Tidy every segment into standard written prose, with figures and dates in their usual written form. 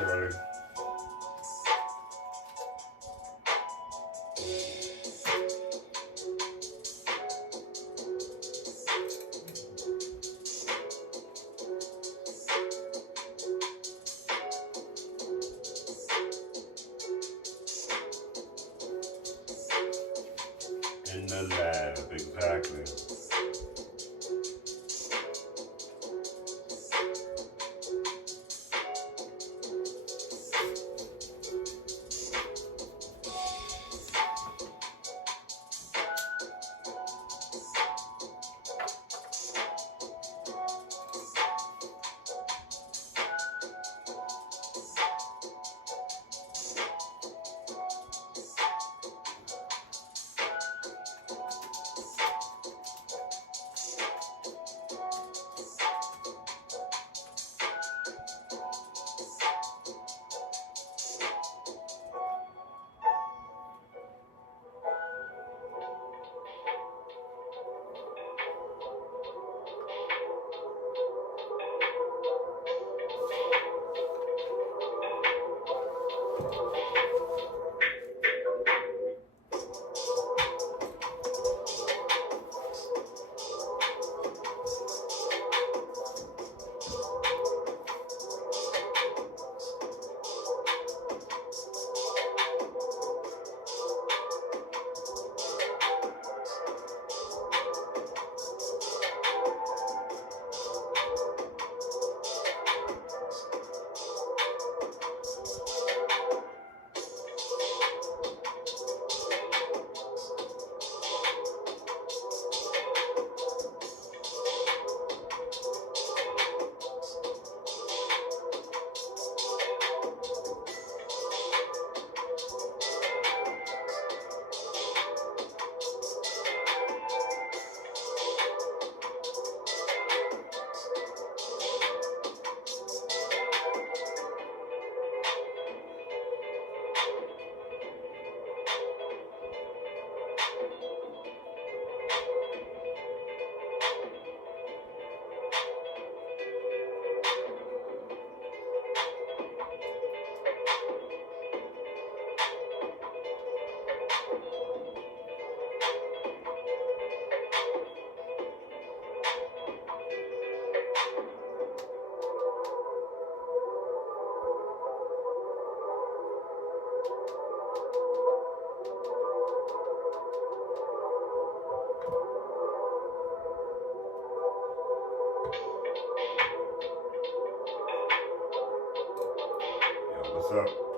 Shirley. In the lab, exactly. What's up?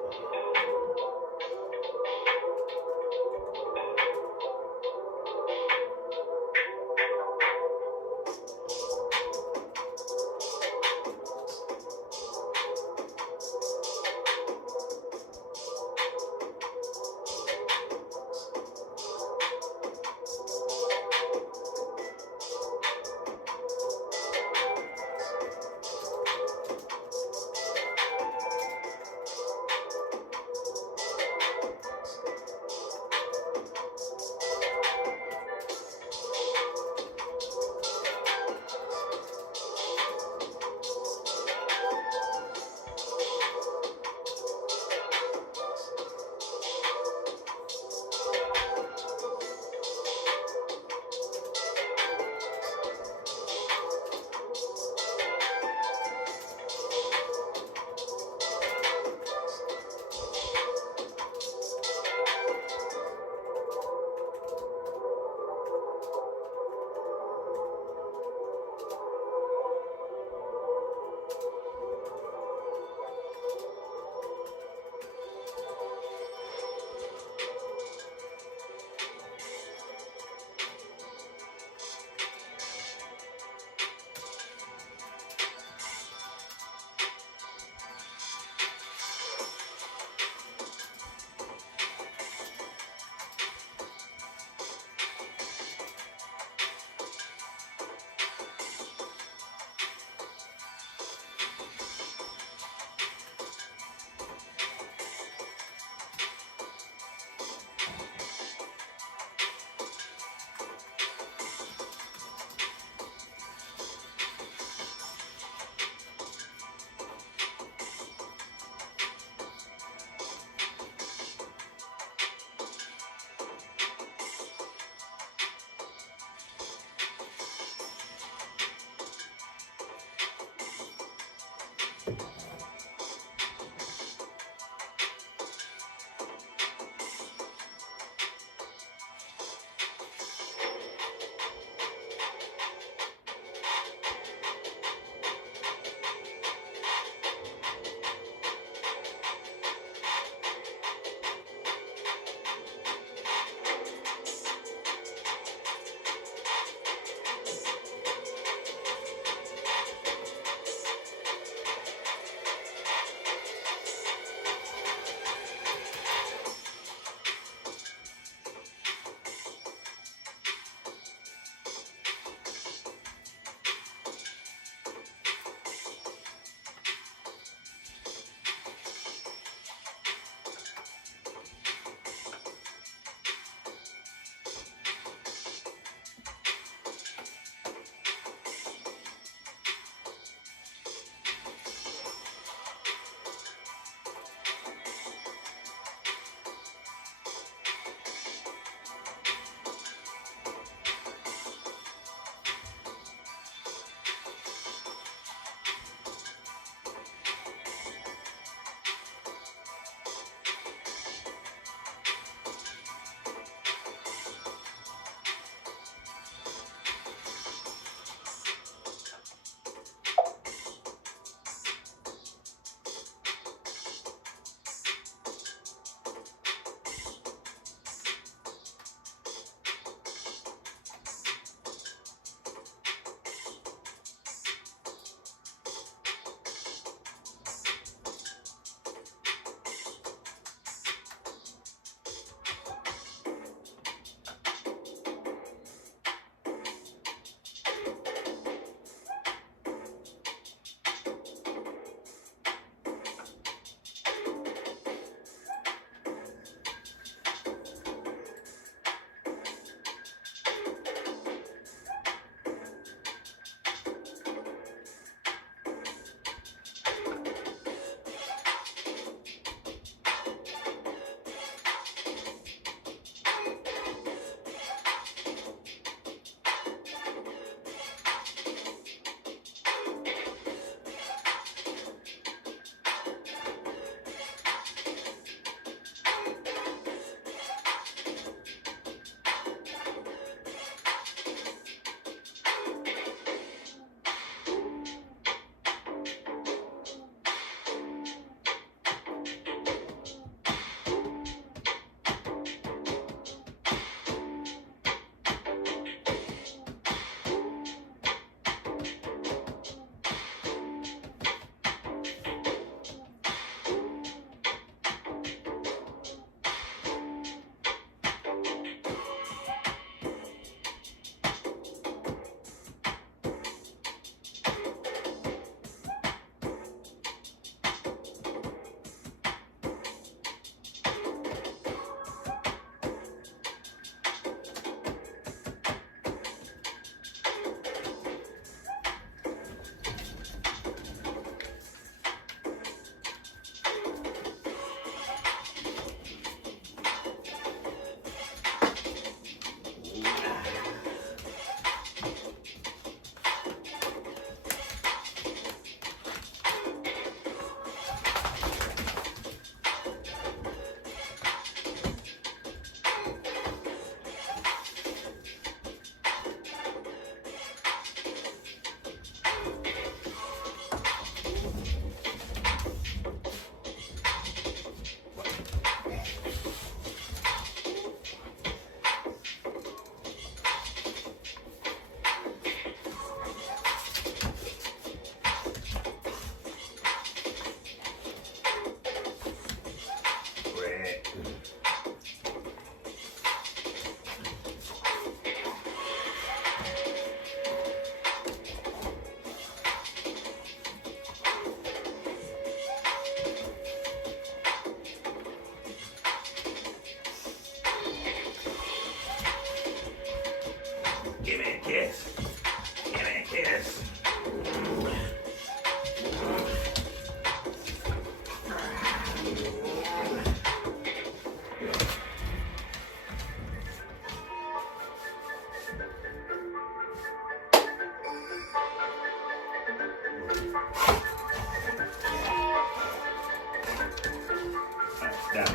Alright, down.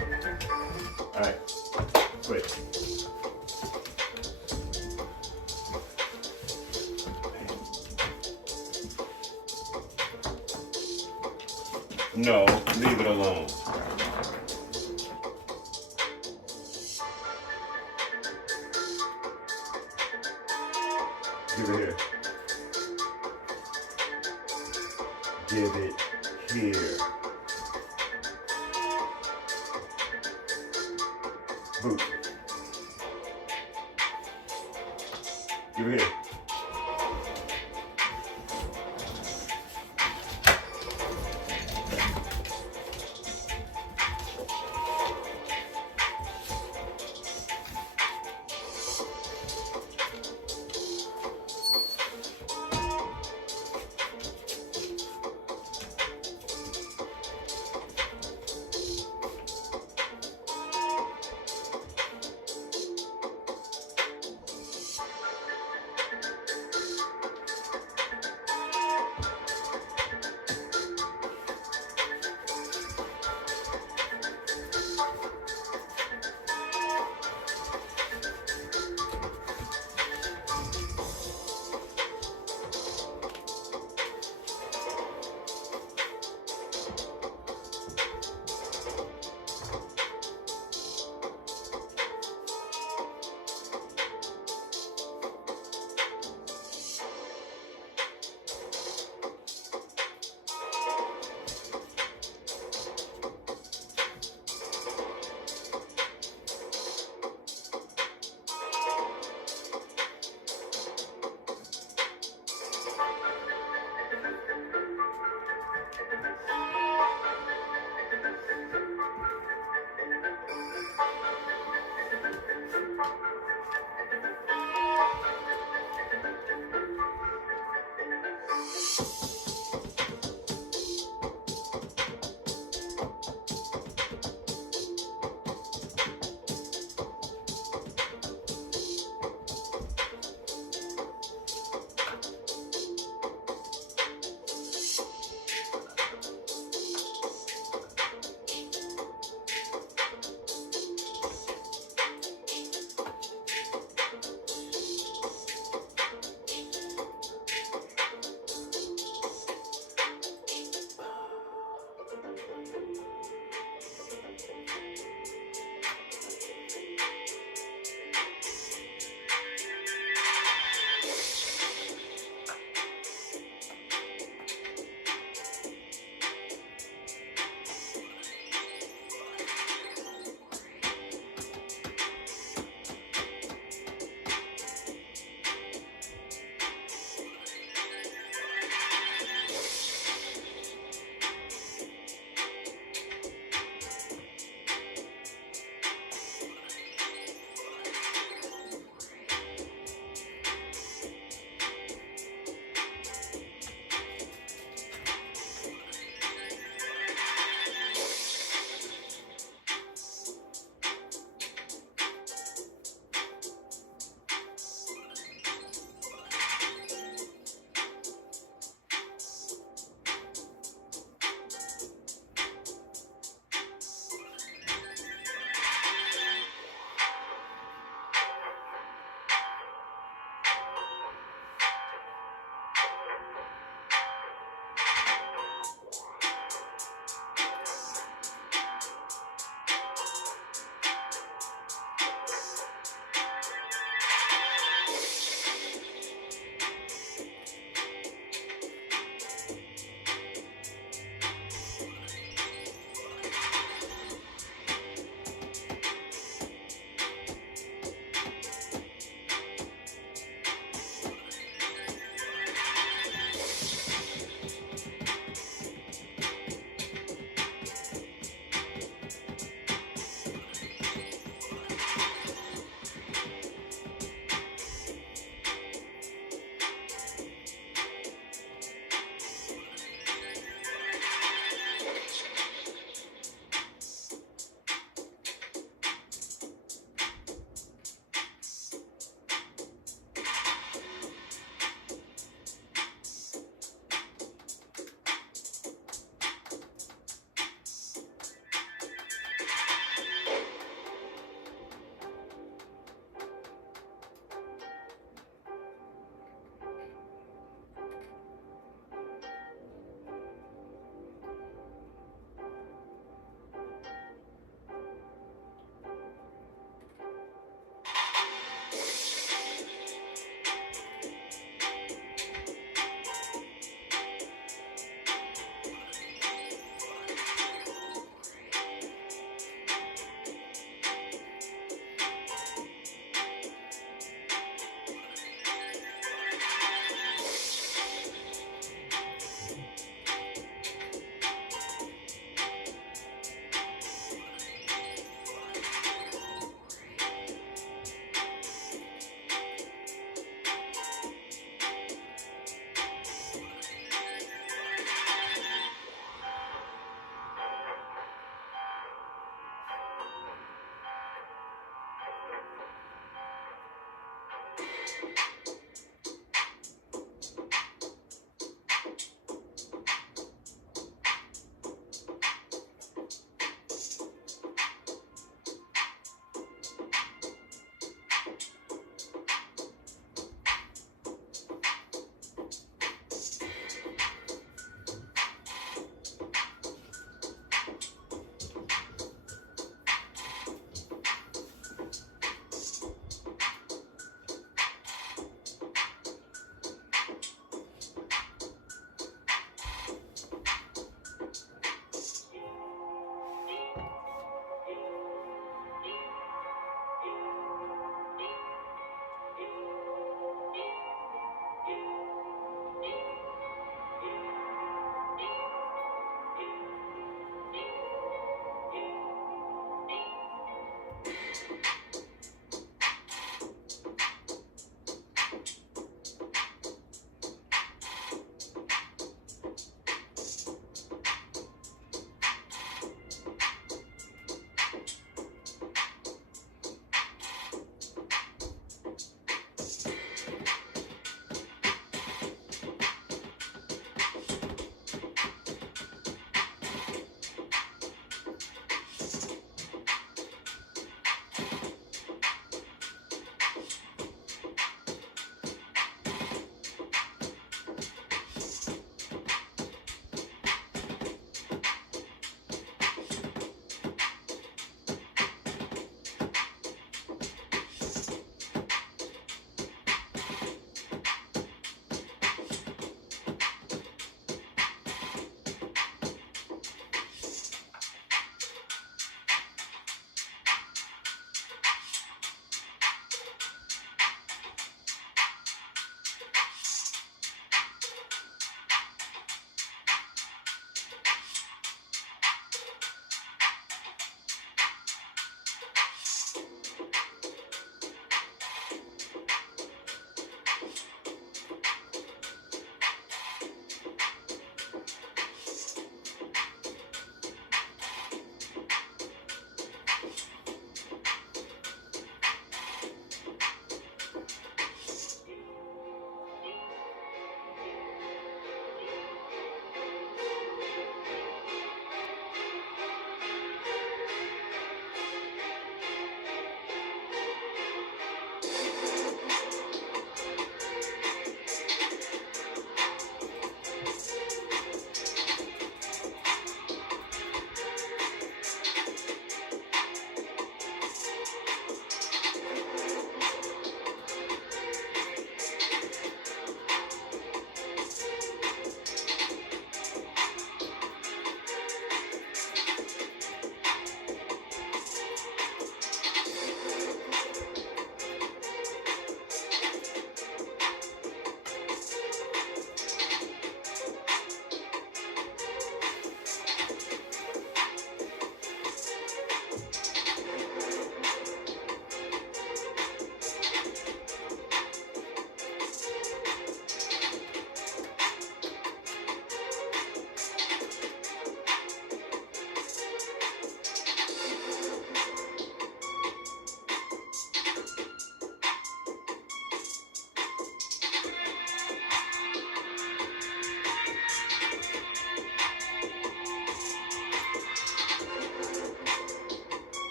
Alright, switch. No, leave it alone. Give it here. Give it here. Boot. Give it here.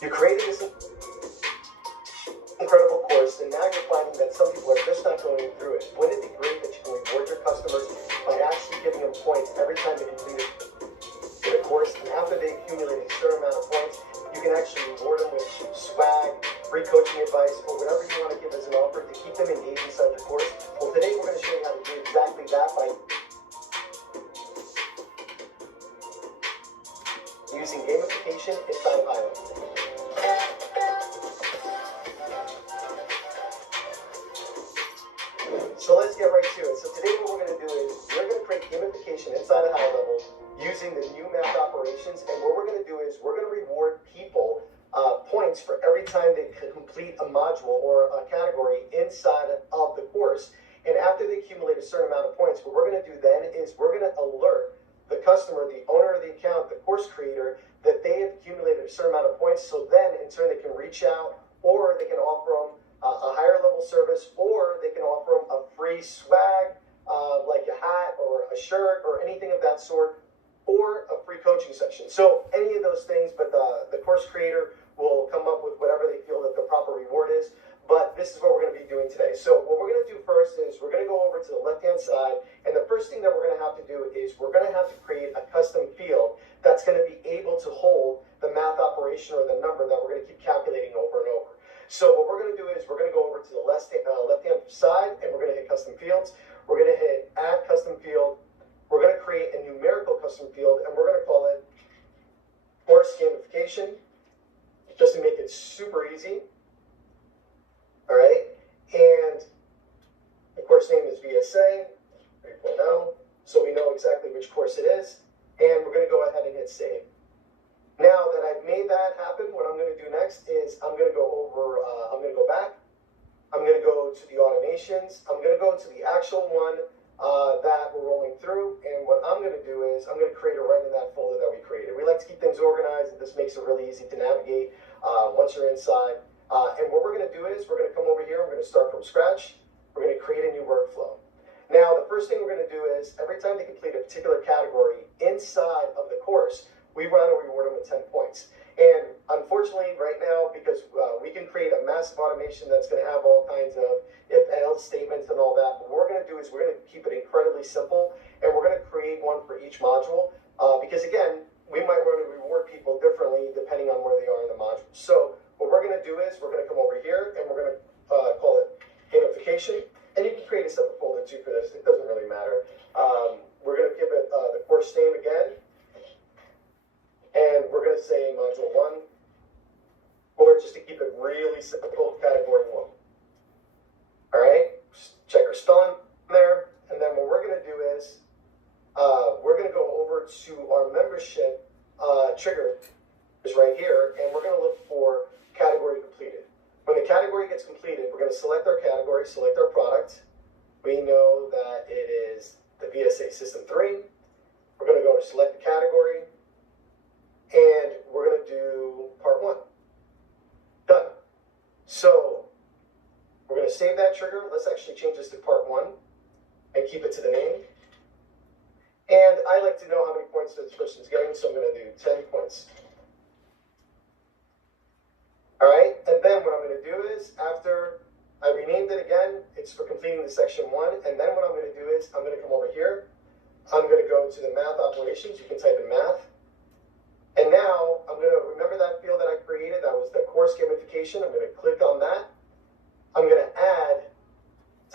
You created this incredible course, and now you're finding that some people are just not going through it. Wouldn't it be great that you can reward your customers by actually giving them points every time they complete a course, and after they accumulate a certain amount of points, you can actually reward them with swag, free coaching advice, or whatever you want to give as an offer to keep them engaged inside the course? Well, today we're going to show you how to do exactly that by using gamification inside of Iowa. So let's get right to it. So today what we're going to do is we're going to create gamification inside of high level using the new math operations. And what we're going to do is we're going to reward people points for every time they complete a module or a category inside of the course. And after they accumulate a certain amount of points, what we're going to do then is we're going to alert the customer, the owner of the account, the course creator, that they have accumulated a certain amount of points. So then in turn they can reach out, or they can offer them a higher level service, or they can offer them a free swag, like a hat or a shirt or anything of that sort, or a free coaching session. So any of those things, but the course creator will come up with whatever they feel that the proper reward is. But this is what we're going to be doing today. So what we're going to do first is we're going to go over to the left-hand side, and the first thing that we're going to have to do is we're going to have to create a custom field that's going to be able to hold the math operation or the number that we're going to keep calculating over and over. So what we're going to do is we're going to go over to the left-hand side, and we're going to hit custom fields. We're going to hit add custom field. We're going to create a numerical custom field, and we're going to call it course gamification, just to make it super easy. All right, and the course name is VSA 3.0, so we know exactly which course it is, and we're going to go ahead and hit save. Now that I've made that happen, what I'm going to do next is I'm going to go back, I'm going to go to the automations, I'm going to go to the actual one that we're rolling through, and what I'm going to do is I'm going to create it right in that folder that we created. We like to keep things organized, and this makes it really easy to navigate once you're inside. And what we're going to do is we're going to come over here, we're going to start from scratch, we're going to create a new workflow. Now, the first thing we're going to do is every time they complete a particular category inside of the course, we run and reward them with 10 points. And unfortunately, right now, because we can create a massive automation that's going to have all kinds of if-else statements and all that, what we're going to do is we're going to keep it incredibly simple, and we're going to create one for each module, because again, we might want to reward people differently depending on where they are in the module. So what we're going to do is we're going to come over here, and we're going to call it gamification, and you can create a separate folder too for this. It doesn't really matter. We're going to give it the course name again, and we're going to say module 1, or just to keep it really simple, category 1. All right, check our spelling there, and then what we're going to do is we're going to go over to our membership trigger is right here, and we're going to look for category completed. When the category gets completed, we're going to select our category, select our product. We know that it is the VSA System 3. We're going to go to select the category, and we're going to do part 1. Done. So we're going to save that trigger. Let's actually change this to part 1 and keep it to the name. And I like to know how many points this person's getting, so I'm going to do 10 points. All right, and then what I'm going to do is, after I renamed it again, it's for completing the section 1, and then what I'm going to do is, I'm going to come over here, I'm going to go to the math operations, you can type in math, and now I'm going to remember that field that I created, that was the course gamification, I'm going to click on that, I'm going to add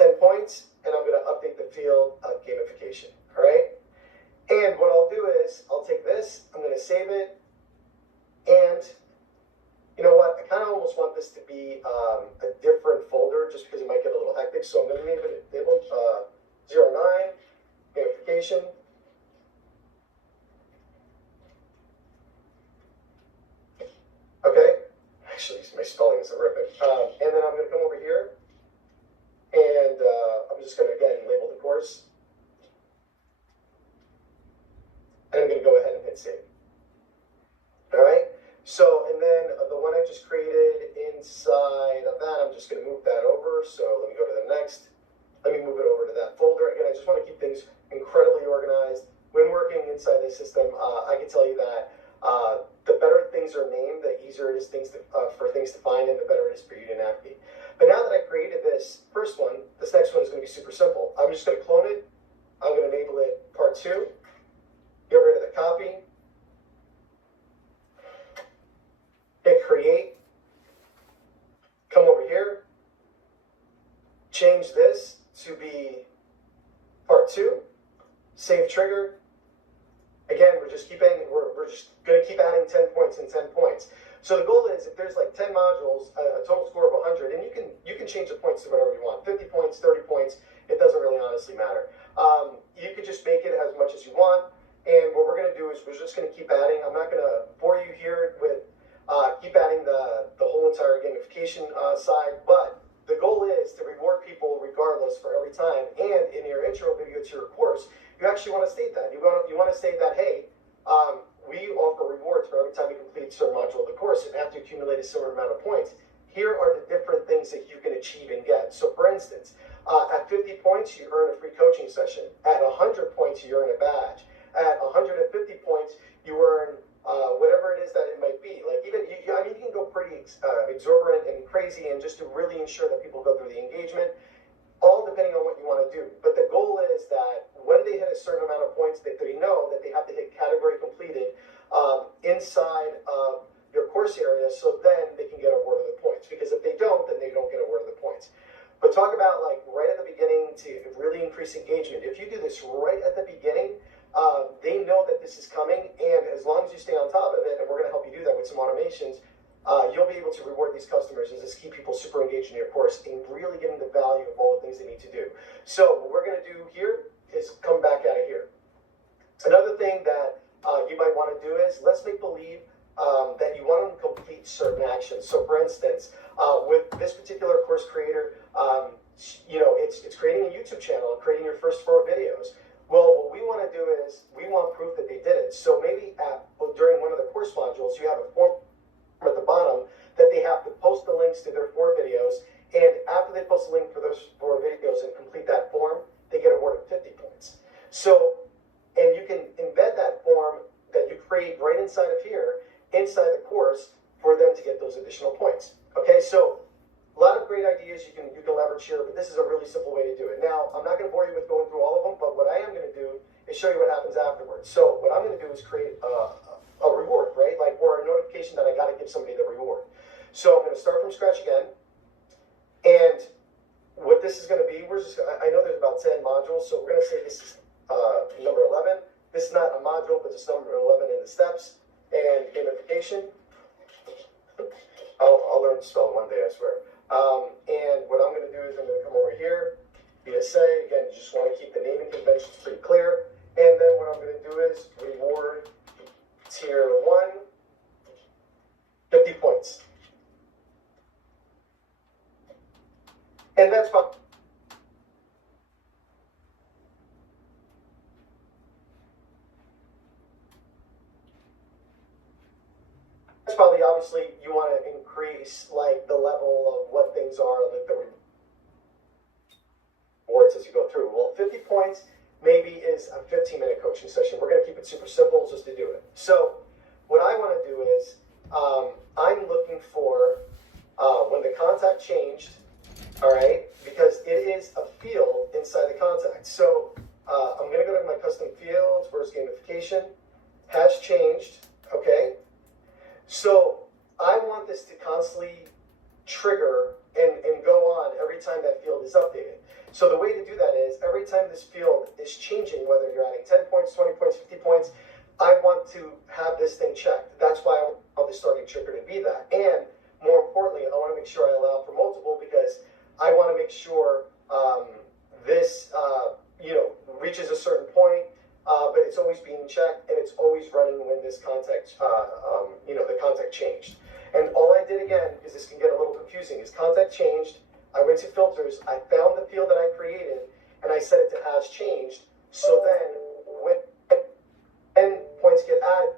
10 points, and I'm going to update the field of gamification, all right? And what I'll do is, I'll take this, I'm going to save it, and you know what, I kind of almost want this to be a different folder just because it might get a little hectic. So I'm going to name it label 09, gamification. Okay, actually my spelling is horrific. And then I'm going to come over here, and I'm just going to again label the course. And I'm going to go ahead and hit save. All right. So, and then the one I just created inside of that, I'm just going to move that over. So let me go to the next. Let me move it over to that folder. Again, I just want to keep things incredibly organized. When working inside the system, I can tell you that the better things are named, the easier it is things to for things to find and the better it is for you to navigate. But now that I created this first one, this next one is going to be super simple. I'm just going to clone it. I'm going to enable it part 2. Get rid of the copy. Hit create. Come over here. Change this to be part 2. Save trigger. Again, we're just going to keep adding 10 points and 10 points. So the goal is, if there's like 10 modules, a total score of 100, and you can change the points to whatever you want, 50 points, 30 points, it doesn't really honestly matter. You could just make it as much as you want, and what we're going to do is we're just going to keep adding. I'm not going to bore you here with keep adding the whole entire gamification side, but the goal is to reward people regardless for every time. And in your intro video to your course, you actually want to state that. You want to say that, hey, we offer rewards for every time you complete a certain module of the course, and after you accumulate a certain amount of points, here are the different things that you can achieve and get. So for instance, at 50 points, you earn a free coaching session. At 100 points, you earn a badge. At 150 points, you earn whatever it is that it might be. Like even, you can go pretty exorbitant and crazy, and just to really ensure that people go through the engagement, all depending on what you want to do. But the goal is that when they hit a certain amount of points, that they know that they have to hit category completed inside of your course area, so then they can get awarded the points. Because if they don't, then they don't get awarded the points. But talk about like right at the beginning to really increase engagement. If you do this right at the beginning, they know that this is coming, and as long as you stay on top of it, and we're going to help you do that with some automations, you'll be able to reward these customers and just keep people super engaged in your course and really getting the value of all the things they need to do. So what we're going to do here is come back out of here. Another thing that you might want to do is, let's make believe that you want to complete certain actions. So for instance, with this particular course creator, it's creating a YouTube channel and creating your first 4 videos. Well, what we want to do is we want proof that they did it. So maybe during one of the course modules, you have a form at the bottom that they have to post the links to their 4 videos. And after they post the link for those 4 videos and complete that form, they get awarded 50 points. So, and you can embed that form that you create right inside of here, inside the course, for them to get those additional points. Okay, so a lot of great ideas you can leverage here, but this is a really simple way to do it. Now, I'm not going to bore you with going through all of them, but what I am going to do is show you what happens afterwards. So what I'm going to do is create a reward, right? Like, or a notification that I got to give somebody the reward. So I'm going to start from scratch again. And what this is going to be, I know there's about 10 modules, so we're going to say this is number 11. This is not a module, but it's number 11 in the steps. And gamification. I'll learn to spell one day, I swear. And what I'm going to do is I'm going to come over here, BSA. Again, you just want to keep the naming conventions pretty clear. And then what I'm going to do is reward tier 1, 50 points. And that's probably obviously you want to increase like the level of what things are, like the rewards as you go through. Well, 50 points maybe is a 15-minute coaching session. We're going to keep it super simple just to do it. So what I want to do is I'm looking for when the contact changed, all right, because it is a field inside the contact. So I'm going to go to my custom fields. Where's gamification? Has changed, okay? So I want this to constantly trigger and go on every time that field is updated. So the way to do that is every time this field is changing, whether you're adding 10 points, 20 points, 50 points, I want to have this thing checked. That's why I want the starting trigger to be that. And more importantly, I want to make sure I allow for multiple, because I want to make sure this reaches a certain point, but it's always being checked, and it's always running when this contact, the contact changed. And all I did again, because this can get a little confusing, is contact changed. I went to filters. I found the field that I created, and I set it to has changed. So then, when 10 points get added,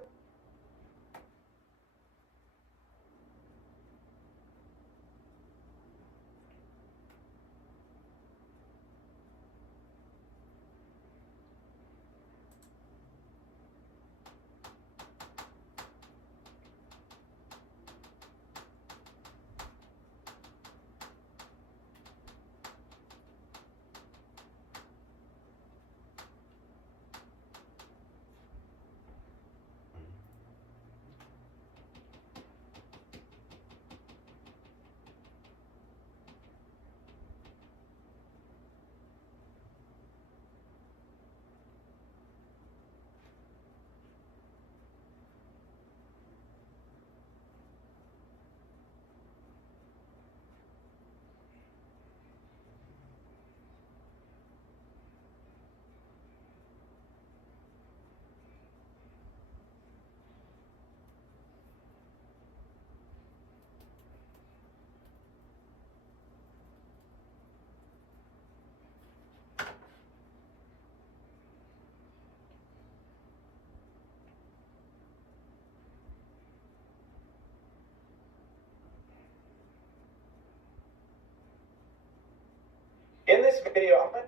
video, I'm going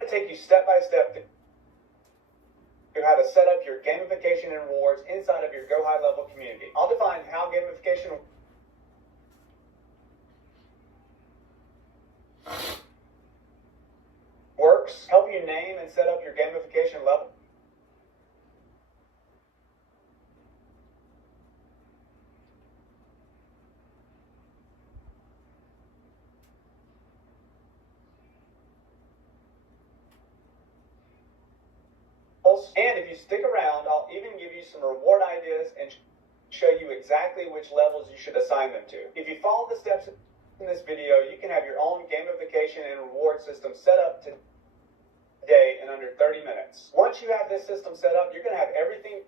to take you step by step through how to set up your gamification and rewards inside of your Go High Level community. I'll define how gamification works, help you name and set up your gamification level, and if you stick around, I'll even give you some reward ideas and show you exactly which levels you should assign them to. If you follow the steps in this video, you can have your own gamification and reward system set up today in under 30 minutes. Once you have this system set up, you're going to have everything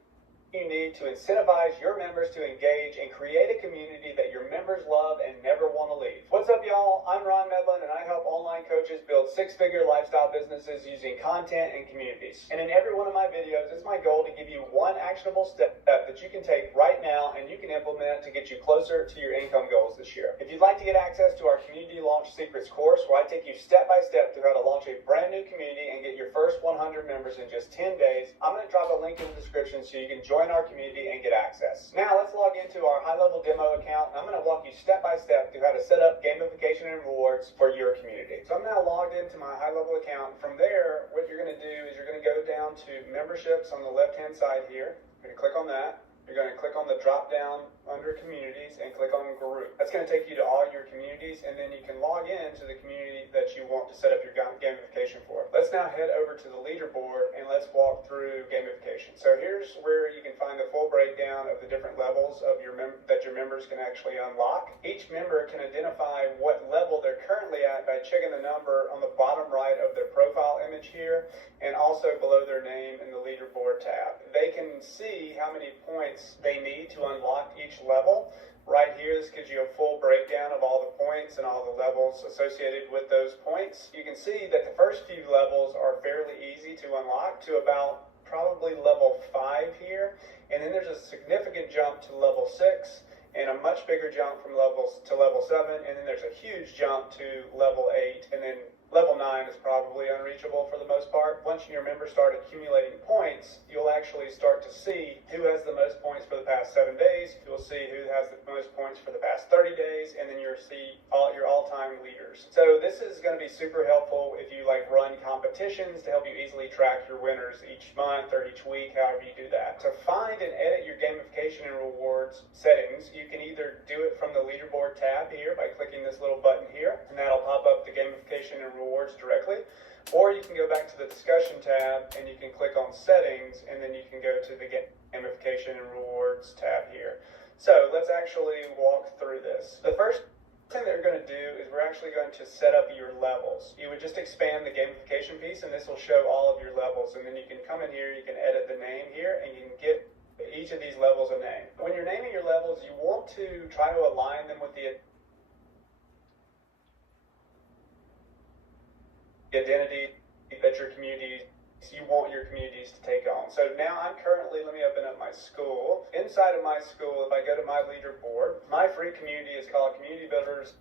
you need to incentivize your members to engage and create a community that your members love and never want to leave. What's up, y'all? I'm Ron Medlin, and I help online coaches build six-figure lifestyle businesses using content and communities. And in every one of my videos, it's my goal to give you one actionable step that you can take right now and you can implement to get you closer to your income goals this year. If you'd like to get access to our Community Launch Secrets course, where I take you step by step through how to launch a brand new community and get your first 100 members in just 10 days, I'm going to drop a link in the description so you can join our community and get access. Now let's log into our high-level demo account, and I'm going to walk you step by step through how to set up gamification and rewards for your community. So I'm now logged into my high-level account. From there, what you're going to do is you're going to go down to memberships on the left-hand side here. You're going to click on that. You're going to click on the drop down under communities and click on group. That's going to take you to all your communities, and then you can log in to the community that you want to set up your gamification for. Let's now head over to the leaderboard and let's walk through gamification. So here's where you can find the full breakdown of the different levels of that your members can actually unlock. Each member can identify what level they're currently at by checking the number on the bottom right of their profile image here, and also below their name in the leaderboard tab. They can see how many points they need to unlock each level. Right here, this gives you a full breakdown of all the points and all the levels associated with those points. You can see that the first few levels are fairly easy to unlock to about probably level 5 here, and then there's a significant jump to level 6 and a much bigger jump from level 7, and then there's a huge jump to level 8, and then level 9 is probably unreachable for the most part. Once your members start accumulating points, you'll actually start to see who has the most points for the past 7 days. You'll see who has the most points for the past 30 days, and then you'll see your all-time leaders. So this is going to be super helpful if you run competitions to help you easily track your winners each month or each week, however you do that. To find and edit your gamification and rewards settings, you can either do it from the leaderboard tab here by clicking this little button here, and that'll pop up the gamification and rewards directly, or you can go back to the discussion tab and you can click on settings, and then you can go to the gamification and rewards tab here. So let's actually walk through this. The first thing that we're going to do is we're actually going to set up your levels. You would just expand the gamification piece, and this will show all of your levels, and then you can come in here, you can edit the name here, and you can give each of these levels a name. When you're naming your levels, you want to try to align them with the identity that you want your communities to take on. So now I'm currently, let me open up my school. Inside of my school, if I go to my leaderboard, my free community is called Community Builders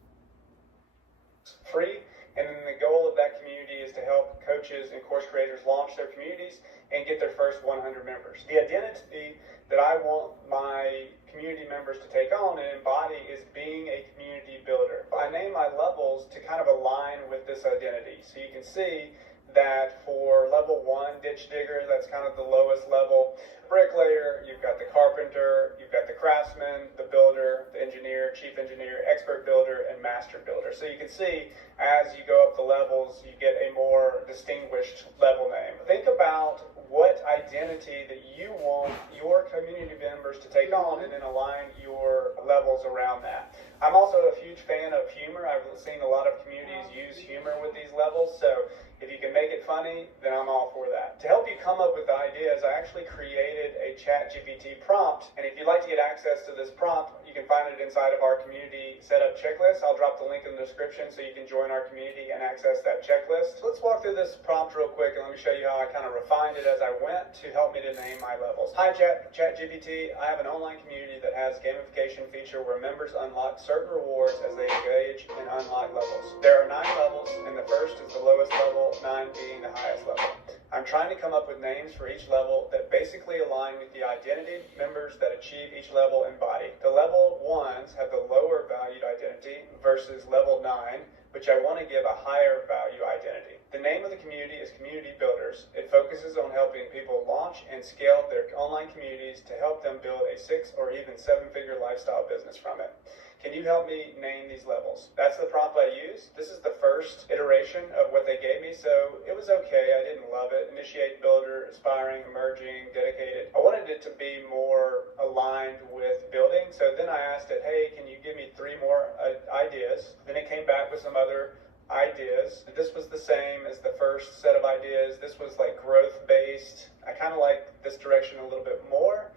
Free, and then the goal of that community is to help coaches and course creators launch their communities and get their first 100 members. The identity that I want my community members to take on and embody is being a community builder. I name my levels to kind of align with this identity. So you can see that for level 1, ditch digger, that's kind of the lowest level. Bricklayer, you've got the carpenter, you've got the craftsman, the builder, the engineer, chief engineer, expert builder, and master builder. So you can see as you go up the levels, you get a more distinguished level name. Think about what identity that you want your community members to take on, and then align your levels around that. I'm also a huge fan of humor. I've seen a lot of communities use humor with these levels, so if you can make it funny, then I'm all for that. To help you come up with ideas, I actually created a ChatGPT prompt, and if you'd like to get access to this prompt, you can find it inside of our community setup checklist. I'll drop the link in the description so you can join our community and access that checklist. So let's walk through this prompt real quick, and let me show you how I kind of refined it as I went to help me to name my levels. Hi ChatGPT, I have an online community that has gamification feature where members unlock certain rewards as they engage and unlock levels. There are 9 levels, and the first is the lowest level, 9 being the highest level. I'm trying to come up with names for each level that basically align with the identity members that achieve each level embody. The level 1s have the lower valued identity versus level 9, which I want to give a higher value identity. The name of the community is Community Builders. It focuses on helping people launch and scale their online communities to help them build a 6 or even 7-figure lifestyle business from it. Can you help me name these levels? That's the prompt I used. This is the first iteration of what they gave me, so it was okay. I didn't love it. Initiate, builder, aspiring, emerging, dedicated. I wanted it to be more aligned with building, so then I asked it, hey, can you give me 3 more ideas? Then it came back with some other ideas. This was the same as the first set of ideas. This was like growth-based. I kind of like this direction a little bit more.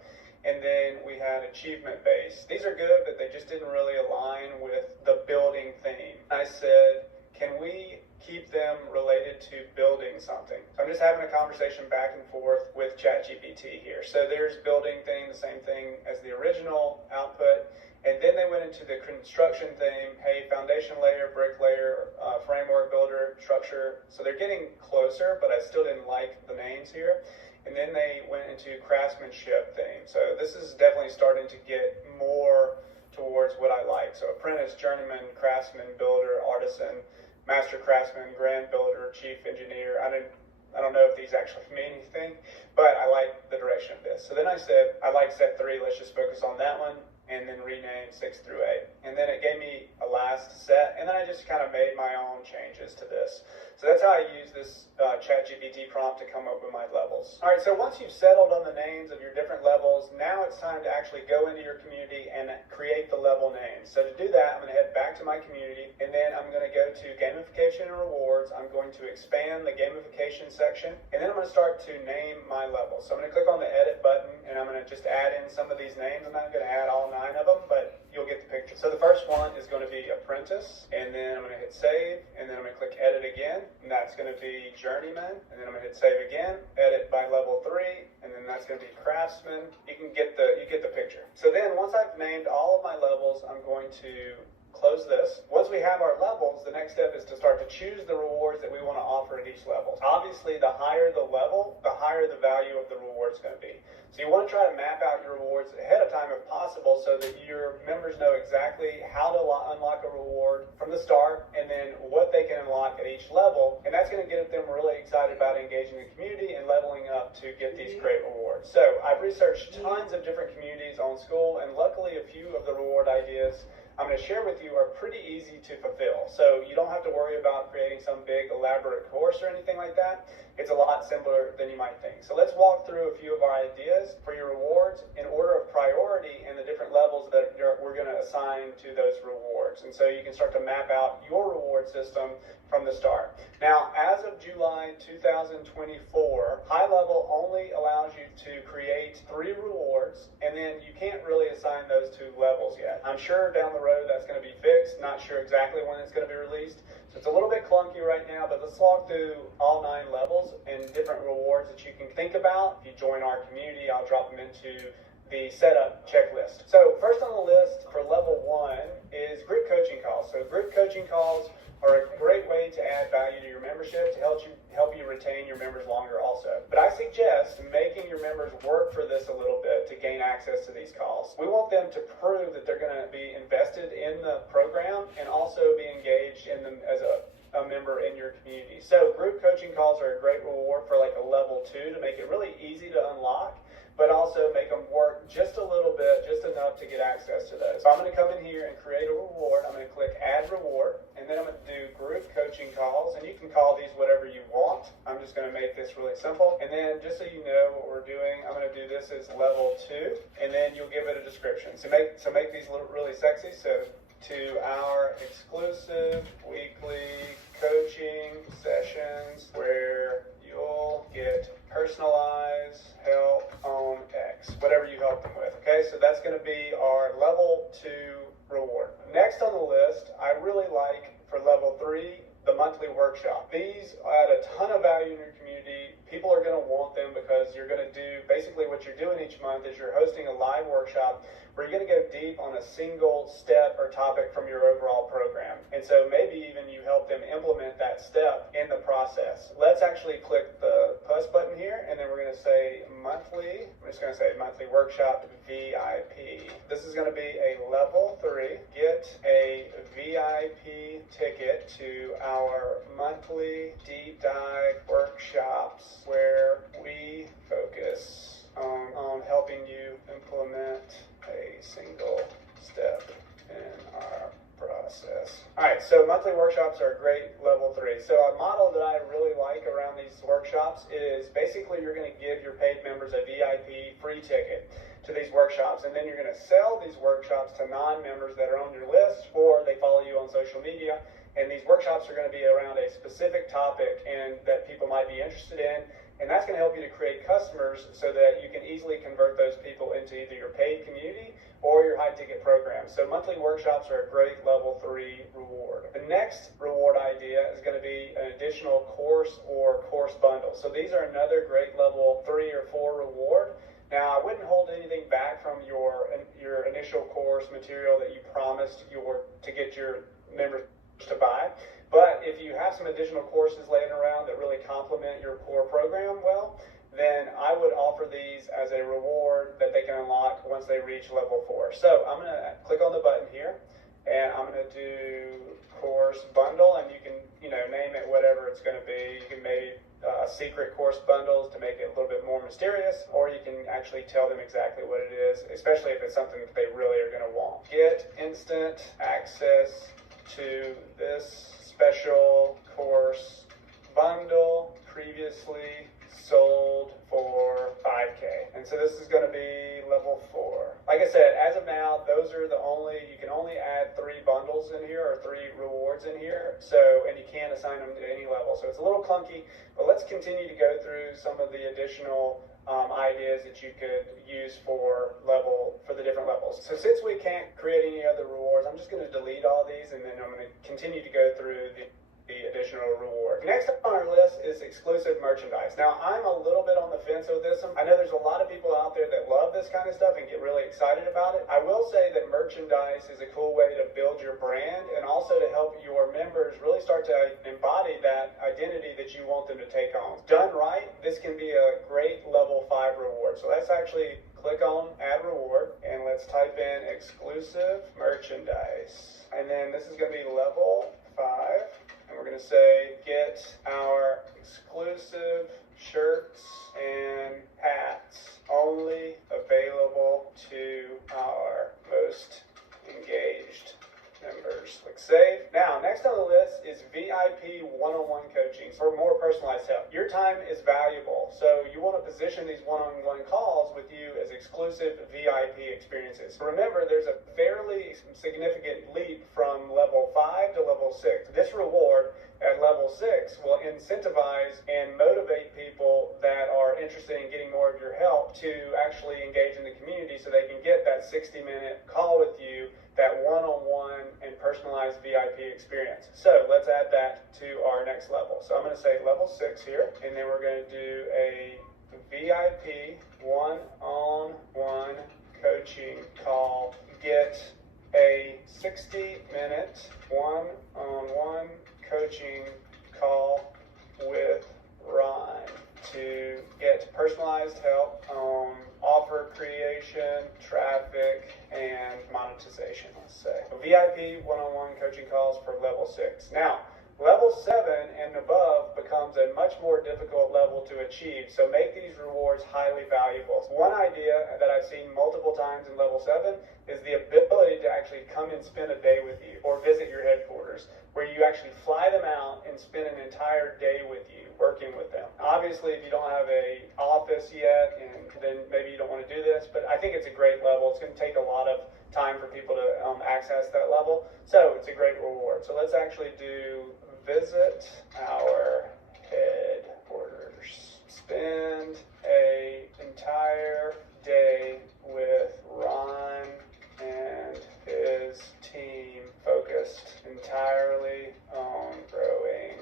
And then we had achievement-based. These are good, but they just didn't really align with the building theme. I said, can we keep them related to building something? So I'm just having a conversation back and forth with ChatGPT here. So there's building theme, the same thing as the original output. And then they went into the construction theme, hey, foundation layer, brick layer, framework, builder, structure. So they're getting closer, but I still didn't like the names here. And then they went into craftsmanship theme. So this is definitely starting to get more towards what I like. So apprentice, journeyman, craftsman, builder, artisan, master craftsman, grand builder, chief engineer. I don't know if these actually mean anything, but I like the direction of this. So then I said, I like set 3, let's just focus on that one, and then rename 6 through 8. And then it gave me a last set, and then I just kind of made my own changes to this. So that's how I use this ChatGPT prompt to come up with my levels. All right, so once you've settled on the names of your different levels, now it's time to actually go into your community and create the level names. So to do that, I'm going to head back to my community, and then I'm going to go to gamification and rewards. I'm going to expand the gamification section, and then I'm going to start to name my levels. So I'm going to click on the edit button, and I'm going to just add in some of these names. I'm not going to add all 9 of them, but you'll get the picture. So the first one is going to be apprentice, and then I'm going to hit save, and then I'm going to click edit again, and that's going to be journeyman, and then I'm going to hit save again, edit by level 3, and then that's going to be craftsman. You get the picture. So then once I've named all of my levels, I'm going to close this. Once we have our levels, the next step is to start to choose the rewards that we want to offer at each level. Obviously, the higher the level, the higher the value of the reward is going to be. So you want to try to map out your rewards ahead of time if possible so that your members know exactly how to unlock a reward from the start and then what they can unlock at each level. And that's going to get them really excited about engaging the community and leveling up to get these great rewards. So I've researched tons of different communities on school, and luckily a few of the reward ideas I'm going to share with you are pretty easy to fulfill. So you don't have to worry about creating some big elaborate course or anything like that. It's a lot simpler than you might think. So let's walk through a few of our ideas for your rewards in order of priority and the different levels that we're going to assign to those rewards. And so you can start to map out your reward system from the start. Now, as of July 2024, high level only allows you to create 3 rewards, and then you can't really assign those to levels yet. I'm sure down the road that's going to be fixed. Not sure exactly when it's going to be released. So it's a little bit clunky right now, but let's walk through all 9 levels and different rewards that you can think about. If you join our community, I'll drop them into the setup checklist. So first on the list for level 1 is group coaching calls. So group coaching calls are a great way to add value to your membership to help you retain your members longer also. But I suggest making your members work for this a little bit to gain access to these calls. We want them to prove that they're going to be invested in the program and also be engaged in them as a member in your community. So group coaching calls are a great reward for like a level 2 to make it really easy to unlock, but also make them work just a little bit, just enough to get access to those. So I'm going to come in here and create a reward. I'm going to click add reward, and then I'm going to do group coaching calls, and you can call these whatever you want. I'm just going to make this really simple. And then just so you know what we're doing, I'm going to do this as level 2, and then you'll give it a description. So make these really sexy. So to our exclusive weekly coaching sessions where you'll get personalized help on X, whatever you help them with. Okay, so that's going to be our level 2 reward. Next on the list, I really like for level 3, the monthly workshop. These add a ton of value in your community. People are going to want them because you're going to do basically what you're doing each month is you're hosting a live workshop where you're going to go deep on a single step or topic from your overall program. And so maybe even you help them implement that step in the process. Let's actually click the plus button here, and then we're going to say monthly. I'm just going to say monthly workshop VIP. This is going to be a level 3. Get a VIP ticket to our monthly deep dive workshops where we focus on helping you implement a single step in our process. All right, so monthly workshops are great, level 3. So a model that I really like around these workshops is basically you're going to give your paid members a VIP free ticket to these workshops, and then you're going to sell these workshops to non-members that are on your list or they follow you on social media. And these workshops are going to be around a specific topic and that people might be interested in. And that's going to help you to create customers so that you can easily convert those people into either your paid community or your high ticket program. So monthly workshops are a great level 3 reward. The next reward idea is going to be an additional course or course bundle. So these are another great level 3 or 4 reward. Now, I wouldn't hold anything back from your initial course material that you promised to get your members to buy. But if you have some additional courses laying around that really complement your core program well, then I would offer these as a reward that they can unlock once they reach level 4. So I'm going to click on the button here, and I'm going to do course bundle, and you can name it whatever it's going to be. You can maybe secret course bundles to make it a little bit more mysterious, or you can actually tell them exactly what it is, especially if it's something that they really are going to want. Get instant access to this special course bundle previously sold for $5K. And so this is going to be level 4. Like I said, as of now, those are you can only add 3 bundles in here or 3 rewards in here. And you can't assign them to any level. So it's a little clunky, but let's continue to go through some of the additional ideas that you could use for the different levels. So since we can't create any other rewards, I'm just going to delete all these, and then I'm going to continue to go through the additional reward. Next up on our list is exclusive merchandise. Now, I'm a little bit on the fence with this one. I know there's a lot of people out there that love this kind of stuff and get really excited about it. I will say that merchandise is a cool way to build your brand and also to help your members really start to embody that identity that you want them to take on. Done right, this can be a great level 5 reward. So let's actually click on add reward, and let's type in exclusive merchandise. And then this is going to be level 5. And we're going to say, get our exclusive shirts and hats only available to our most engaged members. Click save. Now, next on the list is VIP one-on-one coaching for more personalized help. Your time is valuable, so you want to position these one-on-one calls with you as exclusive VIP experiences. Remember, there's a fairly significant leap from level 5 to level 6. This reward at level 6 will incentivize and motivate people that are interested in getting more of your help to actually engage in the community so they can get that 60-minute call with you, that one-on-one and personalized VIP experience. So let's add that to our next level. So I'm going to say level 6 here, and then we're going to do a VIP one-on-one coaching call. Get a 60-minute one-on-one coaching call with Ron to get personalized help on offer creation, traffic, and monetization, let's say. VIP one-on-one coaching calls for level 6. Now, level 7 and above becomes a much more difficult level to achieve, so make these rewards highly valuable. One idea that I've seen multiple times in level 7 is the ability to actually come and spend a day with you or visit your headquarters, where you actually fly them out and spend an entire day with you, working with them. Obviously, if you don't have an office yet, and then maybe you don't want to do this, but I think it's a great level. It's going to take a lot of time for people to access that level, so it's a great reward. So let's actually do visit our headquarters. Spend an entire day with Ron and his team focused entirely on growing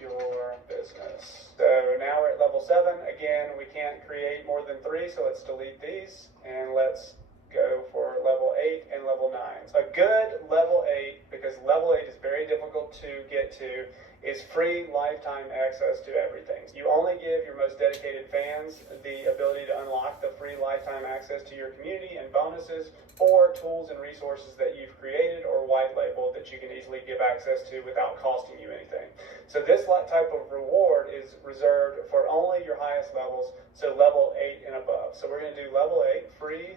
your business. So now we're at level 7. Again, we can't create more than 3, so let's delete these, and let's go for level 8 and level 9. So a good level 8, because level 8 is very difficult to get to, is free lifetime access to everything. You only give your most dedicated fans the ability to unlock the free lifetime access to your community and bonuses, or tools and resources that you've created or white labeled that you can easily give access to without costing you anything. So this type of reward is reserved for only your highest levels, so level 8 and above. So we're going to do level 8, free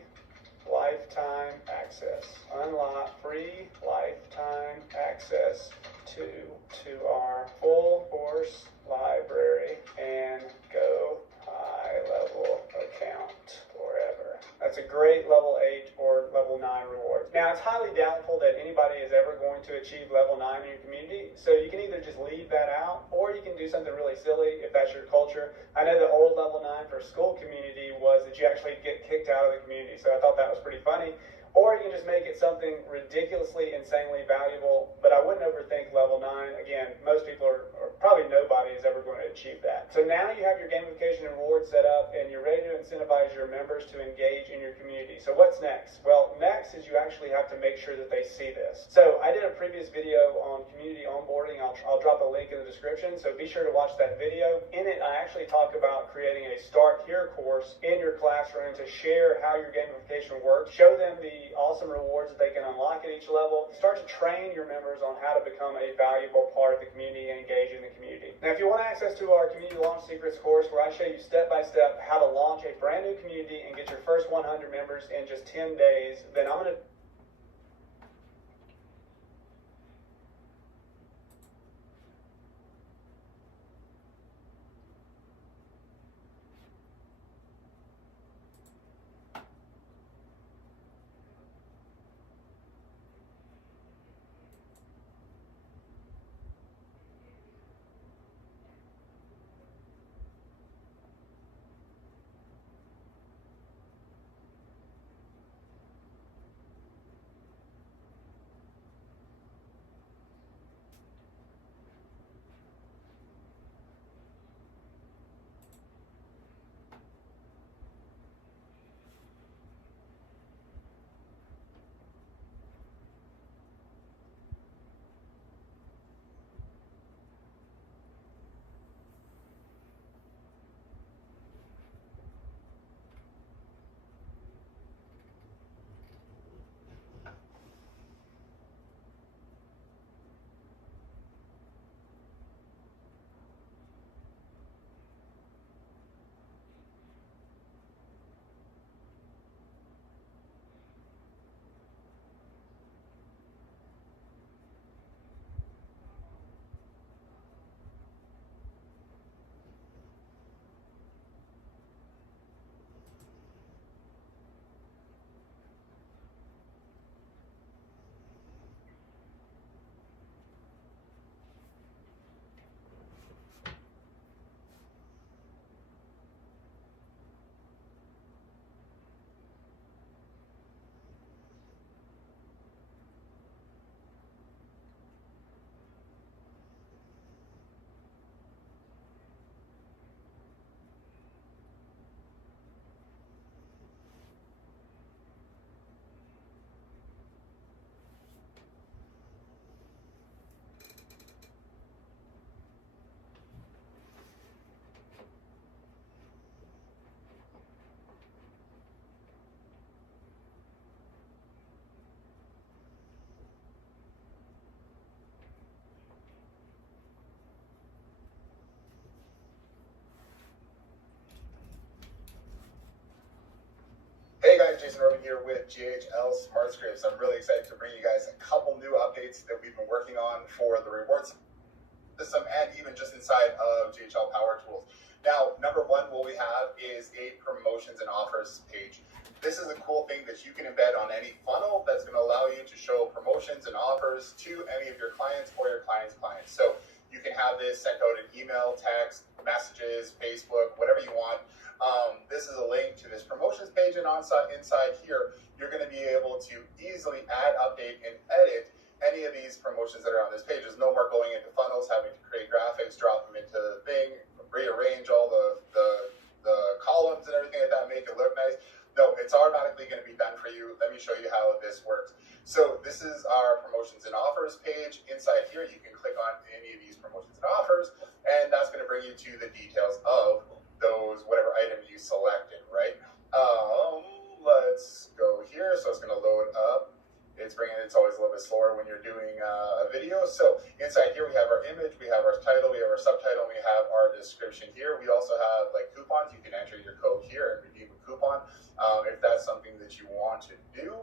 lifetime access. Unlock free lifetime access to our full course library and go high level account forever. That's a great level 8 or level 9 reward. Now, it's highly doubtful that anybody is ever going to achieve level 9 in your community, so you can either just leave that out, or you can do something really silly if that's your culture. I know the old level 9 for school community was that you actually get kicked out of the community, so I thought that was pretty funny. Or you can just make it something ridiculously, insanely valuable, but I wouldn't overthink level 9. Again, most people or probably nobody is ever going to achieve that. So now you have your gamification and rewards set up, and you're ready to incentivize your members to engage in your community. So what's next? Well, next is you actually have to make sure that they see this. So I did a previous video on community onboarding. I'll drop a link in the description, so be sure to watch that video. In it, I actually talk about creating a Start Here course in your classroom to share how your gamification works, show them the awesome rewards that they can unlock at each level, start to train your members on how to become a valuable part of the community and engage in the community. Now, if you want access to our Community Launch Secrets course, where I show you step-by-step how to launch a brand new community and get your first 100 members in just 10 days, then I'm going to Hey guys, Jason Robin here with GHL Smart Scripts. I'm really excited to bring you guys a couple new updates that we've been working on for the rewards system and even just inside of GHL Power Tools. Now, number one, what we have is a promotions and offers page. This is a cool thing that you can embed on any funnel that's going to allow you to show promotions and offers to any of your clients or your clients' clients. So you can have this sent out in email, text, messages, Facebook, whatever you want. This is a link to this promotions page, and inside here, you're going to be able to easily add, update, and edit any of these promotions that are on this page. There's no more going into funnels, having to create graphics, drop them into the thing, rearrange all the columns and everything like that, make it look nice. No, it's automatically going to be done for you. Let me show you how this works. So this is our promotions and offers page. Inside here, you can click on any of these promotions and offers, and that's going to bring you to the details of those, whatever item you selected, right? Let's go here. So it's going to load up. It's always a little bit slower when you're doing a video. So inside here, we have our image, we have our title, we have our subtitle, and we have our description here. We also have like coupons. You can enter your code here and redeem a coupon. If that's something that you want to do,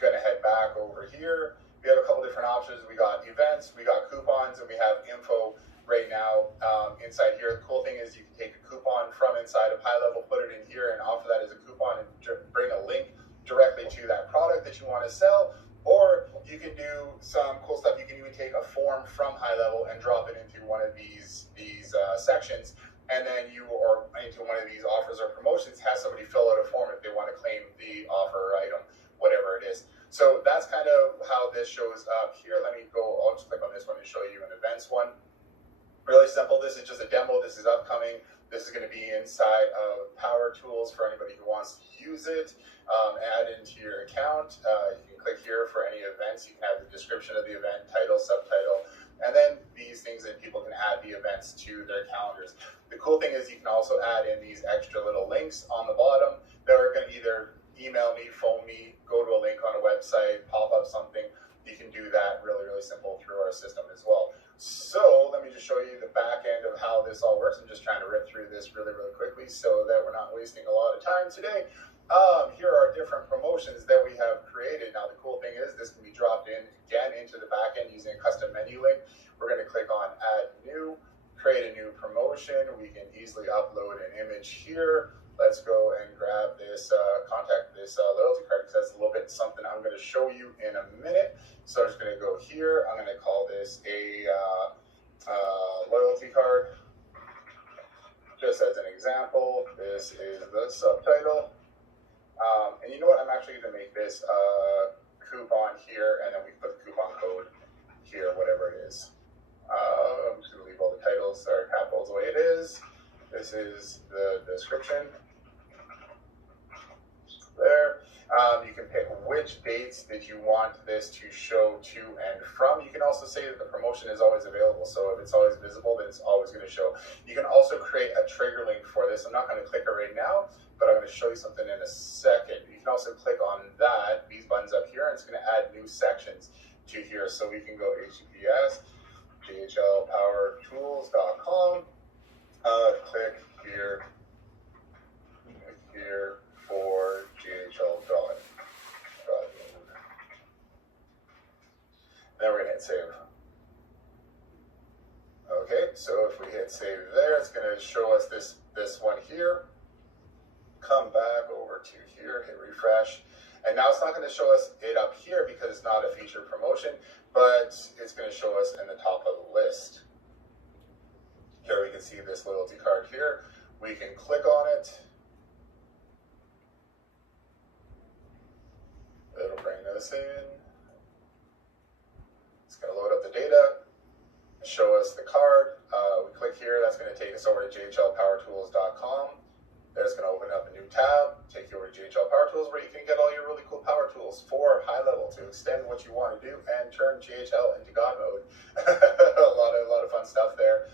gonna head back over here. We have a couple different options. We got events, we got coupons, and we have info right now inside here. The cool thing is you can take a coupon from inside of High Level, put it in here, and offer that as a coupon and bring a link directly to that product that you want to sell. Or you can do some cool stuff. You can even take a form from High Level and drop it into one of these sections, and then or into one of these offers or promotions, have somebody fill out a form if they want to claim the offer or item, whatever it is. So that's kind of how this shows up here. I'll just click on this one and show you an events one. Really simple. This is just a demo. This is upcoming. This is going to be inside of Power Tools for anybody who wants to use it. Add into your account. You can click here for any events. You can have the description of the event, title, subtitle, and then these things that people can add the events to their calendars. The cool thing is you can also add in these extra little links on the bottom that are going to either email me, phone me, go to a link on a website, pop up something. You can do that really, really simple through our system as well. So let me just show you the back end of how this all works. I'm just trying to rip through this really, really quickly so that we're not wasting a lot of time today. Here are different promotions that we have created. Now, the cool thing is this can be dropped in again into the back end using a custom menu link. We're going to click on Add New, create a new promotion. We can easily upload an image here. Let's go and grab this, contact this loyalty card, because that's a little bit something I'm going to show you in a minute. So I'm just going to go here. I'm going to call this a loyalty card. Just as an example, this is the subtitle. And you know what? I'm actually going to make this coupon here, and then we put the coupon code here, whatever it is. I'm just going to leave all the titles or capitals the way it is. This is the description. There. You can pick which dates that you want this to show to and from. You can also say that the promotion is always available. So if it's always visible, then it's always going to show. You can also create a trigger link for this. I'm not going to click it right now, but I'm going to show you something in a second. You can also click on these buttons up here, and it's going to add new sections to here. So we can go HTTPS, jhlpowertools.com, click here for GHL drawing. Then we're going to hit save. Okay, so if we hit save there, it's going to show us this one here. Come back over to here, hit refresh. And now it's not going to show us it up here because it's not a featured promotion, but it's going to show us in the top of the list. Here we can see this loyalty card here. We can click on it. It'll bring this in. It's going to load up the data, show us the card. We click here. That's going to take us over to jhlpowertools.com. There's going to open up a new tab, take you over to GHL Power Tools, where you can get all your really cool power tools for High Level to extend what you want to do and turn GHL into God mode. a lot of fun stuff there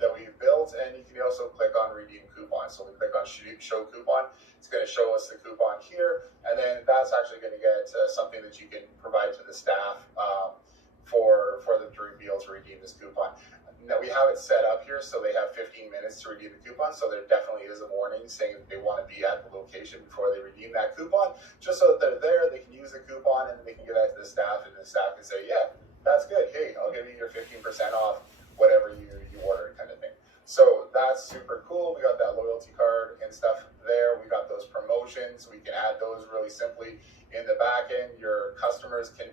that we've built, and you can also click on Redeem Coupon. So we click on Show Coupon. It's going to show us the coupon here, and then that's actually going to get something that you can provide to the staff for them to be able to redeem this coupon. Now, we have it set up here so they have 15 minutes to redeem the coupon, so there definitely is a warning saying that they want to be at the location before they redeem that coupon, just so that they're there, they can use the coupon, and then they can give that to the staff, and the staff can say, yeah, that's good, hey, I'll give you your 15% off whatever you ordered, kind of thing. So that's super cool. We got that loyalty card and stuff there. We got those promotions. We can add those really simply in the back end. Your customers can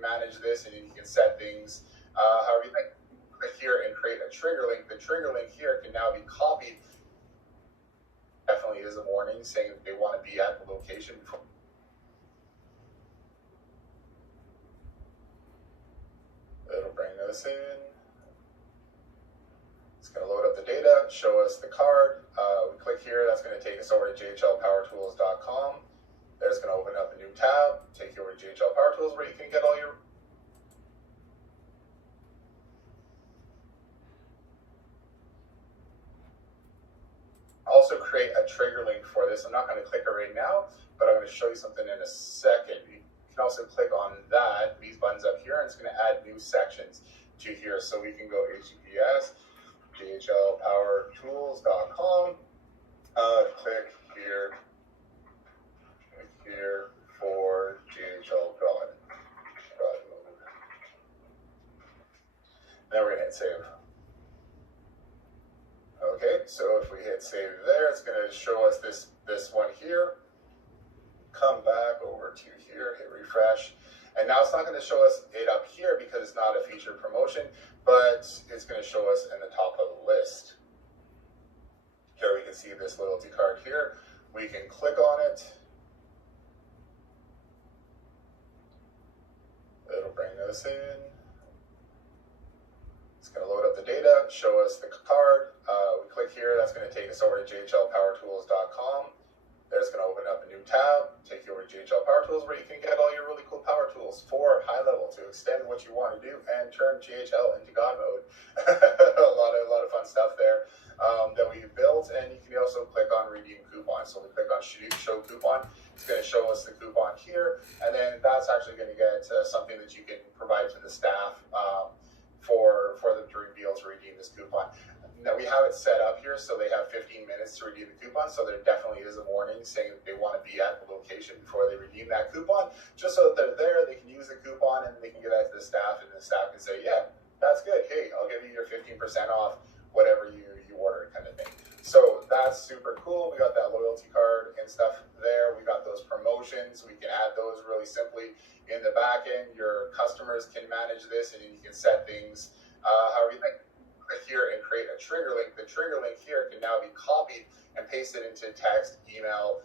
manage this, and you can set things however you like. Click here and create a trigger link. The trigger link here can now be copied. Definitely is a warning saying that they want to be at the location before. It'll bring this in. It's show us the card. We click here, that's going to take us over to jhlpowertools.com. There's going to open up a new tab, take you over to JHL Power Tools, where you can get all your also create a trigger link for this. I'm not going to click it right now, but I'm going to show you something in a second. You can also click on that, these buttons up here, and it's going to add new sections to here. So we can go HTTPS, jhlpowertools.com, click here for JHL God. Now we're going to hit save. Okay, so if we hit save there, it's going to show us this one here. Come back over to here, hit refresh. And now it's not going to show us it up here because it's not a featured promotion, but it's going to show us in the top of the list. Here we can see this loyalty card here. We can click on it. It'll bring us in. It's going to load up the data, show us the card. We click here, that's going to take us over to jhlpowertools.com. There's going to open up a new tab, take you over to JHL Power Tools, where you can get all your really cool power tools for high level to extend what you want to do and turn JHL into God mode. a lot of fun stuff there that we built, and you can also click on redeem coupon. So we click on show coupon. It's going to show us the coupon here, and then that's actually going to get something that you can provide to the staff for them to reveal to redeem this coupon. Now we have it set up here so they have 15 minutes to redeem the coupon, so there definitely is a warning saying that they want to be at the location before they redeem that coupon, just so that they're there, they can use the coupon, and they can give that to the staff, and the staff can say, yeah, that's good, hey, I'll give you your 15% off whatever you order, kind of thing. So that's super cool. We got that loyalty card and stuff there. We got those promotions. We can add those really simply in the back end. Your customers can manage this, and you can set things however you like. Here and create a trigger link. The trigger link here can now be copied and pasted into text, email,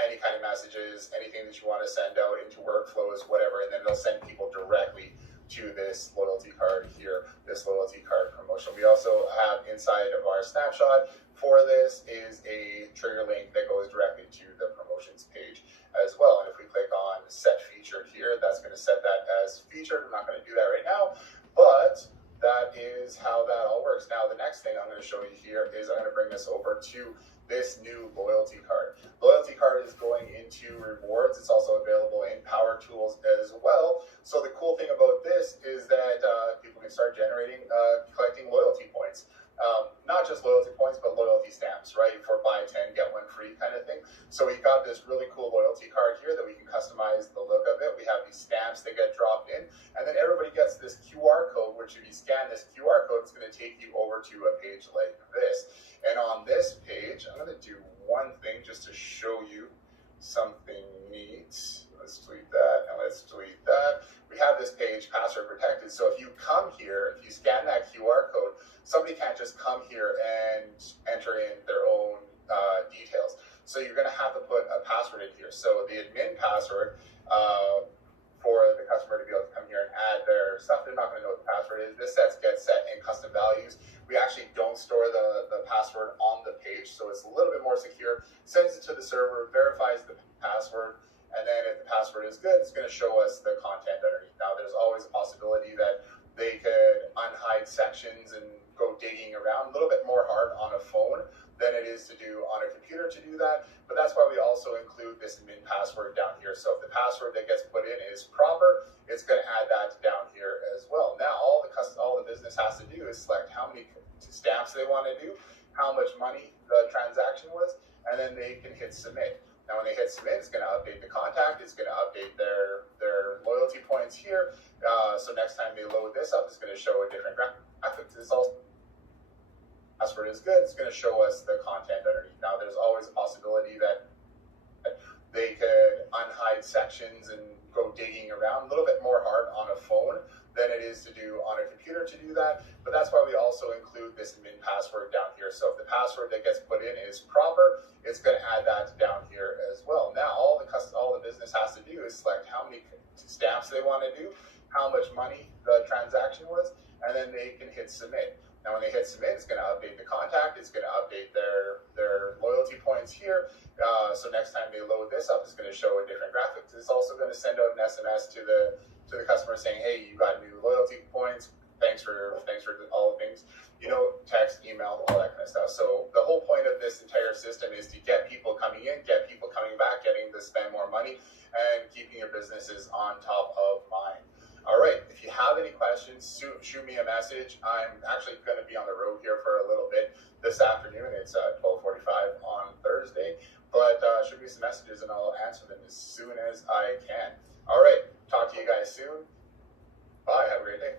any kind of messages, anything that you want to send out into workflows, whatever, and then it'll send people directly to this loyalty card here, this loyalty card promotion. We also have inside of our snapshot for this is a trigger link that goes directly to the promotions page as well. And if we click on set featured here, that's going to set that as featured. I'm not going to do that right now, but that is how that all works. Now, the next thing I'm going to show you here is I'm going to bring this over to this new loyalty card. Loyalty card is going into rewards. It's also available in Power Tools as well. So the cool thing about this is that people can start generating, collecting loyalty points. Not just loyalty points, but loyalty stamps, right? For buy 10, get one free kind of thing. So we got this really cool loyalty card here that we can customize the look of it. We have these stamps that get dropped in, and then everybody gets this QR code, which if you scan this QR code, it's going to take you over to a page like this. And on this page, I'm going to do one thing just to show you something neat. Let's delete that, and let's delete that. We have this page password protected. So if you come here, if you scan that QR code, somebody can't just come here and enter in their own details. So you're going to have to put a password in here. So the admin password for the customer to be able to come here and add their stuff, they're not going to know what the password is. This gets set in custom values. We actually don't store the password on the page, so it's a little bit more secure. Sends it to the server, verifies the password, and then if the password is good, it's going to show us the content underneath. Now, there's always a possibility that they could unhide sections and go digging around. A little bit more hard on a phone than it is to do on a computer to do that, but that's why we also include this admin password down here. So if the password that gets put in is proper, it's going to add that down here as well. Now all the business has to do is select how many stamps they want to do, how much money the transaction was, and then they can hit submit. Now when they hit submit, it's going to update the contact, it's going to update their loyalty points here. So next time they load this up, it's going to show a different graphic. It's also password is good, it's going to show us the content underneath. Now, there's always a possibility that they could unhide sections and go digging around. A little bit more hard on a phone than it is to do on a computer to do that, but that's why we also include this admin password down here. So if the password that gets put in is proper, it's going to add that down here as well. Now, all the business has to do is select how many stamps they want to do, how much money the transaction was, and then they can hit submit. Now, when they hit submit, it's going to update the contact. It's going to update their loyalty points here. So next time they load this up, it's going to show a different graphic. It's also going to send out an SMS to the customer saying, hey, you got new loyalty points. Thanks for all the things, text, email, all that kind of stuff. So the whole point of this entire system is to get people coming in, get people coming back, getting to spend more money, and keeping your businesses on top of mind. All right, if you have any questions, shoot me a message. I'm actually going to be on the road here for a little bit this afternoon. It's 12:45 on Thursday, but shoot me some messages and I'll answer them as soon as I can. All right, talk to you guys soon. Bye, have a great day.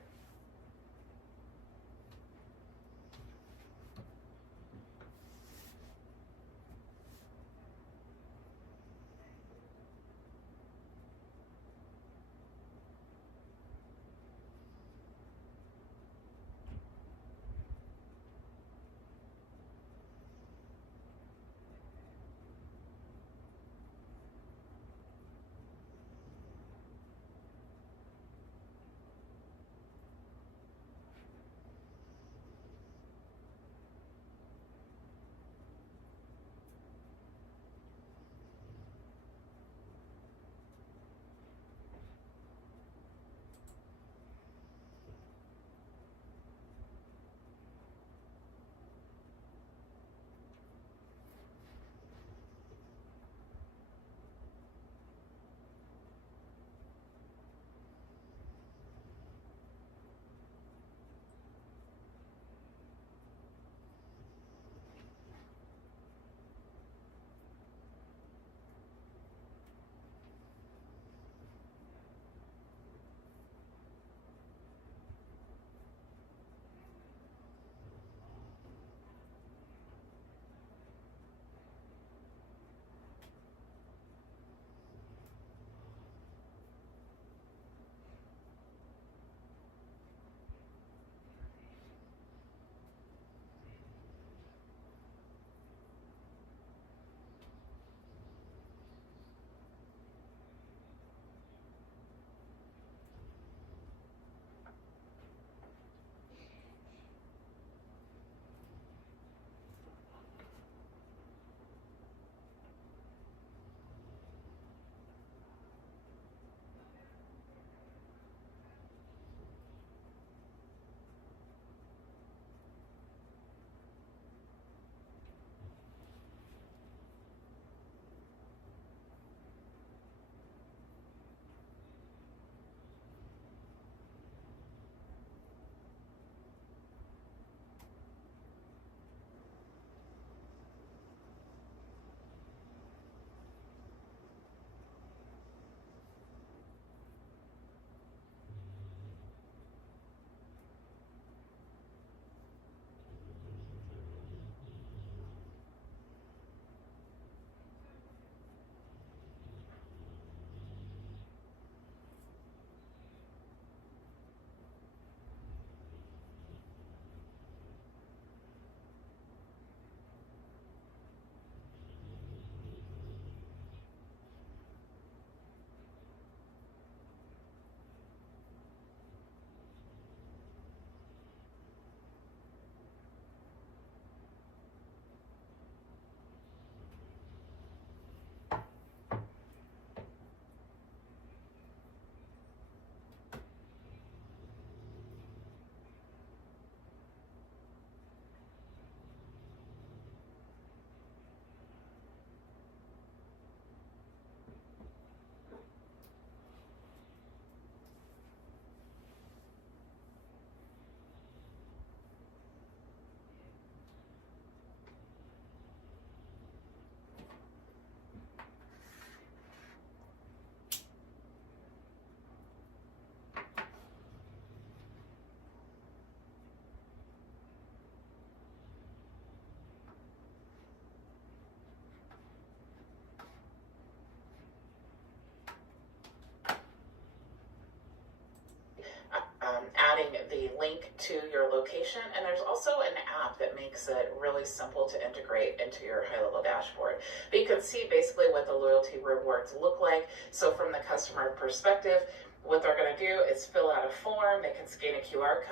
Adding the link to your location, and there's also an app that makes it really simple to integrate into your high-level dashboard. But you can see basically what the loyalty rewards look like. So from the customer perspective, what they're going to do is fill out a form. They can scan a QR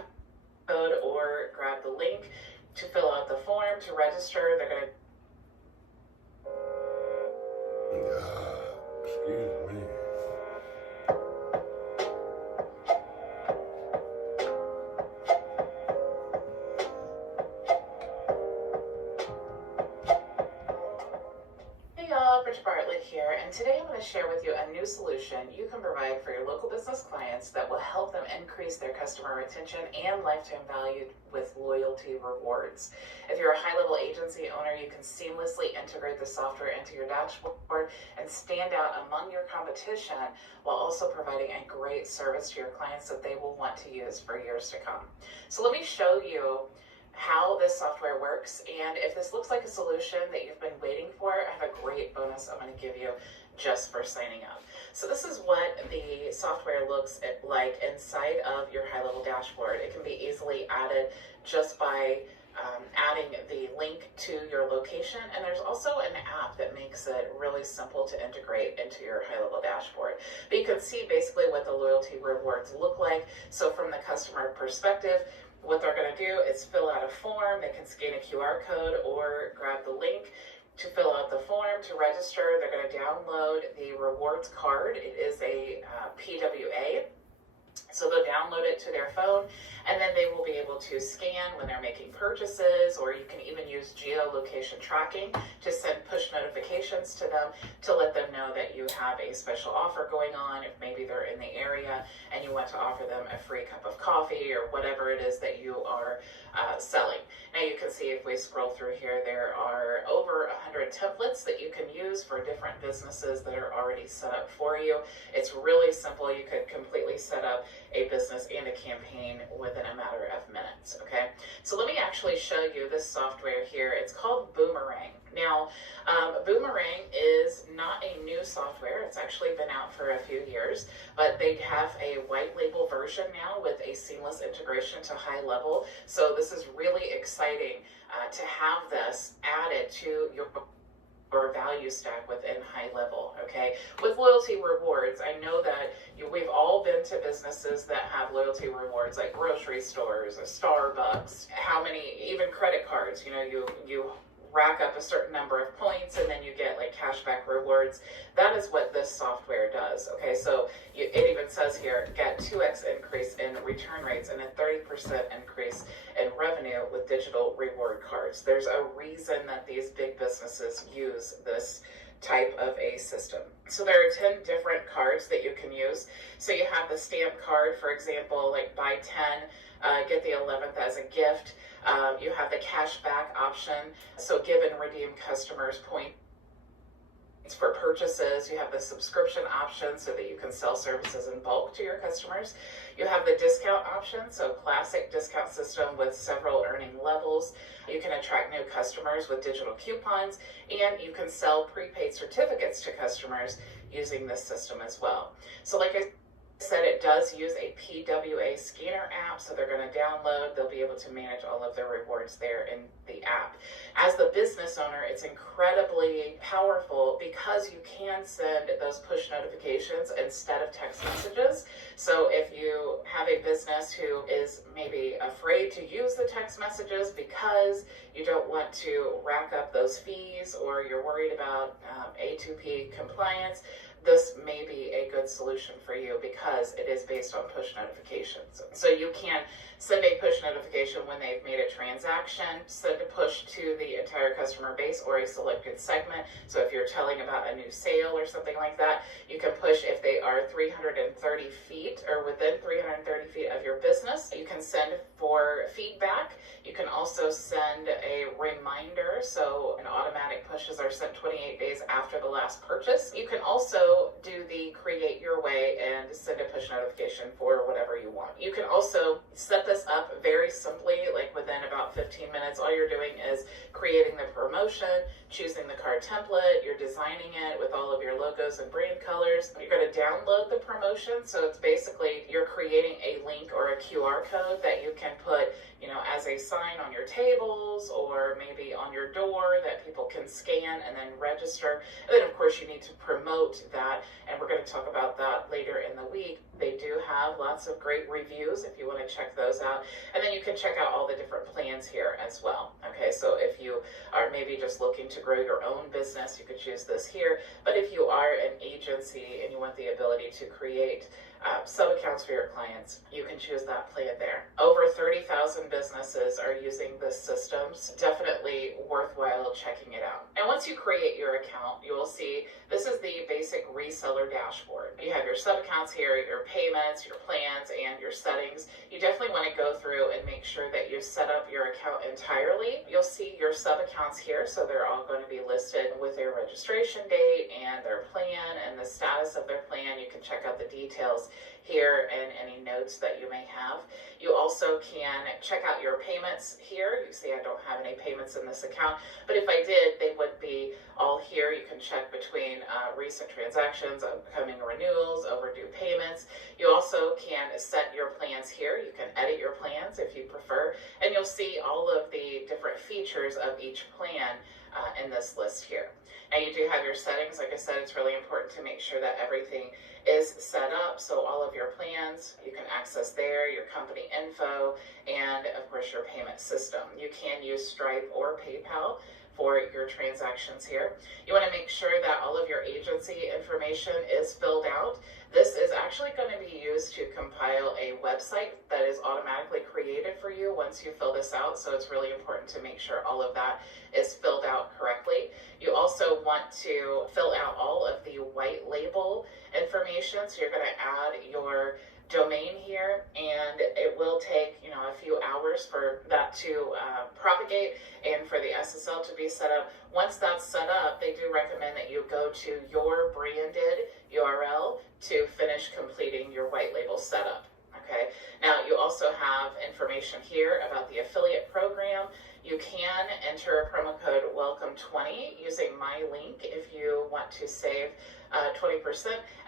code or grab the link to fill out the form to register. They're going to Excuse me. Hey y'all, Rich Bartlett here, and today I'm going to share with you a new solution you can provide for your local business clients that will help them increase their customer retention and lifetime value with loyalty rewards. If you're a high-level agency owner, you can seamlessly integrate the software into your dashboard and stand out among your competition while also providing a great service to your clients that they will want to use for years to come. So let me show you how this software works, and if this looks like a solution that you've been waiting for, I have a great bonus I'm going to give you just for signing up. So this is what the software looks like inside of your high-level dashboard. It can be easily added just by adding the link to your location, and there's also an app that makes it really simple to integrate into your high-level dashboard. But you can see basically what the loyalty rewards look like. So from the customer perspective, what they're going to do is fill out a form. They can scan a QR code or grab the link to fill out the form to register. They're going to download the rewards card. It is a PWA. So they'll download it to their phone, and then they will be able to scan when they're making purchases, or you can even use geolocation tracking to send push notifications to them to let them know that you have a special offer going on if maybe they're in the area and you want to offer them a free cup of coffee or whatever it is that you are selling. Now you can see if we scroll through here, there are over 100 templates that you can use for different businesses that are already set up for you. It's really simple. You could completely set up a business and a campaign within a matter of minutes, okay? So let me actually show you this software here. It's called Boomerang. Now, Boomerang is not a new software. It's actually been out for a few years, but they have a white label version now with a seamless integration to high level. So this is really exciting to have this added to your value stack within high level, okay? With loyalty rewards, I know that we've all been to businesses that have loyalty rewards like grocery stores, Starbucks, how many, even credit cards, you rack up a certain number of points and then you get like cashback rewards. That is what this software does, okay? So it even says here, get 2x increase in return rates and a 30% increase in revenue with digital reward cards. There's a reason that these big businesses use this type of a system. So there are 10 different cards that you can use. So you have the stamp card, for example, like buy 10, get the 11th as a gift. You have the cashback option, so give and redeem customers points for purchases. You have the subscription option so that you can sell services in bulk to your customers. You have the discount option, so classic discount system with several earning levels. You can attract new customers with digital coupons, and you can sell prepaid certificates to customers using this system as well. So like I said, it does use a PWA scanner app, so they're going to download, they'll be able to manage all of their rewards there in the app. As the business owner, it's incredibly powerful because you can send those push notifications instead of text messages. So if you have a business who is maybe afraid to use the text messages because you don't want to rack up those fees, or you're worried about A2P compliance, this may be a good solution for you because it is based on push notifications. So you can send a push notification when they've made a transaction, send a push to the entire customer base or a selected segment. So if you're telling about a new sale or something like that, you can push if they are 330 feet or within 330 feet of your business. You can send for feedback. You can also send a reminder, so an automatic pushes are sent 28 days after the last purchase. You can also do the create your way and send a push notification for whatever you want. You can also set this up very simply, like within about 15 minutes. All you're doing is create creating the promotion, choosing the card template, you're designing it with all of your logos and brand colors. You're going to download the promotion. So it's basically you're creating a link or a QR code that you can put, as a sign on your tables or maybe on your door that people can scan and then register. And then of course you need to promote that, and we're going to talk about that later in the week. They do have lots of great reviews if you want to check those out. And then you can check out all the different plans here as well. Okay, so if you are maybe just looking to grow your own business, you could choose this here. But if you are an agency and you want the ability to create sub-accounts for your clients, you can choose that plan there. Over 30,000 businesses are using this system. So definitely worthwhile checking it out. And once you create your account, you will see this is the basic reseller dashboard. You have your sub-accounts here, your payments, your plans, and your settings. You definitely want to go through and make sure that you set up your account entirely. You'll see your sub-accounts here, so they're all going to be listed with their registration date and their plan and the status of their plan. You can check out the details here and any notes that you may have. You also can check out your payments here. You see I don't have any payments in this account, but if I did, they would be all here. You can check between recent transactions, upcoming renewals, overdue payments. You also can set your plans here. You can edit your plans if you prefer, and you'll see all of the different features of each plan in this list here. And you do have your settings. Like I said, it's really important to make sure that everything is set up. So all of your plans, you can access there, your company info, and of course your payment system. You can use Stripe or PayPal for your transactions here. You want to make sure that all of your agency information is filled out. This is actually going to be used to compile a website that is automatically created for you once you fill this out. So it's really important to make sure all of that is filled out correctly. You also want to fill out all of the white label information. So you're going to add your domain here, and it will take a few hours for that to propagate and for the SSL to be set up. Once that's set up, they do recommend that you go to your branded URL to finish completing your white label setup. Okay, now you also have information here about the affiliate program. You can enter promo code WELCOME20 using my link if you want to save 20%,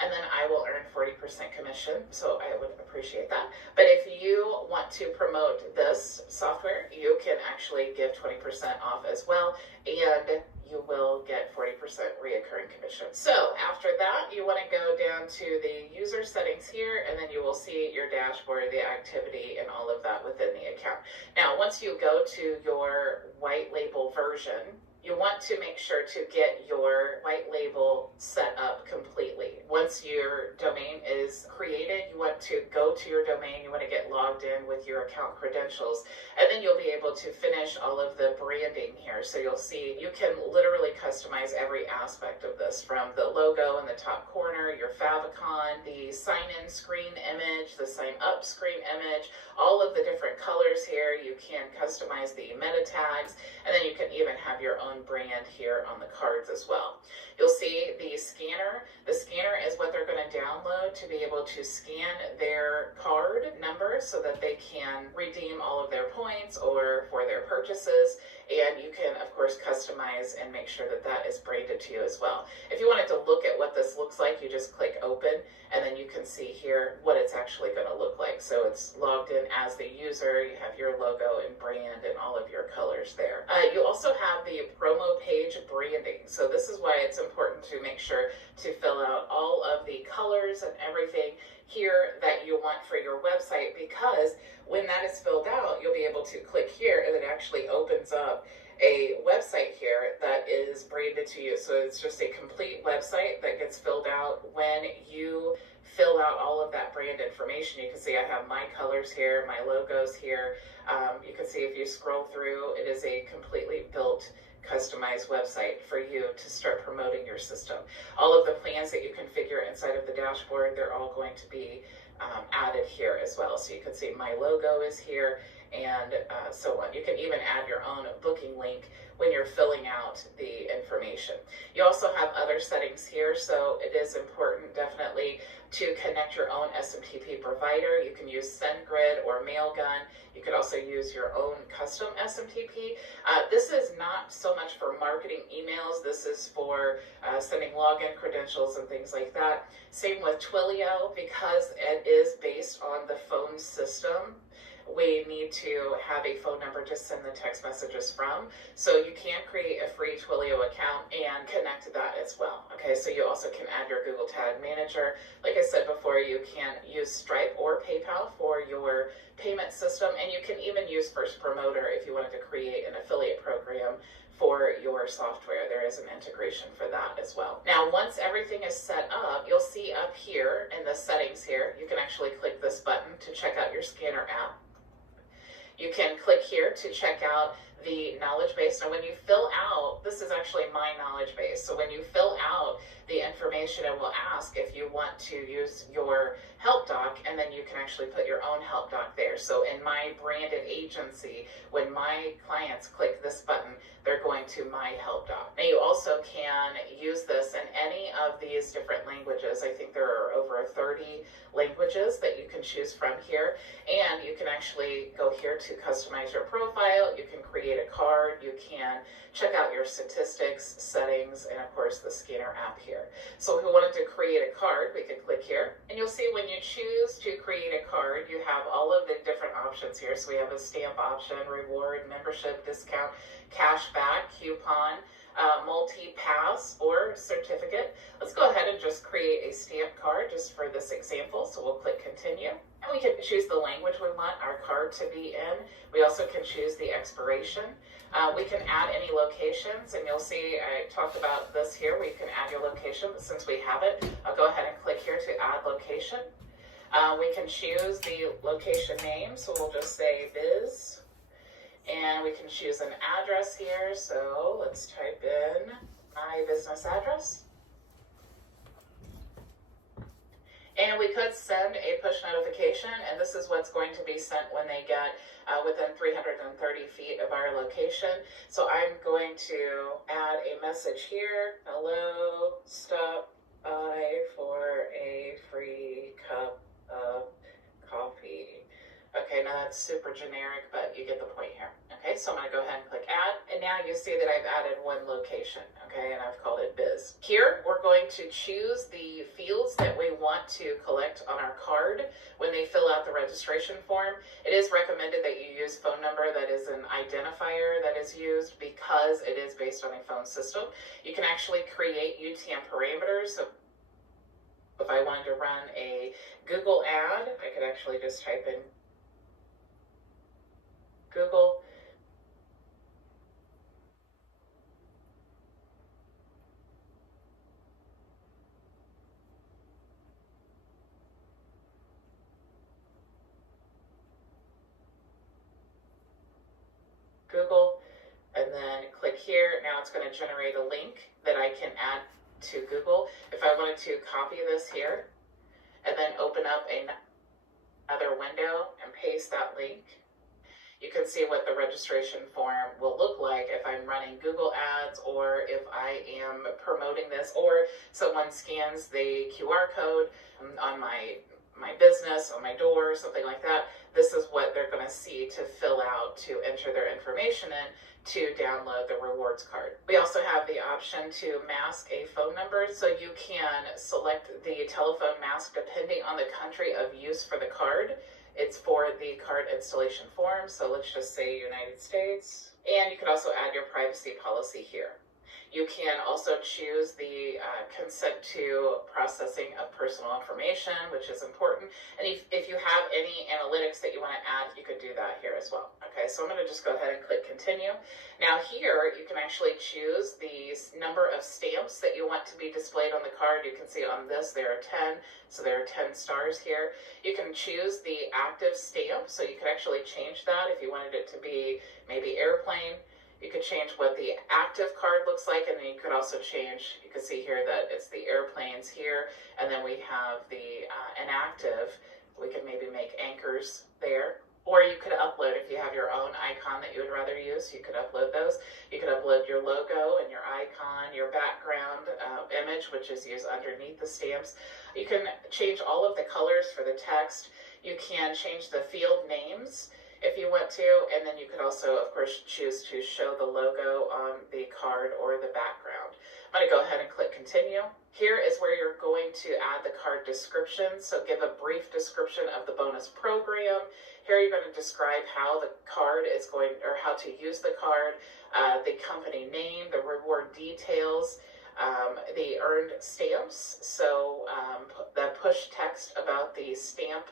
and then I will earn 40% commission, so I would appreciate that. But if you want to promote this software, you can actually give 20% off as well, and you will get 40% reoccurring commission. So after that, you want to go down to the user settings here, and then you will see your dashboard, the activity, and all of that within the account. Now, once you go to your white label version, you want to make sure to get your white label set up completely. Once your domain is created, you want to go to your domain, you want to get logged in with your account credentials, and then you'll be able to finish all of the branding here. So you'll see you can literally customize every aspect of this, from the logo in the top corner, your favicon, the sign-in screen image, the sign-up screen image, all of the different colors here. You can customize the meta tags, and then you can even have your own brand here on the cards as well. You'll see the scanner. The scanner is what they're going to download to be able to scan their card number so that they can redeem all of their points or for their purchases. And you can, of course, customize and make sure that that is branded to you as well. If you wanted to look at what this looks like, you just click open, and then you can see here what it's actually going to look like. So it's logged in as the user, you have your logo and brand and all of your colors there. You also have the promo page branding. So this is why it's important to make sure to fill out all of the colors and everything here that you want for your website, because when that is filled out, you'll be able to click here and it actually opens up a website here that is branded to you. So it's just a complete website that gets filled out when you fill out all of that brand information. You can see I have my colors here, my logos here. You can see if you scroll through, it is a completely built, customized website for you to start promoting your system. All of the plans that you configure inside of the dashboard, they're all going to be added here as well. So you can see my logo is here, and so on. You can even add your own booking link when you're filling out the information. You also have other settings here, so it is important definitely to connect your own SMTP provider. You can use SendGrid or Mailgun. You could also use your own custom SMTP. This is not so much for marketing emails. This is for sending login credentials and things like that. Same with Twilio, because it is based on the phone system. We need to have a phone number to send the text messages from. So you can create a free Twilio account and connect to that as well. Okay, so you also can add your Google Tag Manager. Like I said before, you can use Stripe or PayPal for your payment system, and you can even use First Promoter if you wanted to create an affiliate program for your software. There is an integration for that as well. Now, once everything is set up, you'll see up here in the settings here, you can actually click this button to check out your scanner app. You can click here to check out the knowledge base. Now, when you fill out, this is actually my knowledge base. So when you fill out the information, it will ask if you want to use your help doc, and then you can actually put your own help doc there. So in my branded agency, when my clients click this button, they're going to my help doc. Now, you also can use this in any of these different languages. I think there are over 30 languages that you can choose from here, and you can actually go here to customize your profile. You can create a card. You can check out your statistics, settings, and of course the scanner app here. So if we wanted to create a card, we could click here, and you'll see when you choose to create a card, you have all of the different options here. So we have a stamp option, reward, membership, discount, cashback, coupon, multi-pass, or certificate. Let's go ahead and just create a stamp card just for this example. So we'll click continue, and we can choose the language we want our card to be in. We also can choose the expiration. We can add any locations, and you'll see I talked about this here. We can add your location, but since we have it, I'll go ahead and click here to add location. We can choose the location name, so we'll just say biz. And we can choose an address here, so let's type in my business address. And we could send a push notification, and this is what's going to be sent when they get within 330 feet of our location. So I'm going to add a message here. Hello, stop by for a free cup of coffee. Okay, now that's super generic, but you get the point here. Okay, so I'm gonna go ahead and click add, and now you see that I've added one location, okay, and I've called it biz. Here, we're going to choose the fields that we want to collect on our card when they fill out the registration form. It is recommended that you use phone number. That is an identifier that is used because it is based on a phone system. You can actually create UTM parameters. So if I wanted to run a Google ad, I could actually just type in Google. Google, and then click here. Now it's going to generate a link that I can add to Google. If I wanted to copy this here and then open up another window and paste that link, you can see what the registration form will look like if I'm running Google ads, or if I am promoting this, or someone scans the QR code on my business, on my door, something like that. This is what they're going to see to fill out, to enter their information in, to download the rewards card. We also have the option to mask a phone number, so you can select the telephone mask depending on the country of use for the card. It's for the card installation form, so let's just say United States. And you can also add your privacy policy here. You can also choose the consent to processing of personal information, which is important. And if you have any analytics that you want to add, you could do that here as well. Okay, so I'm going to just go ahead and click continue. Now here, you can actually choose the number of stamps that you want to be displayed on the card. You can see on this, there are 10, so there are 10 stars here. You can choose the active stamp, so you could actually change that if you wanted it to be maybe airplane. You could change what the active card looks like, and then you could also change, you can see here that it's the airplanes here, and then we have the inactive. We could maybe make anchors there. Or you could upload, if you have your own icon that you would rather use, you could upload those. You could upload your logo and your icon, your background image, which is used underneath the stamps. You can change all of the colors for the text. You can change the field names if you want to, and then you could also, of course, choose to show the logo on the card or the background. I'm going to go ahead and click continue. Here is where you're going to add the card description. So give a brief description of the bonus program. Here you're going to describe how the card is going, or how to use the card, the company name, the reward details, the earned stamps. So the push text about the stamp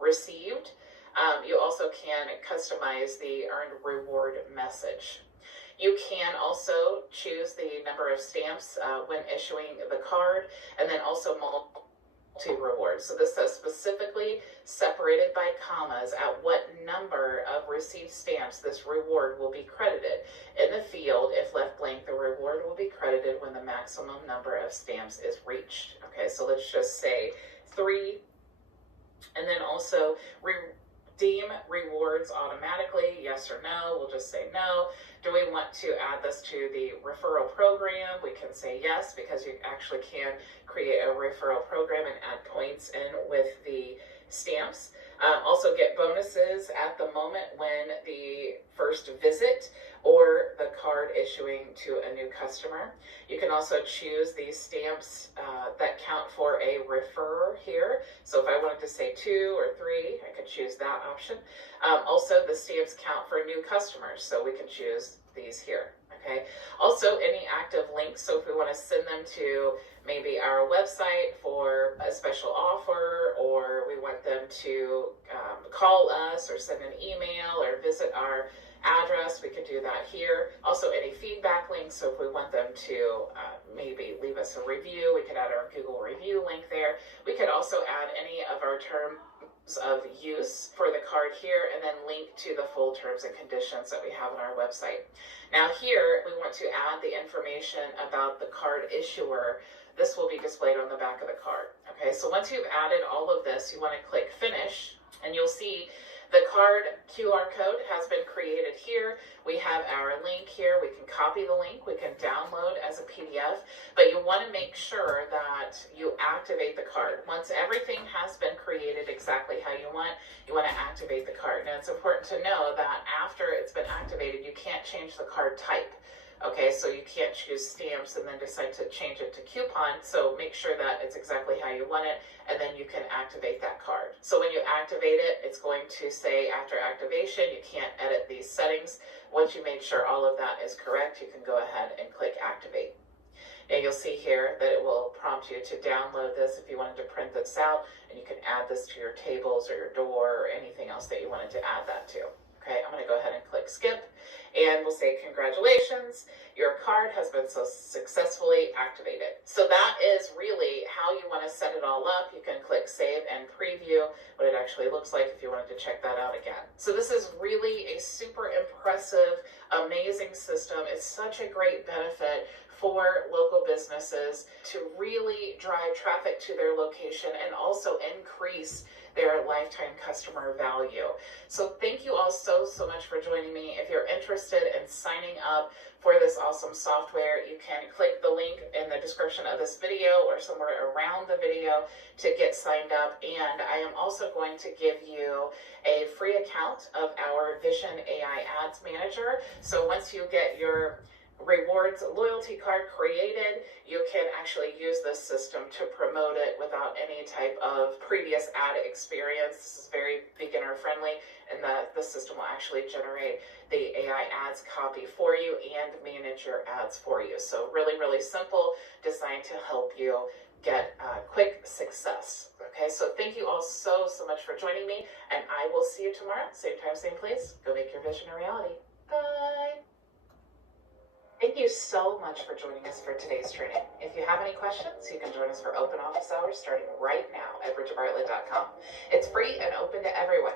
received. You also can customize the earned reward message. You can also choose the number of stamps when issuing the card, and then also multi-rewards. So this says specifically separated by commas at what number of received stamps this reward will be credited. In the field, if left blank, the reward will be credited when the maximum number of stamps is reached. Okay, so let's just say 3, and then also redeem rewards automatically, yes or no. We'll just say no. Do we want to add this to the referral program? We can say yes, because you actually can create a referral program and add points in with the stamps. Also get bonuses at the moment when the first visit or the card issuing to a new customer. You can also choose these stamps that count for a referrer here. So if I wanted to say 2 or 3, I could choose that option. Also, the stamps count for new customers, so we can choose these here. Okay. Also, any active links. So if we want to send them to maybe our website for a special offer, or we want them to call us or send an email or visit our address, we could do that here. Also, any feedback links. So if we want them to maybe leave us a review, we could add our Google review link there. We could also add any of our terms of use for the card here, and then link to the full terms and conditions that we have on our website. Now here, we want to add the information about the card issuer. This will be displayed on the back of the card. Okay, so once you've added all of this, you want to click finish, and you'll see the card QR code has been created here. We have our link here. We can copy the link. We can download as a PDF, but you want to make sure that you activate the card. Once everything has been created exactly how you want to activate the card. Now, it's important to know that after it's been activated, you can't change the card type. Okay, so you can't choose stamps and then decide to change it to coupon. So make sure that it's exactly how you want it, and then you can activate that card. So when you activate it, it's going to say after activation, you can't edit these settings. Once you made sure all of that is correct, you can go ahead and click activate. Now you'll see here that it will prompt you to download this if you wanted to print this out, and you can add this to your tables or your door or anything else that you wanted to add that to. Okay, I'm going to go ahead and click skip, and we'll say congratulations, your card has been so successfully activated. So that is really how you want to set it all up. You can click save and preview what it actually looks like if you wanted to check that out again. So this is really a super impressive, amazing system. It's such a great benefit for local businesses to really drive traffic to their location and also increase their lifetime customer value. So thank you all so much for joining me. If you're interested in signing up for this awesome software, you can click the link in the description of this video or somewhere around the video to get signed up. And I am also going to give you a free account of our Vision AI Ads Manager. So once you get your rewards loyalty card created, you can actually use this system to promote it without any type of previous ad experience. This is very beginner friendly, and the system will actually generate the AI ads copy for you and manage your ads for you. So really simple, designed to help you get quick success. Okay, so thank you all so much for joining me, and I will see you tomorrow, same time, same place. Go make your vision a reality. Bye. Thank you so much for joining us for today's training. If you have any questions, you can join us for open office hours starting right now at bridgetbartlett.com. It's free and open to everyone.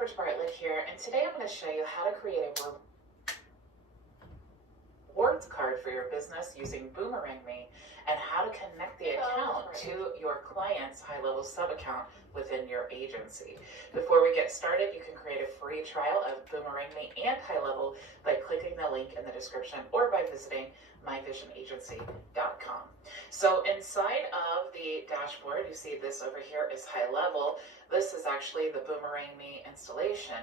Bartlett here, and today I'm going to show you how to create a rewards card for your business using Boomerang Me, and how to connect the account to your client's high-level sub-account within your agency. Before we get started, you can create a free trial of Boomerang Me and High Level by clicking the link in the description or by visiting myvisionagency.com. So inside of the dashboard, you see this over here is High Level. This is actually the Boomerang Me installation.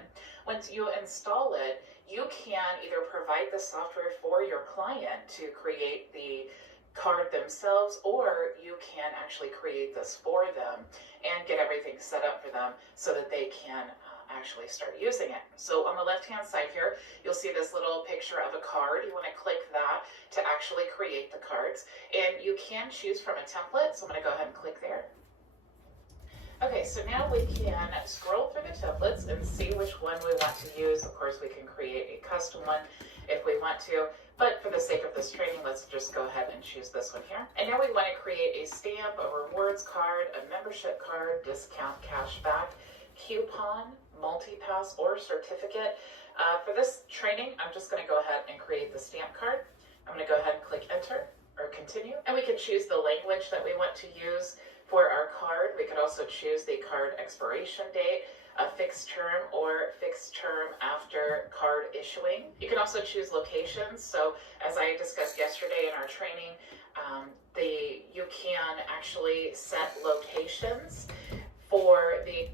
Once you install it, you can either provide the software for your client to create the card themselves, or you can actually create this for them and get everything set up for them so that they can actually start using it. So on the left-hand side here, you'll see this little picture of a card. You want to click that to actually create the cards, and you can choose from a template. So I'm going to go ahead and click there. Okay, so now we can scroll through the templates and see which one we want to use. Of course, we can create a custom one if we want to, but for the sake of this training, let's just go ahead and choose this one here. And now we want to create a stamp, a rewards card, a membership card, discount, cashback, coupon, multi-pass, or certificate. For this training, I'm just going to go ahead and create the stamp card. I'm going to go ahead and click enter or continue, and we can choose the language that we want to use for our card. We could also choose the card expiration date, a fixed term, or fixed term after card issuing. You can also choose locations. So as I discussed yesterday in our training, you can actually set locations for the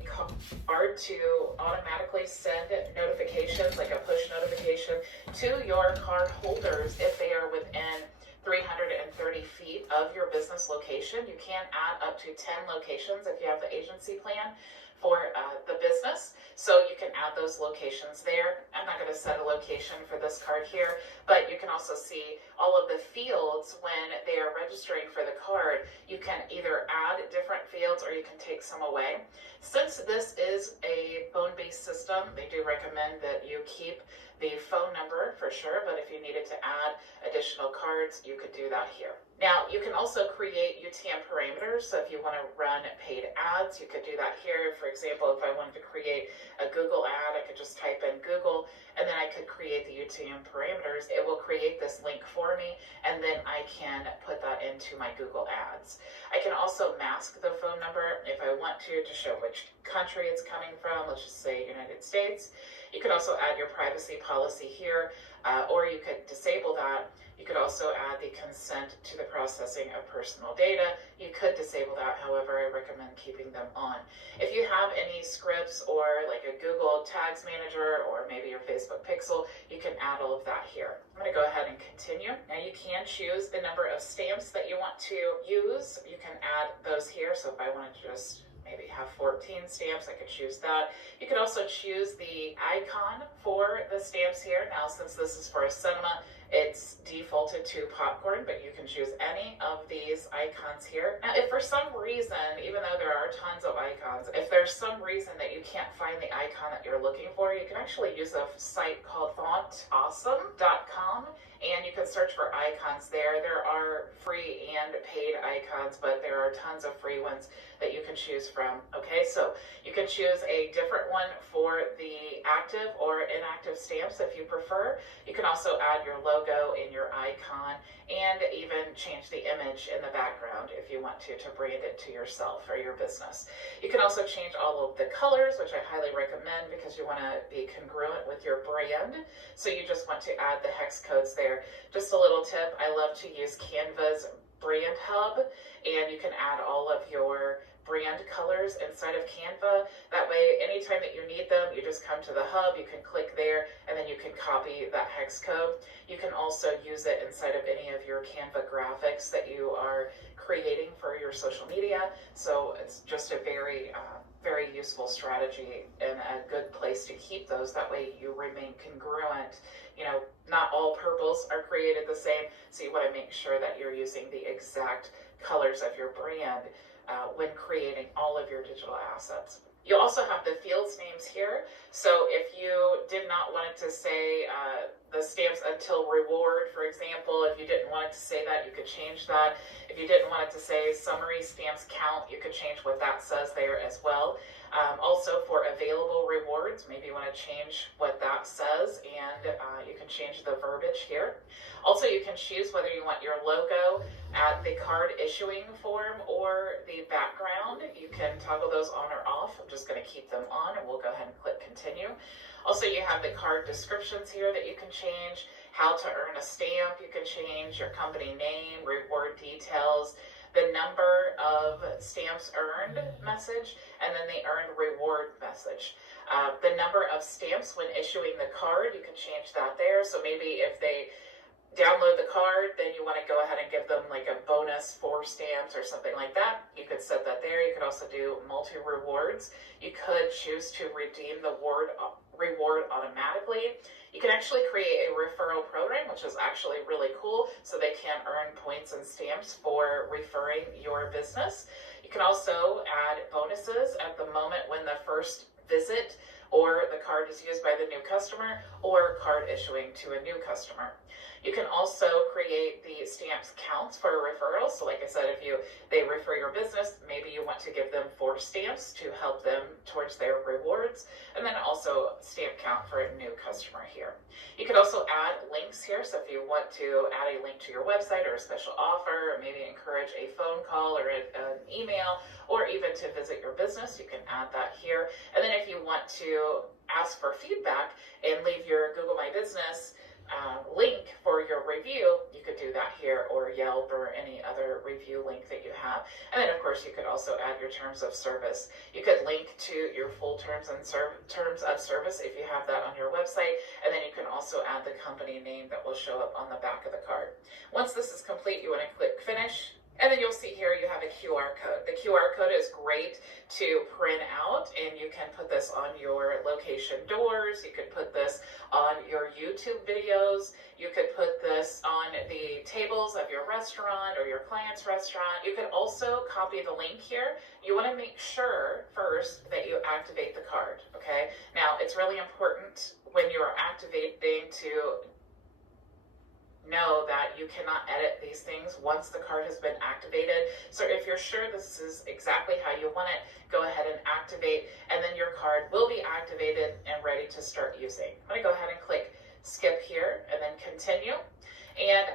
card to automatically send notifications, like a push notification, to your card holders if they are within 330 feet of your business location. You can add up to 10 locations if you have the agency plan for the business. So you can add those locations there. I'm not going to set a location for this card here, but you can also see all of the fields when they are registering for the card. You can either add different fields or you can take some away. Since this is a phone-based system, they do recommend that you keep the phone number for sure, but if you needed to add additional cards, you could do that here. Now, you can also create UTM parameters. So if you want to run paid ads, you could do that here. For example, if I wanted to create a Google ad, I could just type in Google, and then I could create the UTM parameters. It will create this link for me, and then I can put that into my Google ads. I can also mask the phone number if I want to show which country it's coming from. Let's just say United States. You could also add your privacy policy here, or you could disable that. You could also add the consent to the processing of personal data. You could disable that, however, I recommend keeping them on. If you have any scripts or like a Google Tags Manager or maybe your Facebook Pixel, you can add all of that here. I'm going to go ahead and continue. Now you can choose the number of stamps that you want to use. You can add those here. So if I wanted to just maybe have 14 stamps, I could choose that. You could also choose the icon for the stamps here. Now, since this is for a cinema, it's defaulted to popcorn, but you can choose any of these icons here. Now, if for some reason, even though there are tons of icons, if there's some reason that you can't find the icon that you're looking for, you can actually use a site called fontawesome.com, and you can search for icons there. There are free and paid icons, but there are tons of free ones that you can choose from. Okay, so you can choose a different one for the active or inactive stamps if you prefer. You can also add your logo in your icon and even change the image in the background if you want to brand it to yourself or your business. You can also change all of the colors, which I highly recommend because you want to be congruent with your brand. So you just want to add the hex codes there. Just a little tip, I love to use Canva's Brand Hub, and you can add all of your brand colors inside of Canva. That way, anytime that you need them, you just come to the hub, you can click there, and then you can copy that hex code. You can also use it inside of any of your Canva graphics that you are creating for your social media. So it's just a very useful strategy and a good place to keep those. That way you remain congruent. You know, not all purples are created the same, so you want to make sure that you're using the exact colors of your brand when creating all of your digital assets. You also have the fields names here. So if you did not want it to say the stamps until reward, for example, if you didn't want it to say that, you could change that. If you didn't want it to say summary stamps count, you could change what that says there as well. Also for available rewards, maybe you want to change what that says, and you can change the verbiage here. Also, you can choose whether you want your logo at the card issuing form or the background. You can toggle those on or off. I'm just going to keep them on, and we'll go ahead and click continue. Also, you have the card descriptions here that you can change, how to earn a stamp, you can change your company name, reward details, the number of stamps earned message, and then the earned reward message. The number of stamps when issuing the card, you can change that there. So maybe if they download the card, then you want to go ahead and give them like a bonus 4 stamps or something like that. You could set that there. You could also do multi-rewards. You could choose to redeem the reward automatically. You can actually create a referral program, which is actually really cool, so they can earn points and stamps for referring your business. You can also add bonuses at the moment when the first visit or the card is used by the new customer, or card issuing to a new customer. You can also create the stamps counts for a referral. So like I said, if they refer your business, maybe you want to give them 4 stamps to help them towards their rewards, and then also stamp count for a new customer here. You can also add links here. So if you want to add a link to your website or a special offer, or maybe encourage a phone call or an email, or even to visit your business, you can add that here. And then if you want to ask for feedback and leave your Google My Business link for your review, you could do that here, or Yelp or any other review link that you have. And then of course you could also add your terms of service. You could link to your full terms of service if you have that on your website, and then you can also add the company name that will show up on the back of the card. Once this is complete, you want to click finish. And then you'll see here you have a QR code. The QR code is great to print out, and you can put this on your location doors. You could put this on your YouTube videos. You could put this on the tables of your restaurant or your client's restaurant. You could also copy the link here. You want to make sure first that you activate the card, okay? Now, it's really important when you are activating to know that you cannot edit these things once the card has been activated. So if you're sure this is exactly how you want it, go ahead and activate, and then your card will be activated and ready to start using. I'm going to go ahead and click skip here and then continue. And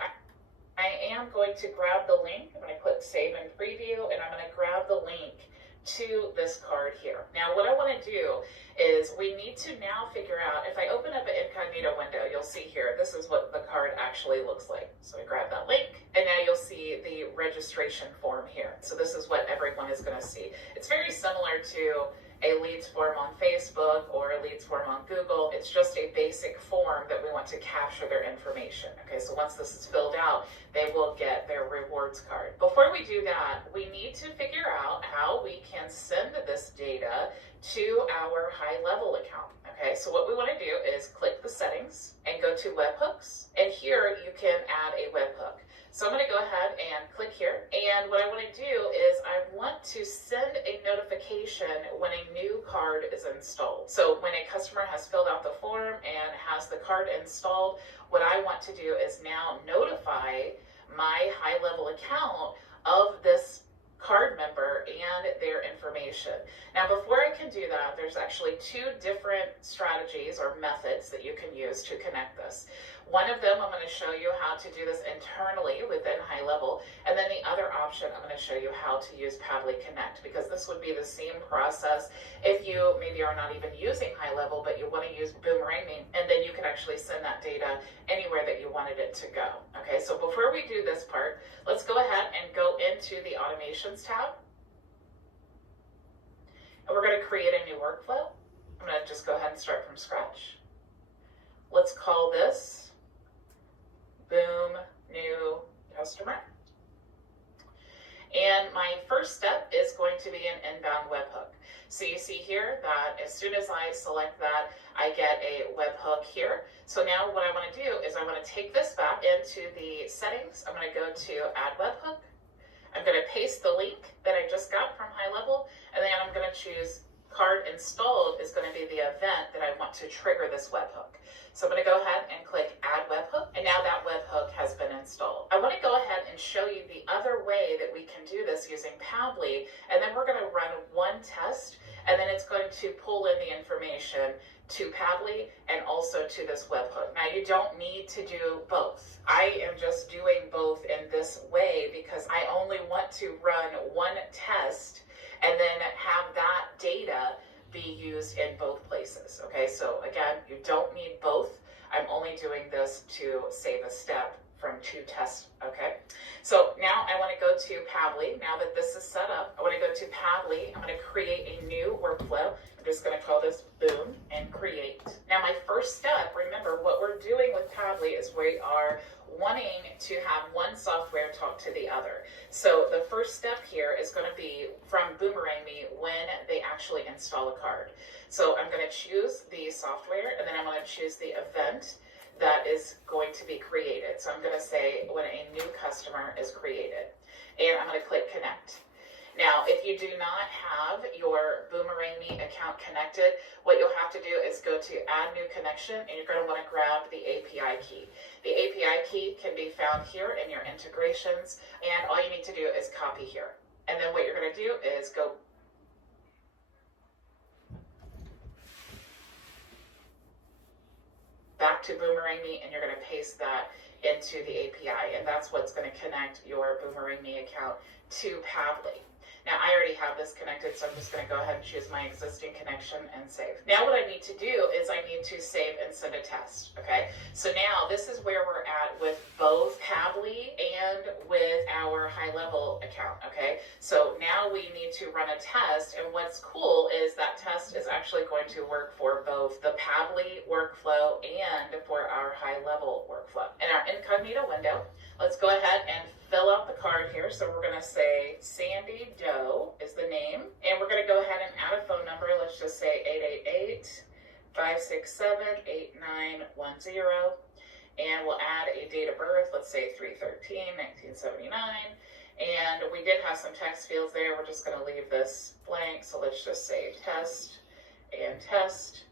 I am going to grab the link. I'm going to click save and preview, and I'm going to grab the link to this card here. Now what I want to do is we need to now figure out, if I open up an incognito window, you'll see here, this is what the card actually looks like. So I grab that link, and now you'll see the registration form here. So this is what everyone is going to see. It's very similar to a leads form on Facebook or a leads form on Google. It's just a basic form that we want to capture their information. Okay, so once this is filled out, they will get their rewards card. Before we do that, we need to figure out how we can send this data to our high-level account. Okay, so what we want to do is click the settings and go to webhooks, and here you can add a webhook. So I'm going to go ahead and click here, and what I want to do is I want to send a notification when a new card is installed. So when a customer has filled out the form and has the card installed, what I want to do is now notify my high-level account of this card member and their information. Now before I can do that, there's actually 2 different strategies or methods that you can use to connect this. One of them, I'm going to show you how to do this internally within High Level, and then the other option, I'm going to show you how to use Pabbly Connect, because this would be the same process if you maybe are not even using High Level, but you want to use Boomeranging, and then you can actually send that data anywhere that you wanted it to go. Okay, so before we do this part, let's go ahead and go into the Automations tab, and we're going to create a new workflow. I'm going to just go ahead and start from scratch. Let's call this Boom New Customer. And my first step is going to be an inbound webhook. So you see here that as soon as I select that, I get a webhook here. So now what I want to do is I want to take this back into the settings. I'm going to go to Add Webhook. I'm going to paste the link that I just got from High Level, and then I'm going to choose Card Installed is going to be the event that I want to trigger this webhook. So I'm going to go ahead and click Add Webhook, and now that webhook has been installed. I want to go ahead and show you the other way that we can do this using Pabbly, and then we're going to run one test, and and then it's going to pull in the information to Padly and also to this webhook. Now you don't need to do both. I am just doing both in this way because I only want to run one test and then have that data be used in both places. Okay, so again, you don't need both. I'm only doing this to save a step from 2 tests, okay? So now I want to go to Padly. Now that this is set up, I want to go to Padly. I'm going to create a new workflow. I'm just going to call this Boom and create. Now my first step, remember what we're doing with Padly is we are wanting to have one software talk to the other. So the first step here is going to be from Boomerang Me when they actually install a card. So I'm going to choose the software, and then I'm going to choose the event that is going to be created. So I'm going to say when a new customer is created, and I'm going to click connect. Now, if you do not have your Boomerang Me account connected, what you'll have to do is go to add new connection, and you're going to want to grab the API key. The API key can be found here in your integrations, and all you need to do is copy here. And then what you're going to do is go back to Boomerang Me, and you're going to paste that into the API, and that's what's going to connect your Boomerang Me account to Padly. Now I already have this connected, so I'm just going to go ahead and choose my existing connection and save. Now what I need to do is I need to save and send a test, okay? So now this is where we're at with both Padly and with our high-level account, okay? So now we need to run a test, and what's cool is that test is actually going to work for both the Padly workflow and for our high-level workflow. In our incognito window, let's go ahead and fill out the card here. So we're going to say Sandy Doe is the name, and we're going to go ahead and add a phone number. Let's just say 888-567-8910, and we'll add a date of birth. Let's say 3/13/1979, and we did have some text fields there. We're just going to leave this blank, so let's just say test and test.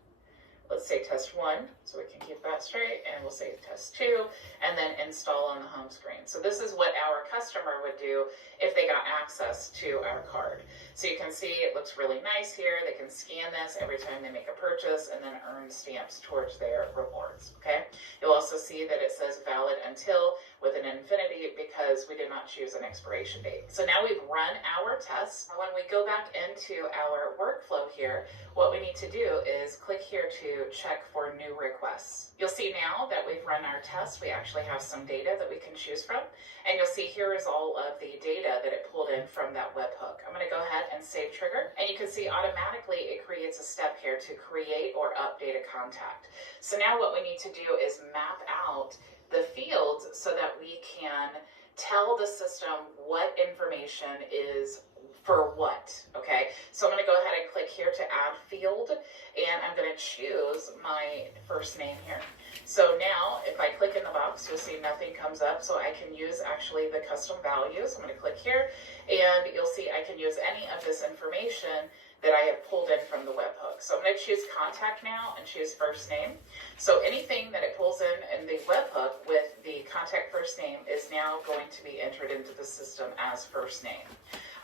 Let's say test 1, so we can keep that straight, and we'll say test 2, and then install on the home screen. So this is what our customer would do if they got access to our card. So you can see it looks really nice here. They can scan this every time they make a purchase and then earn stamps towards their rewards, okay? You'll also see that it says valid until with an infinity because we did not choose an expiration date. So now we've run our tests. When we go back into our workflow here, what we need to do is click here to check for new requests. You'll see now that we've run our test, we actually have some data that we can choose from. And you'll see here is all of the data that it pulled in from that webhook. I'm going to go ahead and save trigger. And you can see automatically it creates a step here to create or update a contact. So now what we need to do is map out the fields so that we can tell the system what information is for what, okay? So I'm going to go ahead and click here to add field, and I'm going to choose my first name here. So now if I click in the box, you'll see nothing comes up, so I can use actually the custom values. I'm going to click here, and you'll see I can use any of this information that I have pulled in from the webhook. So I'm going to choose contact now and choose first name. So anything that it pulls in the webhook with the contact first name is now going to be entered into the system as first name.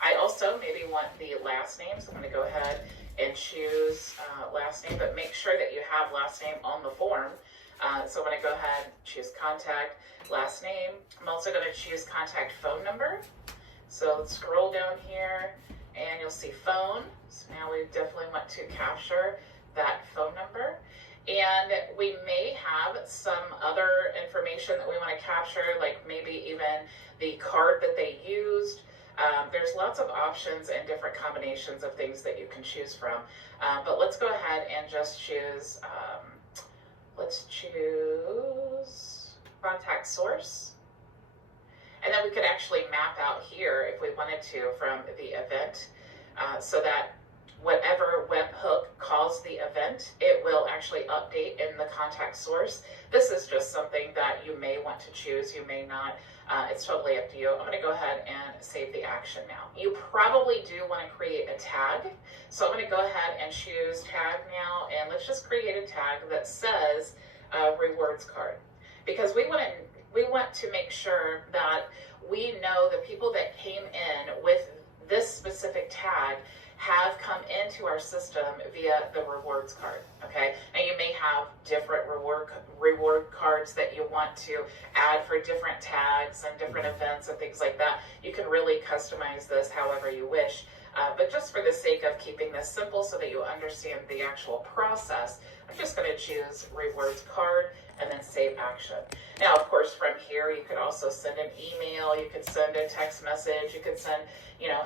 I also maybe want the last name, so I'm going to go ahead and choose last name, but make sure that you have last name on the form. So I'm going to go ahead and choose contact, last name. I'm also going to choose contact phone number. So let's scroll down here, and you'll see phone. So now we definitely want to capture that phone number. And we may have some other information that we want to capture, like maybe even the card that they used. There's lots of options and different combinations of things that you can choose from. But let's go ahead and just choose, let's choose contact source. And then we could actually map out here if we wanted to from the event so that whatever webhook calls the event, it will actually update in the contact source. This is just something that you may want to choose, you may not. It's totally up to you. I'm going to go ahead and save the action now. You probably do want to create a tag. So I'm going to go ahead and choose tag now, and let's just create a tag that says rewards card. Because we want to make sure that we know the people that came in with this specific tag have come into our system via the rewards card. Okay, and you may have different reward cards that you want to add for different tags and different events and things like that. You can really customize this however you wish. But just for the sake of keeping this simple so that you understand the actual process, I'm just going to choose rewards card and then save action. Now, of course, from here, you could also send an email, you could send a text message, you could send,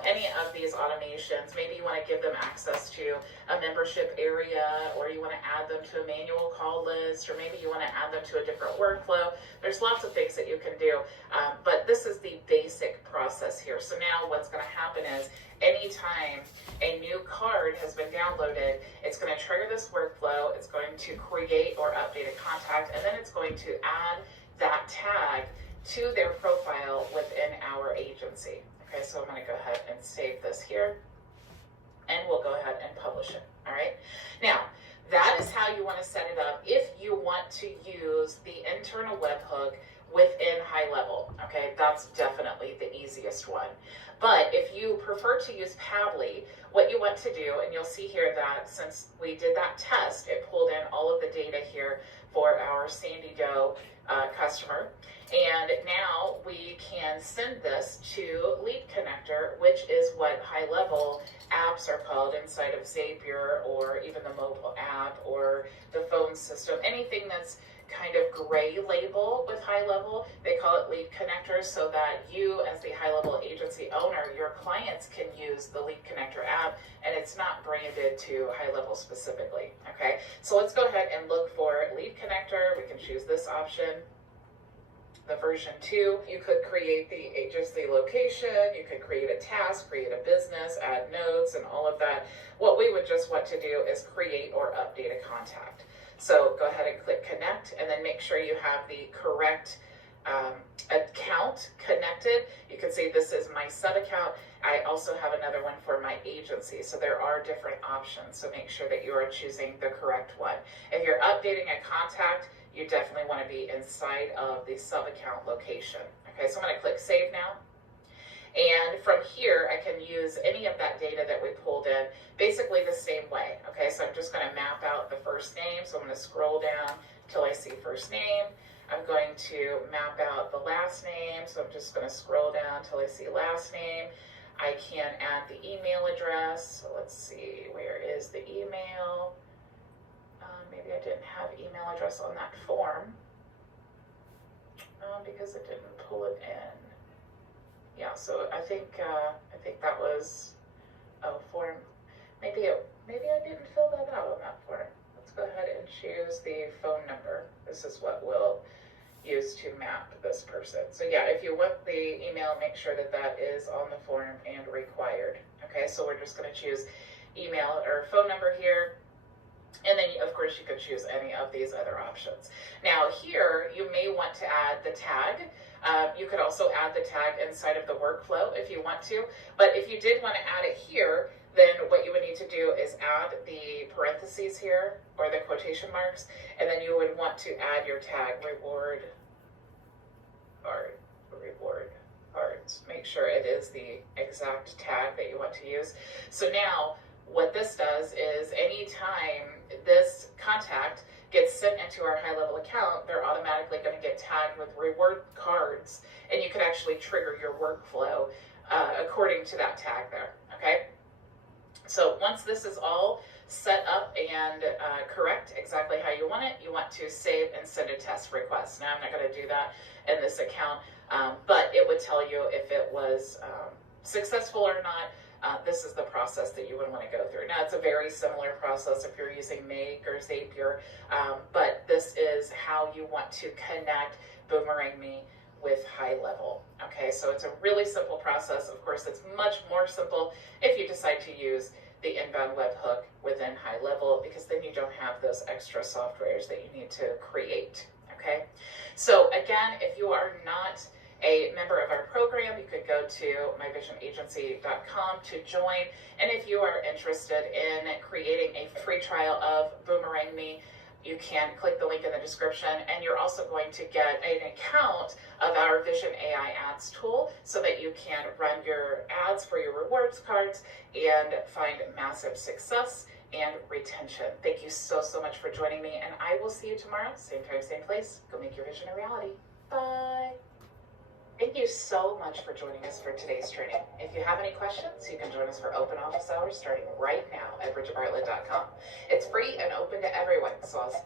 any of these automations. Maybe you want to give them access to a membership area, or you want to add them to a manual call list, or maybe you want to add them to a different workflow. There's lots of things that you can do, but this is the basic process here. So now what's going to happen is anytime a new card has been downloaded, it's going to trigger this workflow, it's going to create or update a contact, and then it's going to add that tag to their profile within our agency. Okay, so I'm going to go ahead and save this here, and we'll go ahead and publish it. All right, now that is how you want to set it up if you want to use the internal webhook within high level. Okay, that's definitely the easiest one. But if you prefer to use Pabbly, what you want to do, and you'll see here that since we did that test, it pulled in all of the data here for our Sandy Doe customer. And now we can send this to Lead Connector, which is what high level apps are called inside of Zapier, or even the mobile app or the phone system. Anything that's kind of gray label with high level, they call it Lead Connector, so that you as the high level agency owner, your clients can use the Lead Connector app, and it's not branded to high level specifically. Okay, so let's go ahead and look for Lead Connector. We can choose this option. The version 2, you could create the agency location, you could create a task, create a business, add notes, and all of that. What we would just want to do is create or update a contact. So go ahead and click connect, and then make sure you have the correct account connected. You can see this is my sub account. I also have another one for my agency. So there are different options. So make sure that you are choosing the correct one. If you're updating a contact, you definitely want to be inside of the sub account location. Okay, so I'm going to click save now. And from here, I can use any of that data that we pulled in basically the same way. Okay, so I'm just going to map out the first name. So I'm going to scroll down till I see first name. I'm going to map out the last name. So I'm just going to scroll down till I see last name. I can add the email address. So let's see, where is the email? Maybe I didn't have email address on that form because it didn't pull it in. Yeah, so I think that was form. Maybe I didn't fill that out on that form. Let's go ahead and choose the phone number. This is what we'll use to map this person. So yeah, if you want the email, make sure that that is on the form and required. Okay, so we're just going to choose email or phone number here. And then, of course, you could choose any of these other options. Now here, you may want to add the tag. You could also add the tag inside of the workflow if you want to. But if you did want to add it here, then what you would need to do is add the parentheses here, or the quotation marks, and then you would want to add your tag, reward cards. Make sure it is the exact tag that you want to use. So now, what this does is anytime this contact gets sent into our high-level account, they're automatically going to get tagged with reward cards, and you can actually trigger your workflow according to that tag there, okay? So once this is all set up and correct exactly how you want it, you want to save and send a test request. Now, I'm not going to do that in this account, but it would tell you if it was successful or not. This is the process that you would want to go through. Now, it's a very similar process if you're using Make or Zapier, but this is how you want to connect Boomerang Me with high level. Okay, so it's a really simple process. Of course, it's much more simple if you decide to use the inbound webhook within high level, because then you don't have those extra softwares that you need to create. Okay, so again, if you are not a member of our program, you could go to myvisionagency.com to join. And if you are interested in creating a free trial of Boomerang Me, you can click the link in the description, and you're also going to get an account of our Vision AI ads tool so that you can run your ads for your rewards cards and find massive success and retention. Thank you so much for joining me, and I will see you tomorrow, same time, same place. Go make your vision a reality. Bye. Thank you so much for joining us for today's training. If you have any questions, you can join us for open office hours starting right now at bridgetbartlett.com. It's free and open to everyone, so I'll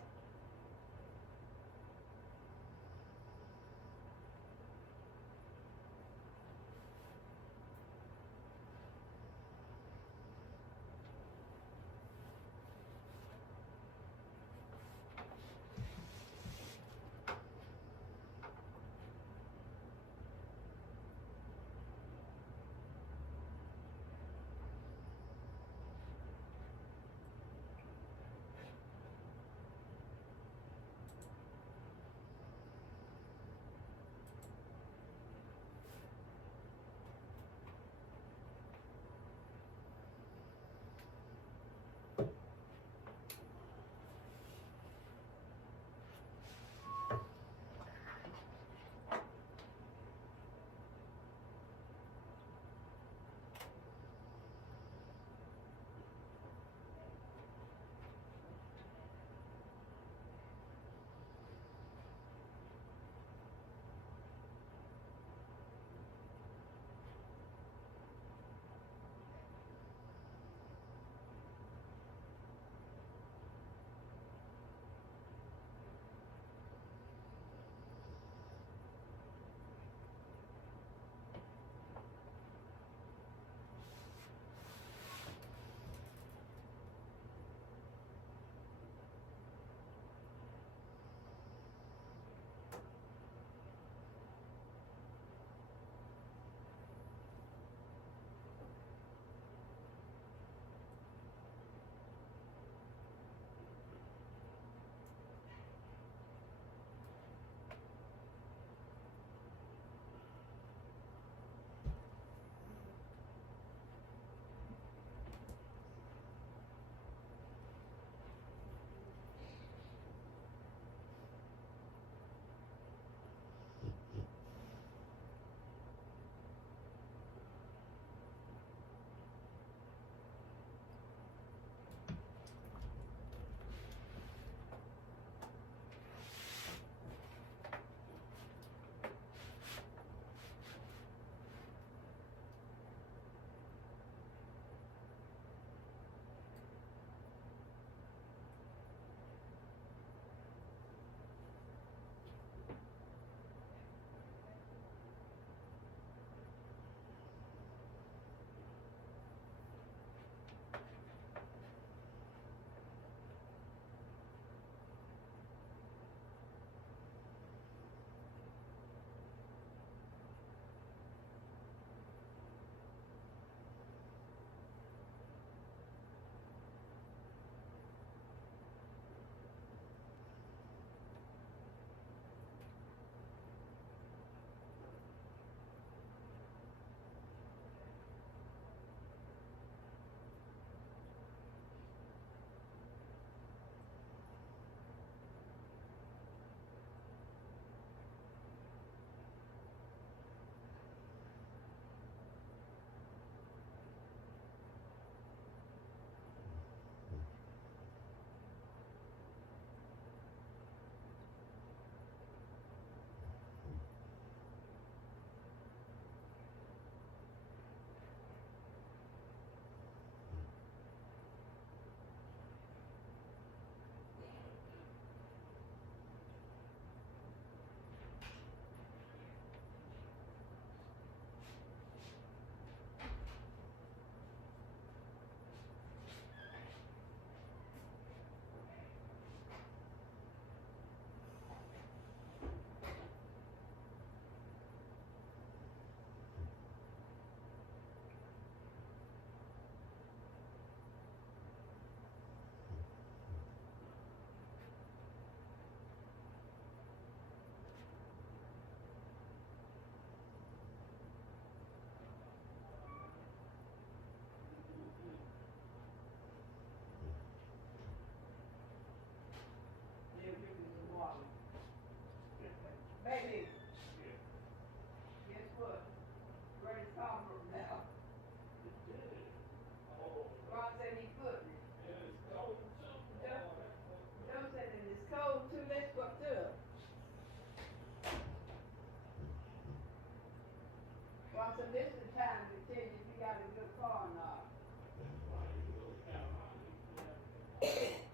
so this is the time to tell you if you got a good car or not.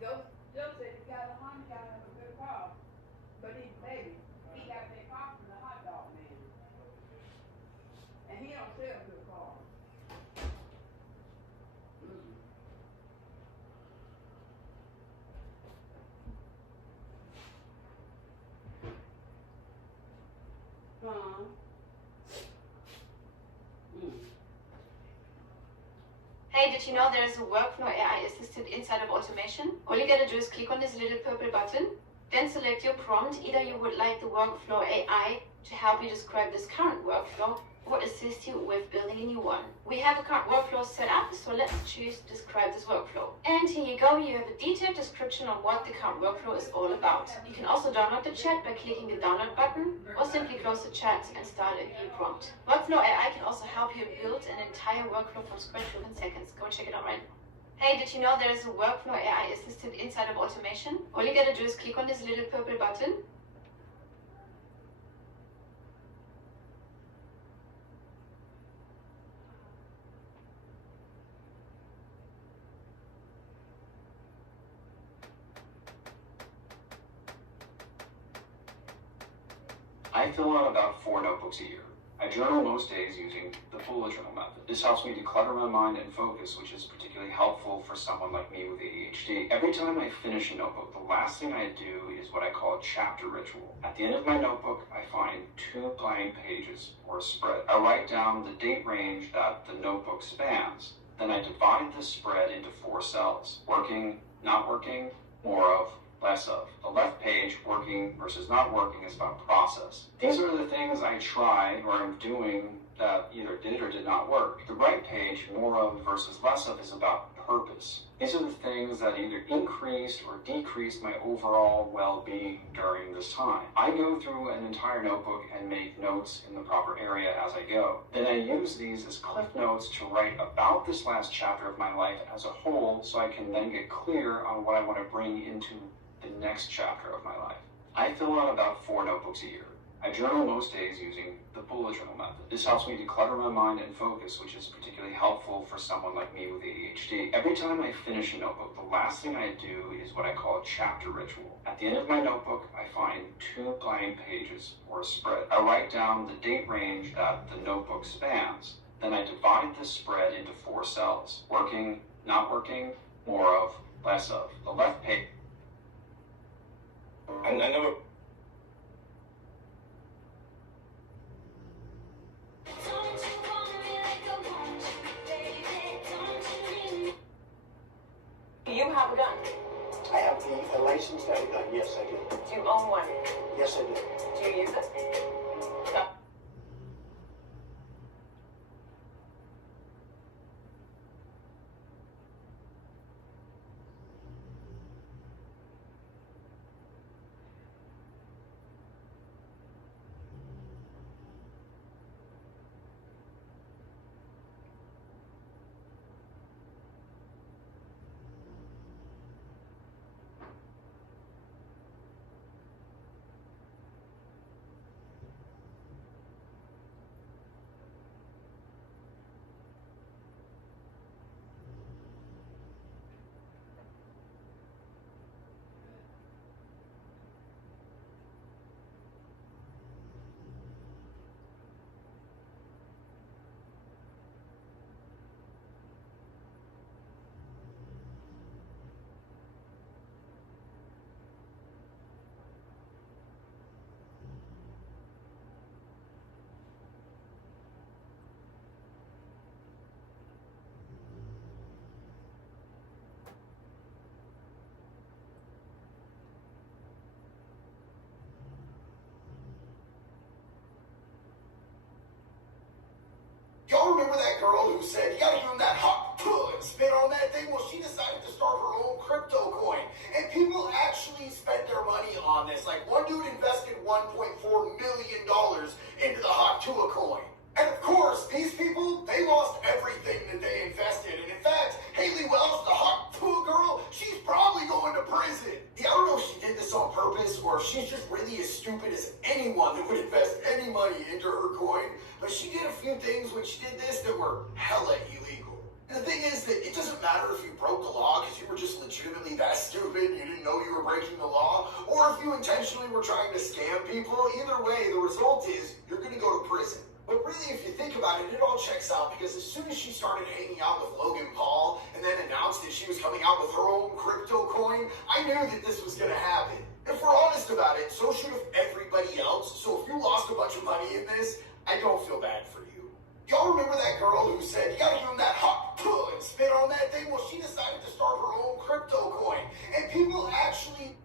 Joe said you got a Honda, you gotta have a good car. But he's baby. He got that car from the hot dog man. And he don't sell good cars. Hey, did you know there is a workflow AI assistant inside of automation? All you gotta do is click on this little purple button, then select your prompt. Either you would like the workflow AI to help you describe this current workflow or assist you with building a new one. We have a current workflow set up, so let's choose describe this workflow. And here you go, you have a detailed description on what the current workflow is all about. You can also download the chat by clicking the download button, or simply close the chat and start a new prompt. Workflow AI can also help you build an entire workflow from scratch within seconds. Go and check it out right now. Hey, did you know there is a workflow AI assistant inside of automation? All you gotta do is click on this little purple button, I fill out about 4 notebooks a year. I journal most days using the bullet journal method. This helps me declutter my mind and focus, which is particularly helpful for someone like me with ADHD. Every time I finish a notebook, the last thing I do is what I call a chapter ritual. At the end of my notebook, I find 2 blank pages or a spread. I write down the date range that the notebook spans. Then I divide the spread into 4 cells: working, not working, more of, less of. The left page, working versus not working, is about process. These are the things I try or am doing that either did or did not work. The right page, more of versus less of, is about purpose. These are the things that either increased or decreased my overall well-being during this time. I go through an entire notebook and make notes in the proper area as I go. Then I use these as cliff notes to write about this last chapter of my life as a whole, so I can then get clear on what I want to bring into the next chapter of my life. I fill out about 4 notebooks a year. I journal most days using the bullet journal method. This helps me declutter my mind and focus, which is particularly helpful for someone like me with ADHD. Every time I finish a notebook, the last thing I do is what I call a chapter ritual. At the end of my notebook, I find 2 blank pages or a spread. I write down the date range that the notebook spans. Then I divide the spread into 4 cells: working, not working, more of, less of. The left page. I never. do you have a gun? I have the license to have a gun. Yes, I do. Do you own one? Yes, I do. Do you use it? No. Y'all remember that girl who said, you gotta give him that hot puh and spit on that thing? Well, she decided to start her own crypto coin. And people actually spent their money on this. Like, one dude invested $1.4 million into the hot Tua coin. And of course, these people, they lost everything that they invested. And in fact, Haley Wells, the hot Tua girl, she's probably going to prison. Yeah, I don't know if she did this on purpose or if she's just really as stupid as anyone that would invest any money into her coin. But but she did a few things when she did this that were hella illegal. And the thing is that it doesn't matter if you broke the law because you were just legitimately that stupid and you didn't know you were breaking the law, or if you intentionally were trying to scam people. Either way, the result is you're going to go to prison. But really, if you think about it, it all checks out because as soon as she started hanging out with Logan Paul and then announced that she was coming out with her own crypto coin, I knew that this was going to happen. If we're honest about it, so should have everybody else. So if you lost a bunch of money in this, I don't feel bad for you. Y'all remember that girl who said, you gotta give him that hot puh and spit on that thing? Well, she decided to start her own crypto coin. And people actually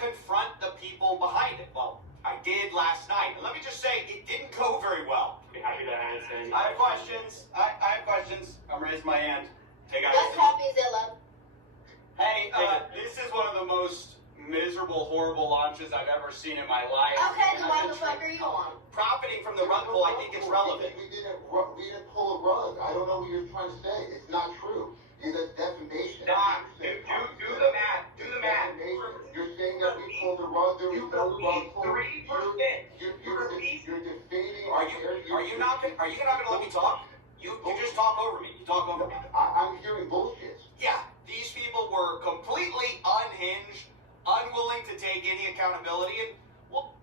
confront the people behind it. Well, I did last night. And let me just say, it didn't go very well. Be happy to answer any I have questions. I have questions. I'm raising my hand. Hey, guys. Let's copy Zilla. Hey, this is one of the most miserable, horrible launches I've ever seen in my life. Okay, then why the fuck are you on? Profiting from the rug pull, I think it's relevant. We didn't pull a rug. I don't know what you're trying to say. It's not true. That's defamation. Nah, do the math. Do the math. You're saying that we pulled the rug. There was no rug pull. 3%. You're defaming. Are you not gonna let me talk? You just talk over me. You talk over me. I'm hearing bullshit. Yeah, these people were completely unhinged, unwilling to take any accountability, and well.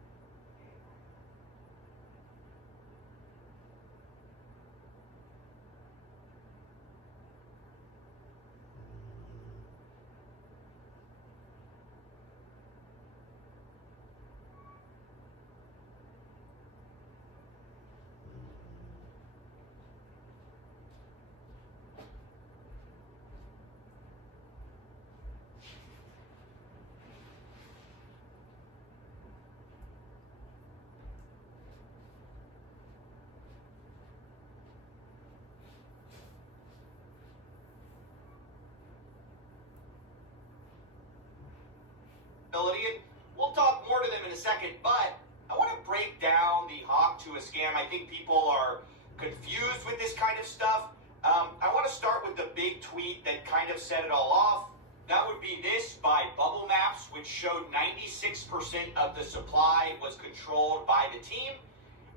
And we'll talk more to them in a second, but I want to break down the hawk to a scam. I think people are confused with this kind of stuff. I want to start with the big tweet that kind of set it all off. That would be this by Bubble Maps, which showed 96% of the supply was controlled by the team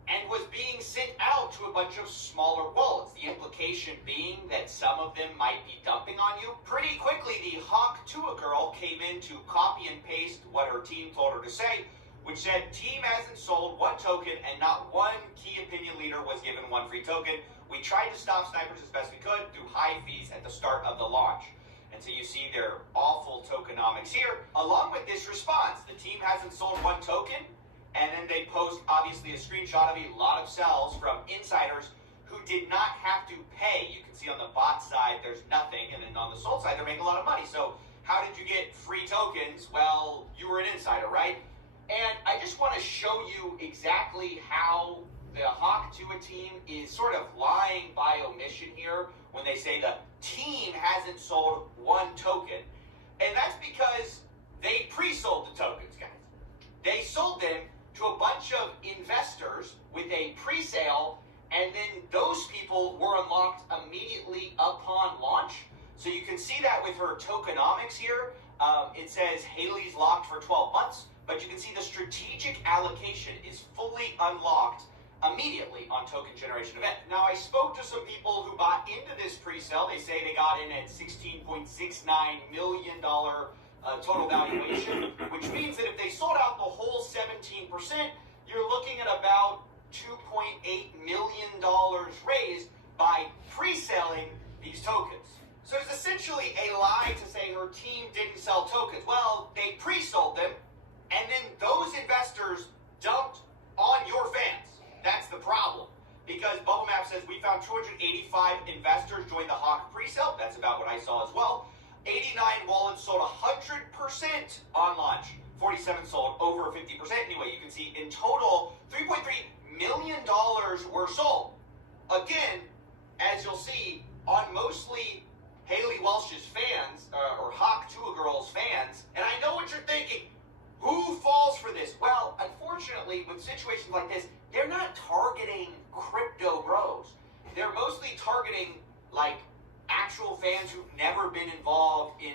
and was being sent out to a bunch of smaller wallets. The implication being that some of them might be dumping on you. Pretty quickly, the Hawk to a girl came in to copy and paste what her team told her to say, which said, team hasn't sold one token and not one key opinion leader was given one free token. We tried to stop snipers as best we could through high fees at the start of the launch. And so you see their awful tokenomics here. Along with this response, the team hasn't sold one token. And then they post, obviously, a screenshot of a lot of sells from insiders who did not have to pay. You can see on the bot side, there's nothing. And then on the sold side, they're making a lot of money. So how did you get free tokens? Well, you were an insider, right? And I just want to show you exactly how the Hawk to a team is sort of lying by omission here when they say the team hasn't sold one token. And that's because they pre-sold the tokens, guys. They sold them to a bunch of investors with a pre-sale, and then those people were unlocked immediately upon launch. So you can see that with her tokenomics here. It says Haley's locked for 12 months, but you can see the strategic allocation is fully unlocked immediately on token generation event. Now, I spoke to some people who bought into this pre-sale. They say they got in at $16.69 million total valuation, which means that if they sold out the whole 17%, you're looking at about $2.8 million raised by pre-selling these tokens. So it's essentially a lie to say her team didn't sell tokens. Well, they pre-sold them, and then those investors dumped on your fans. That's the problem. Because Bubble Map says we found 285 investors join the Hawk pre-sale. That's about what I saw as well. 89 wallets sold 100% on launch. 47 sold over 50%. Anyway, you can see in total, $3.3 million were sold. Again, as you'll see, on mostly Haley Welsh's fans, or Hawk to a Girl's fans. And I know what you're thinking. Who falls for this? Well, unfortunately, with situations like this, they're not targeting crypto bros. They're mostly targeting, like, actual fans who've never been involved in,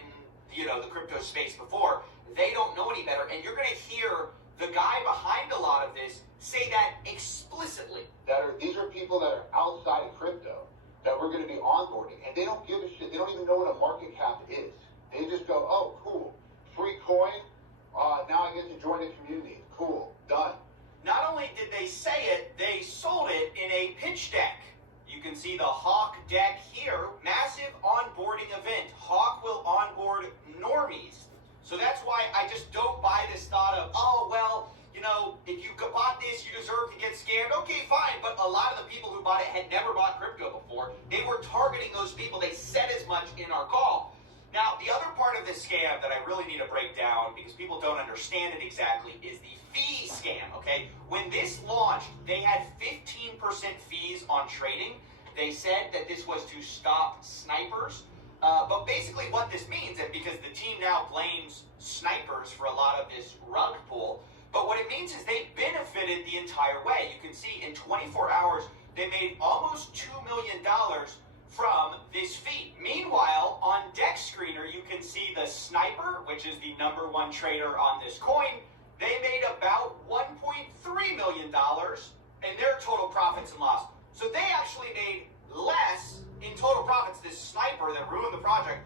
the crypto space before. They don't know any better. And you're going to hear the guy behind a lot of this say that explicitly. These are people that are outside of crypto that we're going to be onboarding. And they don't give a shit. They don't even know what a market cap is. They just go, oh, cool. Free coin. Now I get to join the community. Cool. Done. Not only did they say it, they sold it in a pitch deck. You can see the Hawk deck here. Massive onboarding event. Hawk will onboard normies. So that's why I just don't buy this thought of, oh, well, if you bought this, you deserve to get scammed. Okay, fine. But a lot of the people who bought it had never bought crypto before. They were targeting those people. They said as much in our call. Now, the other part of this scam that I really need to break down because people don't understand it exactly is the fee scam, okay? When this launched, they had 15% fees on trading. They said that this was to stop snipers. But basically what this means, and because the team now blames snipers for a lot of this rug pull, but what it means is they benefited the entire way. You can see in 24 hours, they made almost $2 million from this fee. Meanwhile, on Deck Screener, you can see the sniper, which is the #1 trader on this coin. They made about $1.3 million in their total profits and loss. So they actually made less in total profits, this sniper that ruined the project,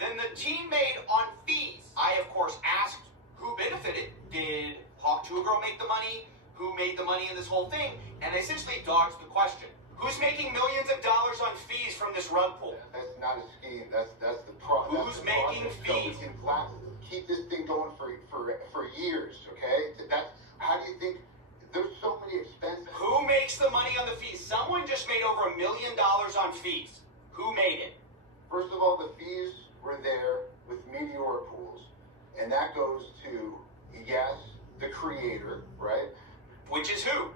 than the team made on fees. I, of course, asked who benefited. Did Hawk2Girl make the money? Who made the money in this whole thing? And I essentially dodged the question. Who's making millions of dollars on fees from this rug pull? That's not a scheme. That's the problem. Who's making fees? So we can keep this thing going for years, okay? That's how do you think? There's so many expenses. Who makes the money on the fees? Someone just made over $1 million on fees. Who made it? First of all, the fees were there with Meteor pools, and that goes to, yes, the creator, right? Which is who?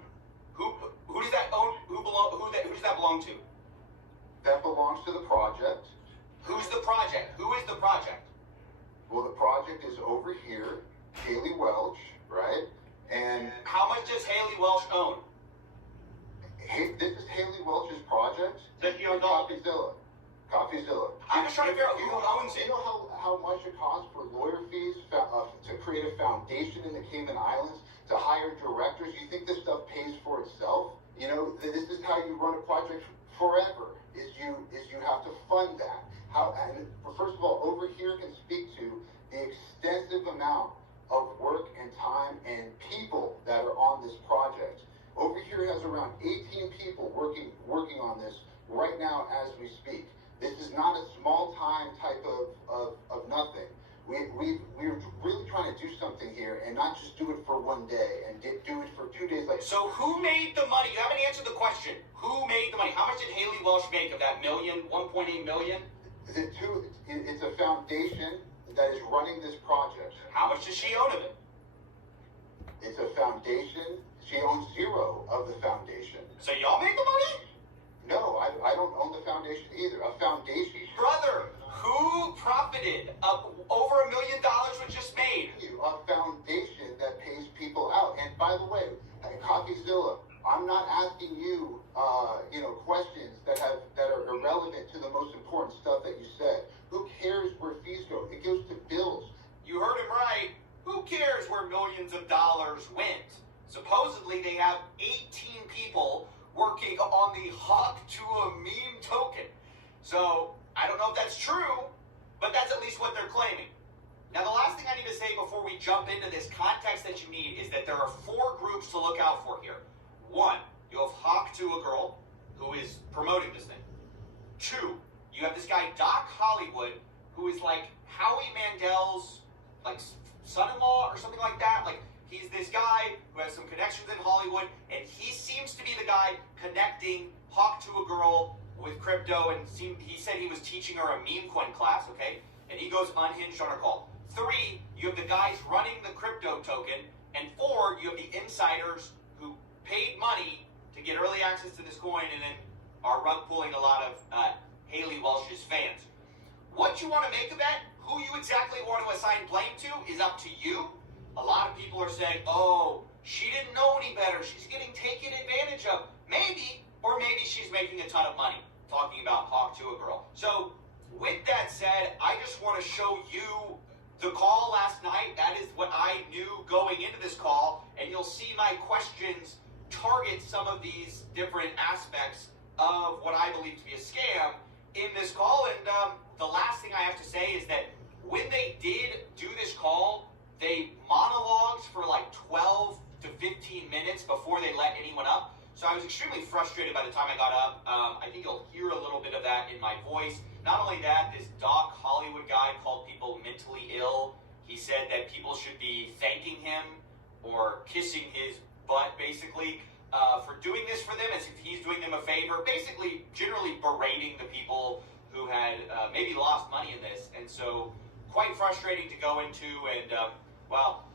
Who does that own? Who does that belong to? That belongs to the project. Who's the project? Who is the project? Well, the project is over here, Haley Welch, right? And how much does Haley Welch own? This is Haley Welch's project. Does she own CoffeeZilla. CoffeeZilla. I'm just trying to figure out who owns it. You know how much it costs for lawyer fees to create a foundation in the Cayman Islands, to hire directors? You think this stuff pays for itself? You know, this is how you run a project forever. Is you have to fund that. And first of all, over here can speak to the extensive amount of work and time and people that are on this project. Over here has around 18 people working on this right now as we speak. This is not a small time type of nothing. We're really trying to do something here and not just do it for one day and do it for 2 days. So who made the money? You haven't answered the question. Who made the money? How much did Haley Welch make of that million, 1.8 million? It's a foundation that is running this project. How much does she own of it? It's a foundation. She owns zero of the foundation. So y'all made the money? No, I don't own the foundation either. A foundation. Brother, who profited? Over $1 million was just made. A foundation that pays people out. And by the way, CoffeeZilla, I'm not asking you, questions that are irrelevant to the most important stuff that you said. Who cares where fees go? It goes to bills. You heard him right. Who cares where millions of dollars went? Supposedly they have 18 people working on the Hawk to a meme token. So I don't know if that's true, but that's at least what they're claiming. Now, the last thing I need to say before we jump into this context that you need is that there are 4 groups to look out for here. 1, you have Hawk2Girl, who is promoting this thing. 2, you have this guy, Doc Hollywood, who is like Howie Mandel's son-in-law or something like that. He's this guy who has some connections in Hollywood, and he seems to be the guy connecting Hawk2Girl with crypto, and he said he was teaching her a meme coin class, okay? And he goes unhinged on her call. 3, you have the guys running the crypto token, and 4, you have the insiders who paid money to get early access to this coin and then are rug pulling a lot of Haley Welch's fans. What you want to make of that, who you exactly want to assign blame to, is up to you. A lot of people are saying, oh, she didn't know any better. She's getting taken advantage of. Maybe, or maybe she's making a ton of money, talking about Hawk2Girl. So, with that said, I just want to show you the call last night. That is what I knew going into this call, and you'll see my questions target some of these different aspects of what I believe to be a scam in this call. And the last thing I have to say is that when they did do this call, they monologued for 12 to 15 minutes before they let anyone up. So I was extremely frustrated by the time I got up. I think you'll hear a little bit of that in my voice. Not only that, this Doc Hollywood guy called people mentally ill. He said that people should be thanking him or kissing his butt, basically, for doing this for them as if he's doing them a favor. Basically, generally berating the people who had maybe lost money in this, and so quite frustrating to go into. And well,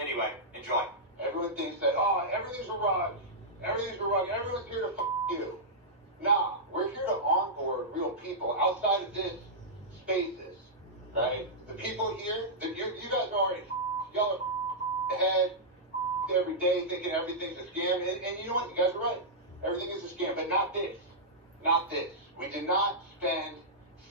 anyway, enjoy. Everyone thinks that, oh, everything's a rug. Everything's a rug. Everyone's here to f*** you. Nah, we're here to onboard real people outside of this spaces, right? The people here, you guys are already y'all are ahead every day thinking everything's a scam. And you know what? You guys are right. Everything is a scam, but not this. Not this. We did not spend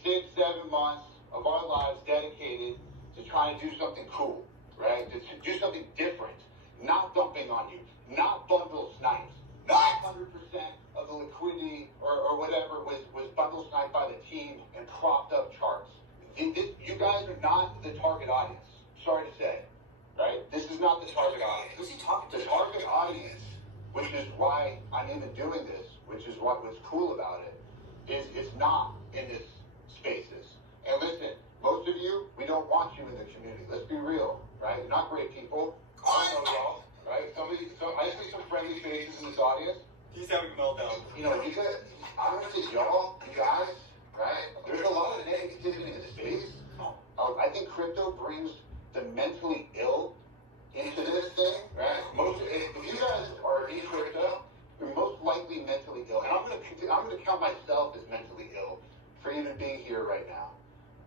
6-7 months of our lives dedicated to trying to do something cool, right? To do something different. Not dumping on you. Not bundle snipes. Not 100% of the liquidity or whatever was bundle sniped by the team and propped up charts. You guys are not the target audience. Sorry to say, right? This is not the target audience. Who's he talking to? The target audience, which is why I'm even doing this, which is what's cool about it, is it's not in this spaces. And listen, most of you, we don't want you in the community. Let's be real, right? You're not great people. I know y'all, right? I see some friendly faces in this audience. He's having a meltdown. You know, you guys, I'm gonna say y'all, you guys, right? There's a lot of negativity in the space. I think crypto brings the mentally ill into this thing, right? If you guys are in crypto, you're most likely mentally ill. And I'm gonna count myself as mentally ill for even being here right now.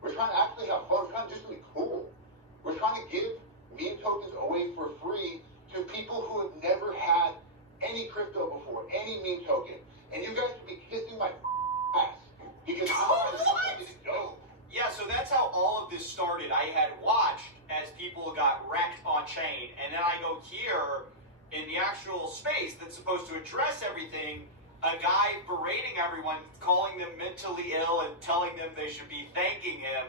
We're trying to actually have fun. We're trying to do something cool. We're trying to give meme tokens away for free to people who have never had any crypto before, any meme token. And you guys should be kissing my ass because it's dope. Yeah, so that's how all of this started. I had watched as people got wrecked on chain, and then I go here in the actual space that's supposed to address everything, a guy berating everyone, calling them mentally ill and telling them they should be thanking him.